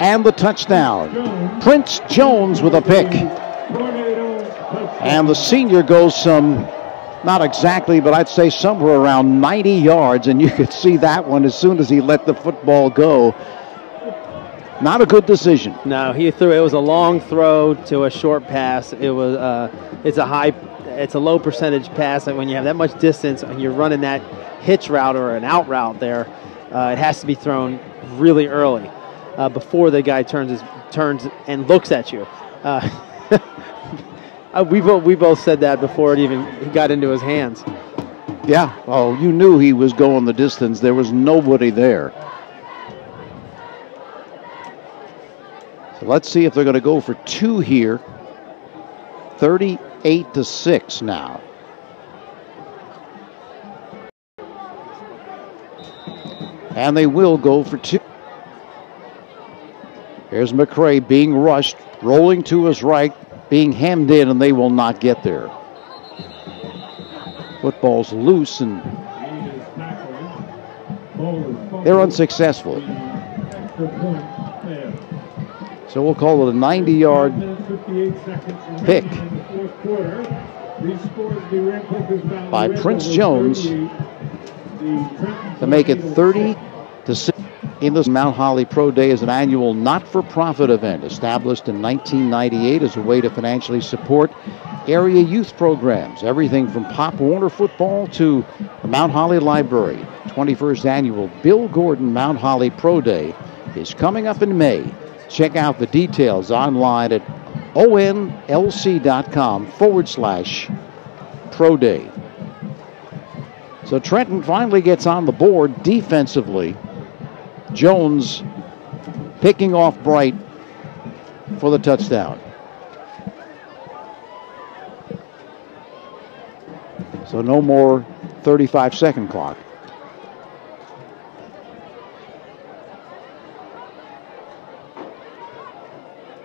and the touchdown. Prince Jones with a pick. And the senior goes not exactly, but I'd say somewhere around 90 yards, and you could see that one as soon as he let the football go. Not a good decision. No, it was a long throw to a short pass. It was it's a low percentage pass, and when you have that much distance and you're running that hitch route or an out route there, it has to be thrown really early before the guy turns and looks at you. We both said that before it even got into his hands. Yeah. Oh, you knew he was going the distance. There was nobody there. So let's see if they're going to go for 2 here. 38-6 now. And they will go for 2. Here's McCray being rushed, rolling to his right, being hemmed in, and they will not get there. Football's loose, and they're unsuccessful. So we'll call it a 90-yard pick by Prince Jones to make it 30-6. In this Mount Holly Pro Day is an annual not-for-profit event established in 1998 as a way to financially support area youth programs. Everything from Pop Warner football to the Mount Holly Library. 21st annual Bill Gordon Mount Holly Pro Day is coming up in May. Check out the details online at onlc.com/Pro Day. So Trenton finally gets on the board defensively. Jones picking off Bright for the touchdown. So no more 35-second clock.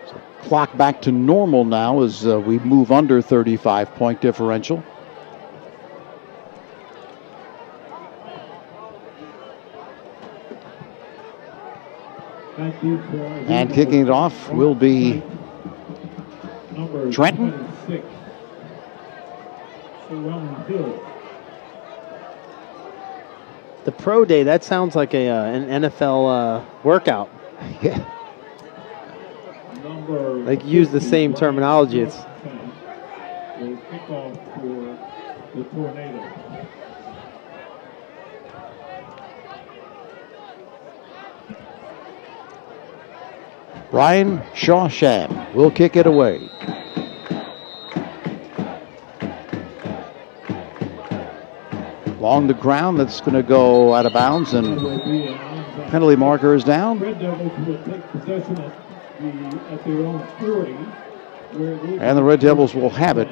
So clock back to normal now as we move under 35-point differential. And kicking it off will be Trenton. The pro day, that sounds like an NFL workout. Yeah. Like use the same terminology. It's will kick off for the Tornadoes. Brian Shawsham will kick it away. Along the ground, that's going to go out of bounds, and penalty marker is down. Red Devils will take possession at their own 40. And the Red Devils will have it.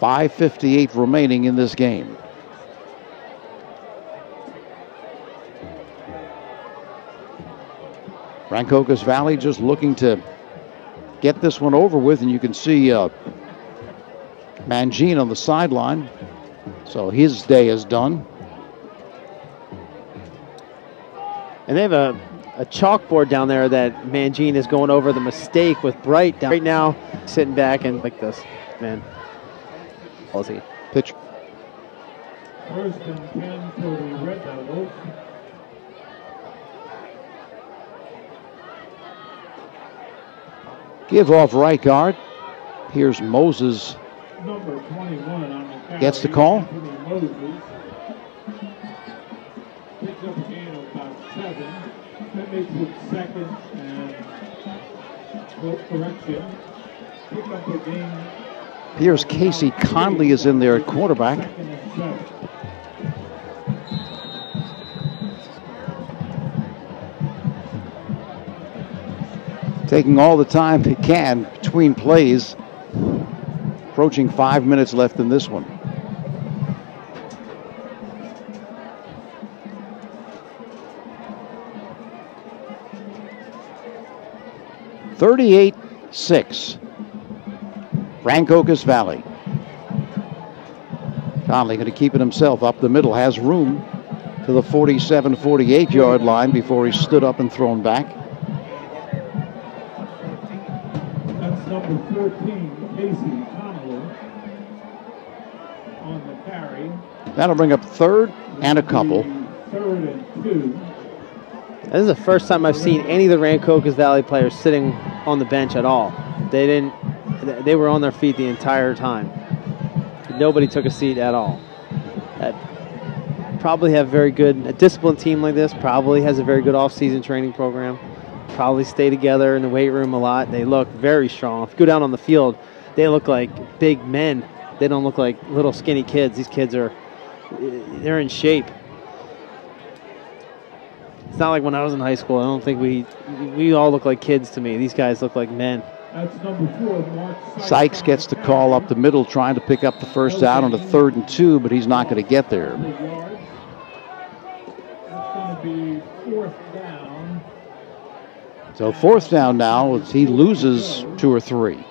5:58 remaining in this game. Rancocas Valley just looking to get this one over with, and you can see Mangine on the sideline. So his day is done. And they have a chalkboard down there that Mangine is going over the mistake with Bright down right now, sitting back and like this, man. Ballsy. Pitch. First and 10 for the Red Devils. Give off right guard. Here's Moses. Number 21 on the carry. Gets the call. Moses picks up a gain of about 7. That makes it second and correction. Pick up a gain. Here's Casey Conley is in there at quarterback. Second and 7. Taking all the time he can between plays. Approaching 5 minutes left in this one. (38-6). Rancocas Valley. Conley going to keep it himself up the middle. Has room to the 47, 48-yard line before he stood up and thrown back. That's number 14, Casey Conley, on the carry. That'll bring up third and a couple. Third and 2. This is the first time I've seen any of the Rancocas Valley players sitting on the bench at all. They were on their feet the entire time. Nobody took a seat at all. Probably have very good, a disciplined team like this probably has a very good off-season training program. Probably stay together in the weight room a lot. They look very strong. If you go down on the field, they look like big men. They don't look like little skinny kids. These kids they're in shape. It's not like when I was in high school. I don't think we all look like kids to me. These guys look like men. That's number 4, Mark Sykes gets the call up the middle, trying to pick up the first down on a 3rd and 2, but he's not going to get there. That's going to be 4th down. So 4th down now, as he loses 2 or 3.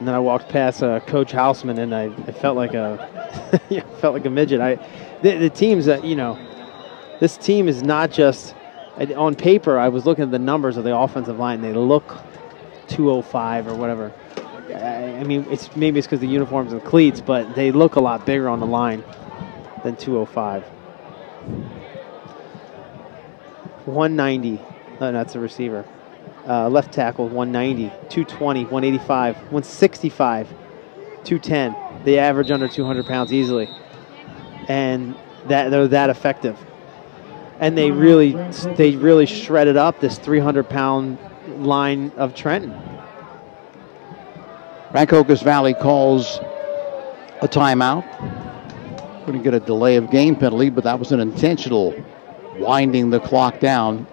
And then I walked past Coach Houseman, and I felt like a midget. The teams that this team is not just on paper. I was looking at the numbers of the offensive line. They look 205 or whatever. I mean, maybe it's because the uniforms and cleats, but they look a lot bigger on the line than 205. 190. Oh, that's a receiver. Left tackle 190, 220, 185, 165, 210. They average under 200 pounds easily, and they're that effective. And they really shredded up this 300-pound line of Trenton. Rancocas Valley calls a timeout. Going to get a delay of game penalty, but that was an intentional winding the clock down.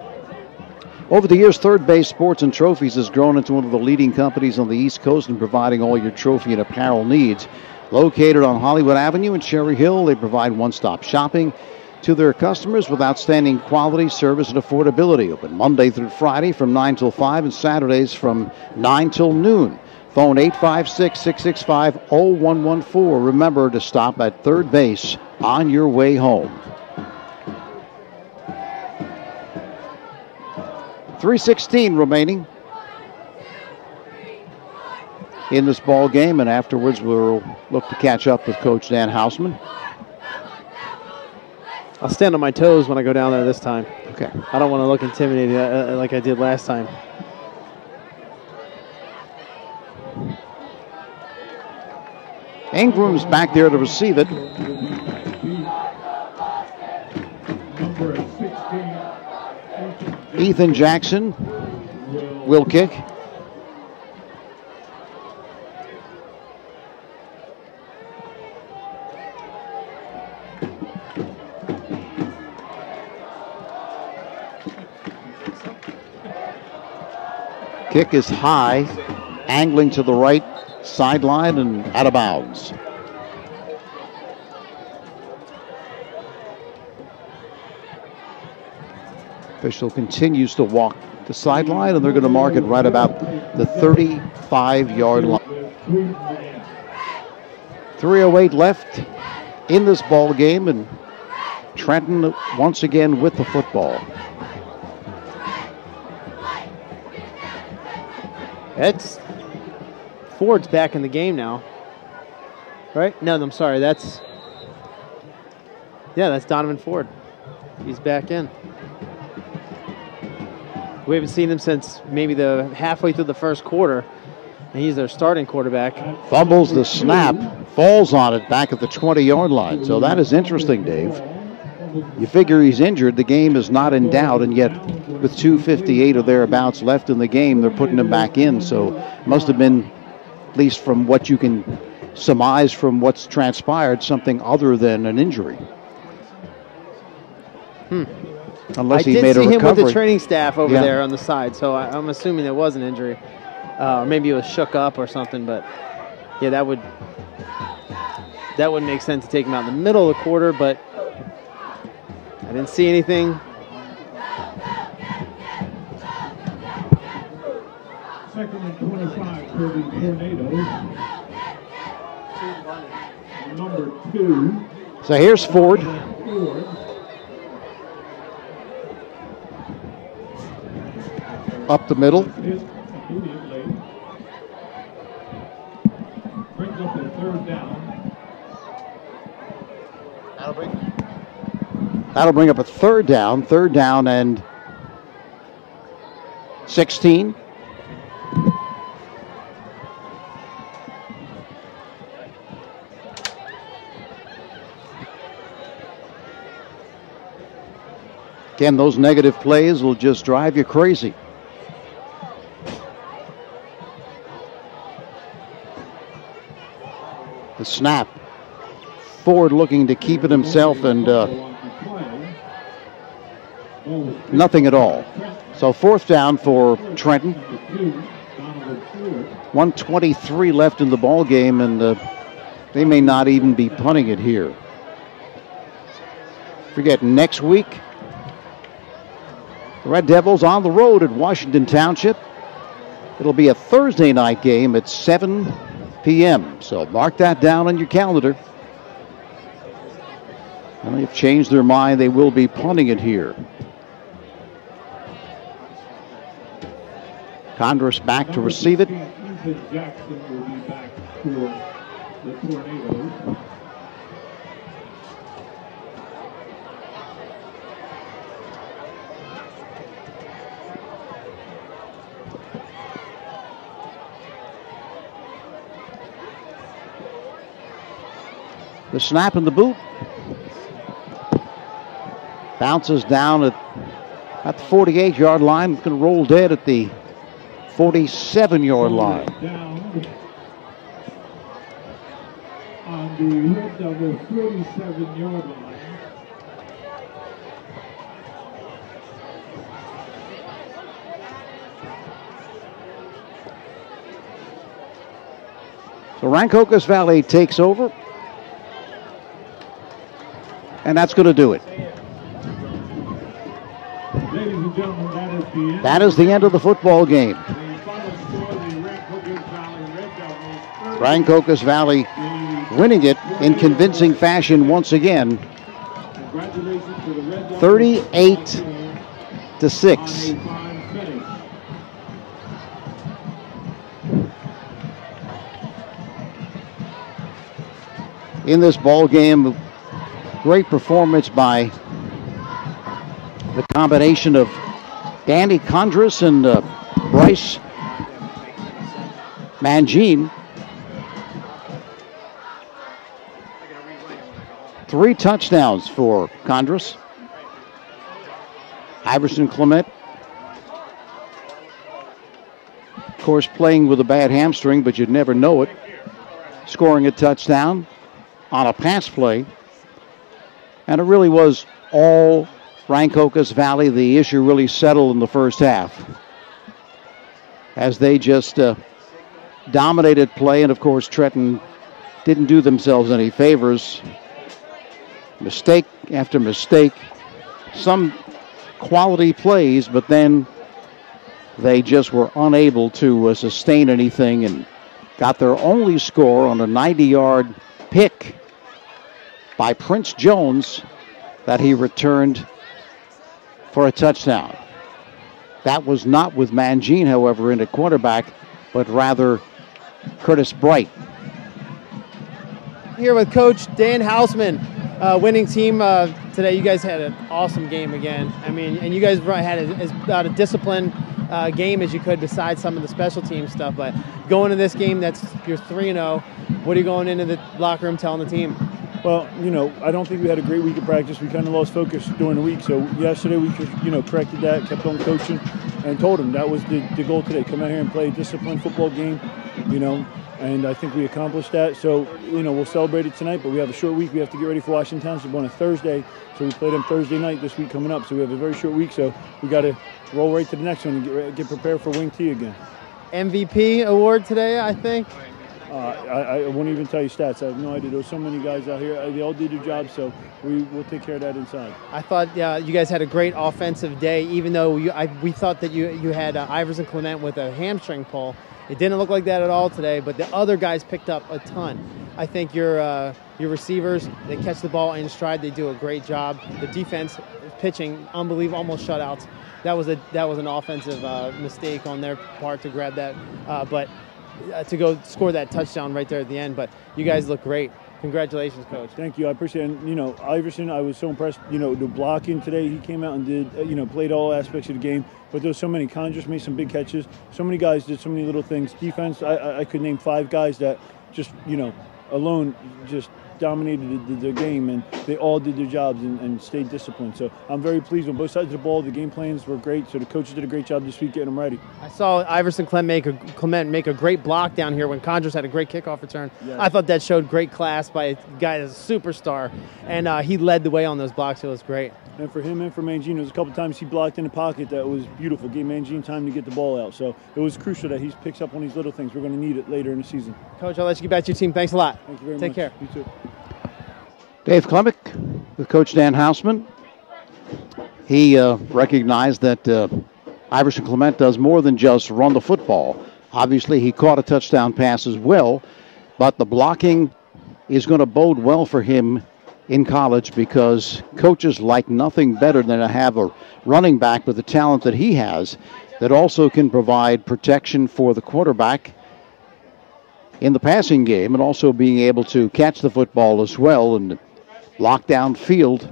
Over the years, Third Base Sports and Trophies has grown into one of the leading companies on the East Coast in providing all your trophy and apparel needs. Located on Hollywood Avenue in Cherry Hill, they provide one-stop shopping to their customers with outstanding quality, service, and affordability. Open Monday through Friday from 9 till 5 and Saturdays from 9 till noon. Phone 856-665-0114. Remember to stop at Third Base on your way home. 3:16 remaining. in this ball game, and afterwards we'll look to catch up with Coach Dan Hausman. I'll stand on my toes when I go down there this time. Okay. I don't want to look intimidated like I did last time. Ingram's back there to receive it. Number 16. Ethan Jackson will kick. Kick is high, angling to the right sideline and out of bounds. Official continues to walk the sideline, and they're going to mark it right about the 35-yard line. 3:08 left in this ball game, and Trenton once again with the football. It's Ford's back in the game now, right? No, I'm sorry. That's Donovan Ford. He's back in. We haven't seen him since maybe the halfway through the first quarter, and he's their starting quarterback. Fumbles the snap, falls on it back at the 20-yard line. So that is interesting, Dave. You figure he's injured. The game is not in doubt, and yet with 2:58 or thereabouts left in the game, they're putting him back in. So it must have been, at least from what you can surmise from what's transpired, something other than an injury. Unless he made a recovery. I did see him with the training staff over there on the side, so I'm assuming it was an injury. Maybe it was shook up or something, but yeah, that would make sense to take him out in the middle of the quarter, but I didn't see anything. Second and 25 for the Tornadoes. Number 2. So here's Ford. Up the middle. Brings up a third down. That'll bring up a third down and 16. Again, those negative plays will just drive you crazy. The snap. Ford looking to keep it himself, and nothing at all. So fourth down for Trenton. 1:23 left in the ball game, and they may not even be punting it here. Forget, next week, the Red Devils on the road at Washington Township. It'll be a Thursday night game at 7 p.m. So mark that down on your calendar. And they've changed their mind. They will be punting it here. Condris back to receive it. Ethan Jackson will be back for the Tornadoes. The snap in the boot. Bounces down at the 48-yard line. It's going to roll dead at the 47-yard line. Down on the Red Devil 37-yard line. So Rancocas Valley takes over. And that's going to do it. Ladies and gentlemen, that is the end. That is the end of the football game. The final score, the Rancocas Valley Red Devils. Rancocas Valley winning it in convincing fashion once again. Congratulations to the Red Devils. 38-6. in this ball game. Great performance by the combination of Danny Condris and Bryce Mangine. 3 touchdowns for Condris. Iverson Clement, of course, playing with a bad hamstring, but you'd never know it, scoring a touchdown on a pass play. And it really was all Rancocas Valley. The issue really settled in the first half as they just dominated play. And, of course, Trenton didn't do themselves any favors. Mistake after mistake. Some quality plays, but then they just were unable to sustain anything and got their only score on a 90-yard pick by Prince Jones that he returned for a touchdown. That was not with Mangine, however, in at quarterback, but rather Curtis Bright. Here with Coach Dan Hausman, winning team today. You guys had an awesome game again. I mean, and you guys had about a disciplined game as you could, besides some of the special team stuff. But going to this game, you're 3-0. What are you going into the locker room telling the team? Well, I don't think we had a great week of practice. We kind of lost focus during the week. So yesterday we, corrected that, kept on coaching, and told them that was the goal today. Come out here and play a disciplined football game, and I think we accomplished that. So, we'll celebrate it tonight, but we have a short week. We have to get ready for Washington Township on a Thursday. So we play them Thursday night this week coming up. So we have a very short week. So we got to roll right to the next one and get prepared for Wing T again. MVP award today, I think. I won't even tell you stats. I have no idea. There's so many guys out here. They all did their job, so we'll take care of that inside. I thought you guys had a great offensive day, even though we thought that you had Iverson Clement with a hamstring pull. It didn't look like that at all today, but the other guys picked up a ton. I think your receivers, they catch the ball in stride. They do a great job. The defense, pitching, unbelievable, almost shutouts. That was an offensive mistake on their part to grab that, but to go score that touchdown right there at the end. But you guys look great. Congratulations, Coach. Thank you. I appreciate it. And, Iverson, I was so impressed. The blocking today, he came out and did, played all aspects of the game. But there was so many. Condris made some big catches. So many guys did so many little things. Defense, I could name 5 guys that just, alone just dominated the game, and they all did their jobs and stayed disciplined. So I'm very pleased on both sides of the ball. The game plans were great, so the coaches did a great job this week getting them ready. I saw Iverson Clement make a great block down here when Condris had a great kickoff return. Yes. I thought that showed great class by a guy that's a superstar, and he led the way on those blocks. It was great. And for him and for Mangine, there was a couple times he blocked in the pocket that was beautiful. Gave Mangine time to get the ball out. So it was crucial that he picks up on these little things. We're going to need it later in the season. Coach, I'll let you get back to your team. Thanks a lot. Thank you very much. Take care. You too. Dave Klemick with Coach Dan Hausman. He recognized that Iverson Clement does more than just run the football. Obviously, he caught a touchdown pass as well, but the blocking is going to bode well for him in college, because coaches like nothing better than to have a running back with the talent that he has that also can provide protection for the quarterback in the passing game, and also being able to catch the football as well and lock down field.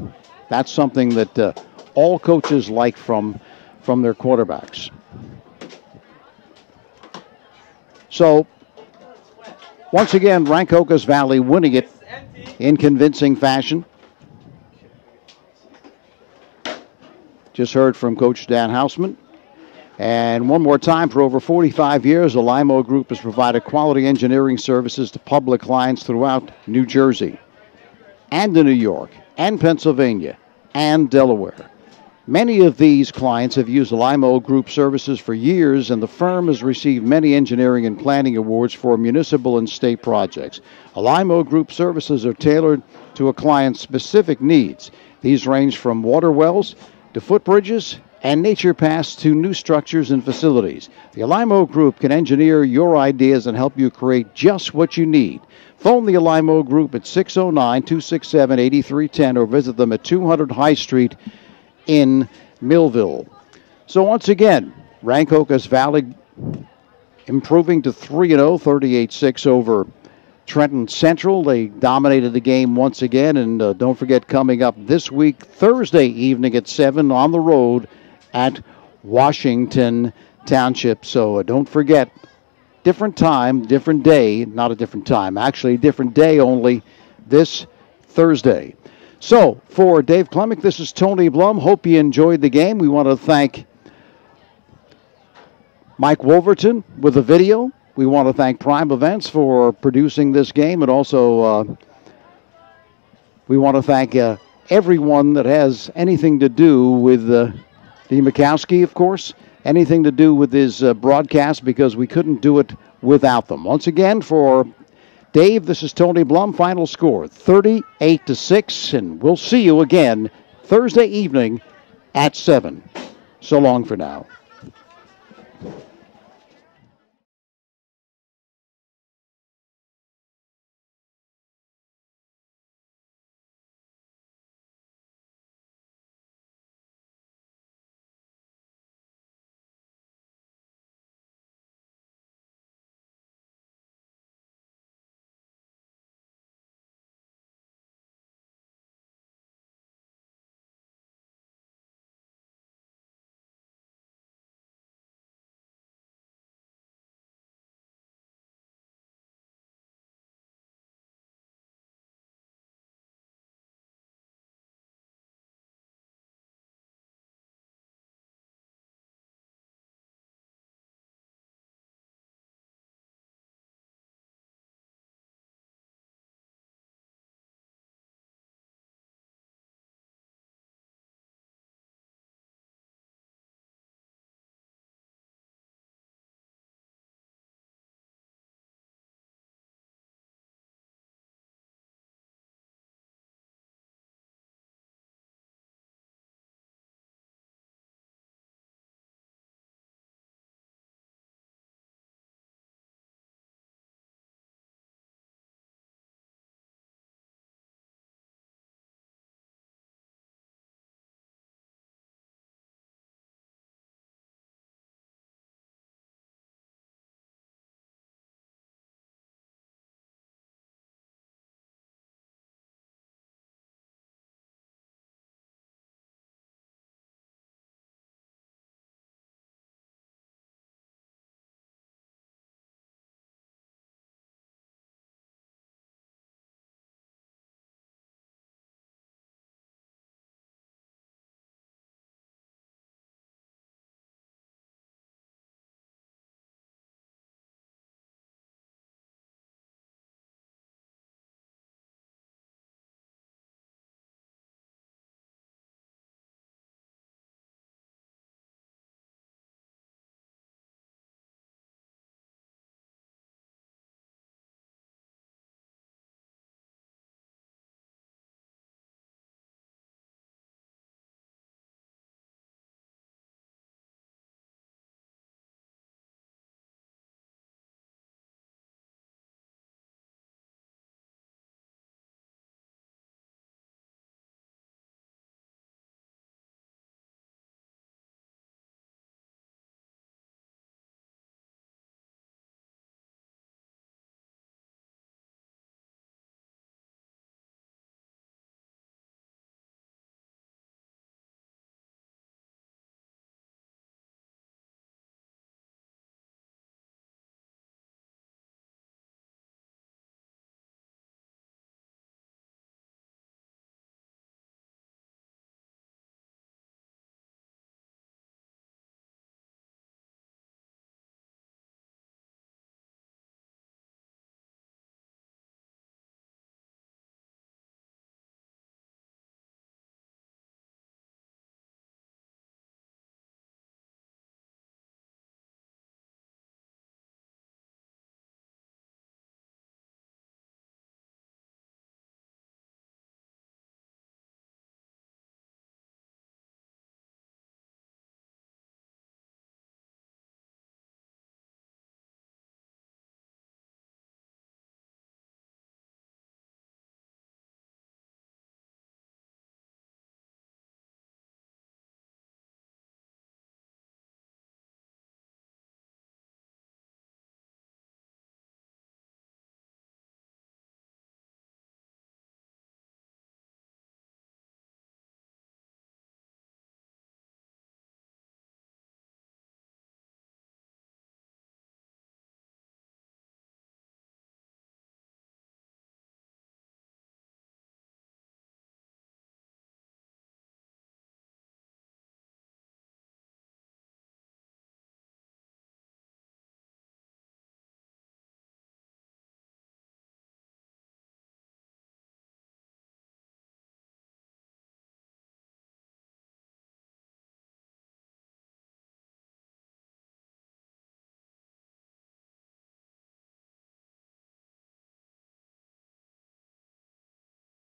That's something that all coaches like from their quarterbacks. So once again, Rancocas Valley winning it in convincing fashion. Just heard from Coach Dan Hausman. And one more time, for over 45 years, the Limo Group has provided quality engineering services to public clients throughout New Jersey and in New York and Pennsylvania and Delaware. Many of these clients have used Limo Group services for years, and the firm has received many engineering and planning awards for municipal and state projects. Limo Group services are tailored to a client's specific needs. These range from water wells to footbridges and nature paths to new structures and facilities. The Limo Group can engineer your ideas and help you create just what you need. Phone the Limo Group at 609-267-8310 or visit them at 200 High Street in Millville. So once again, Rancocas Valley improving to 3-0, 38-6 over Trenton Central. They dominated the game once again. And don't forget, coming up this week, Thursday evening at 7 on the road at Washington Township. So don't forget, different time, different day, not a different time, actually different day only this Thursday. So for Dave Klemick, this is Tony Blum. Hope you enjoyed the game. We want to thank Mike Wolverton with the video. We want to thank Prime Events for producing this game, and also we want to thank everyone that has anything to do with Dean Mikowski, of course, anything to do with his broadcast, because we couldn't do it without them. Once again, for Dave, this is Tony Blum. Final score, 38-6, and we'll see you again Thursday evening at 7. So long for now.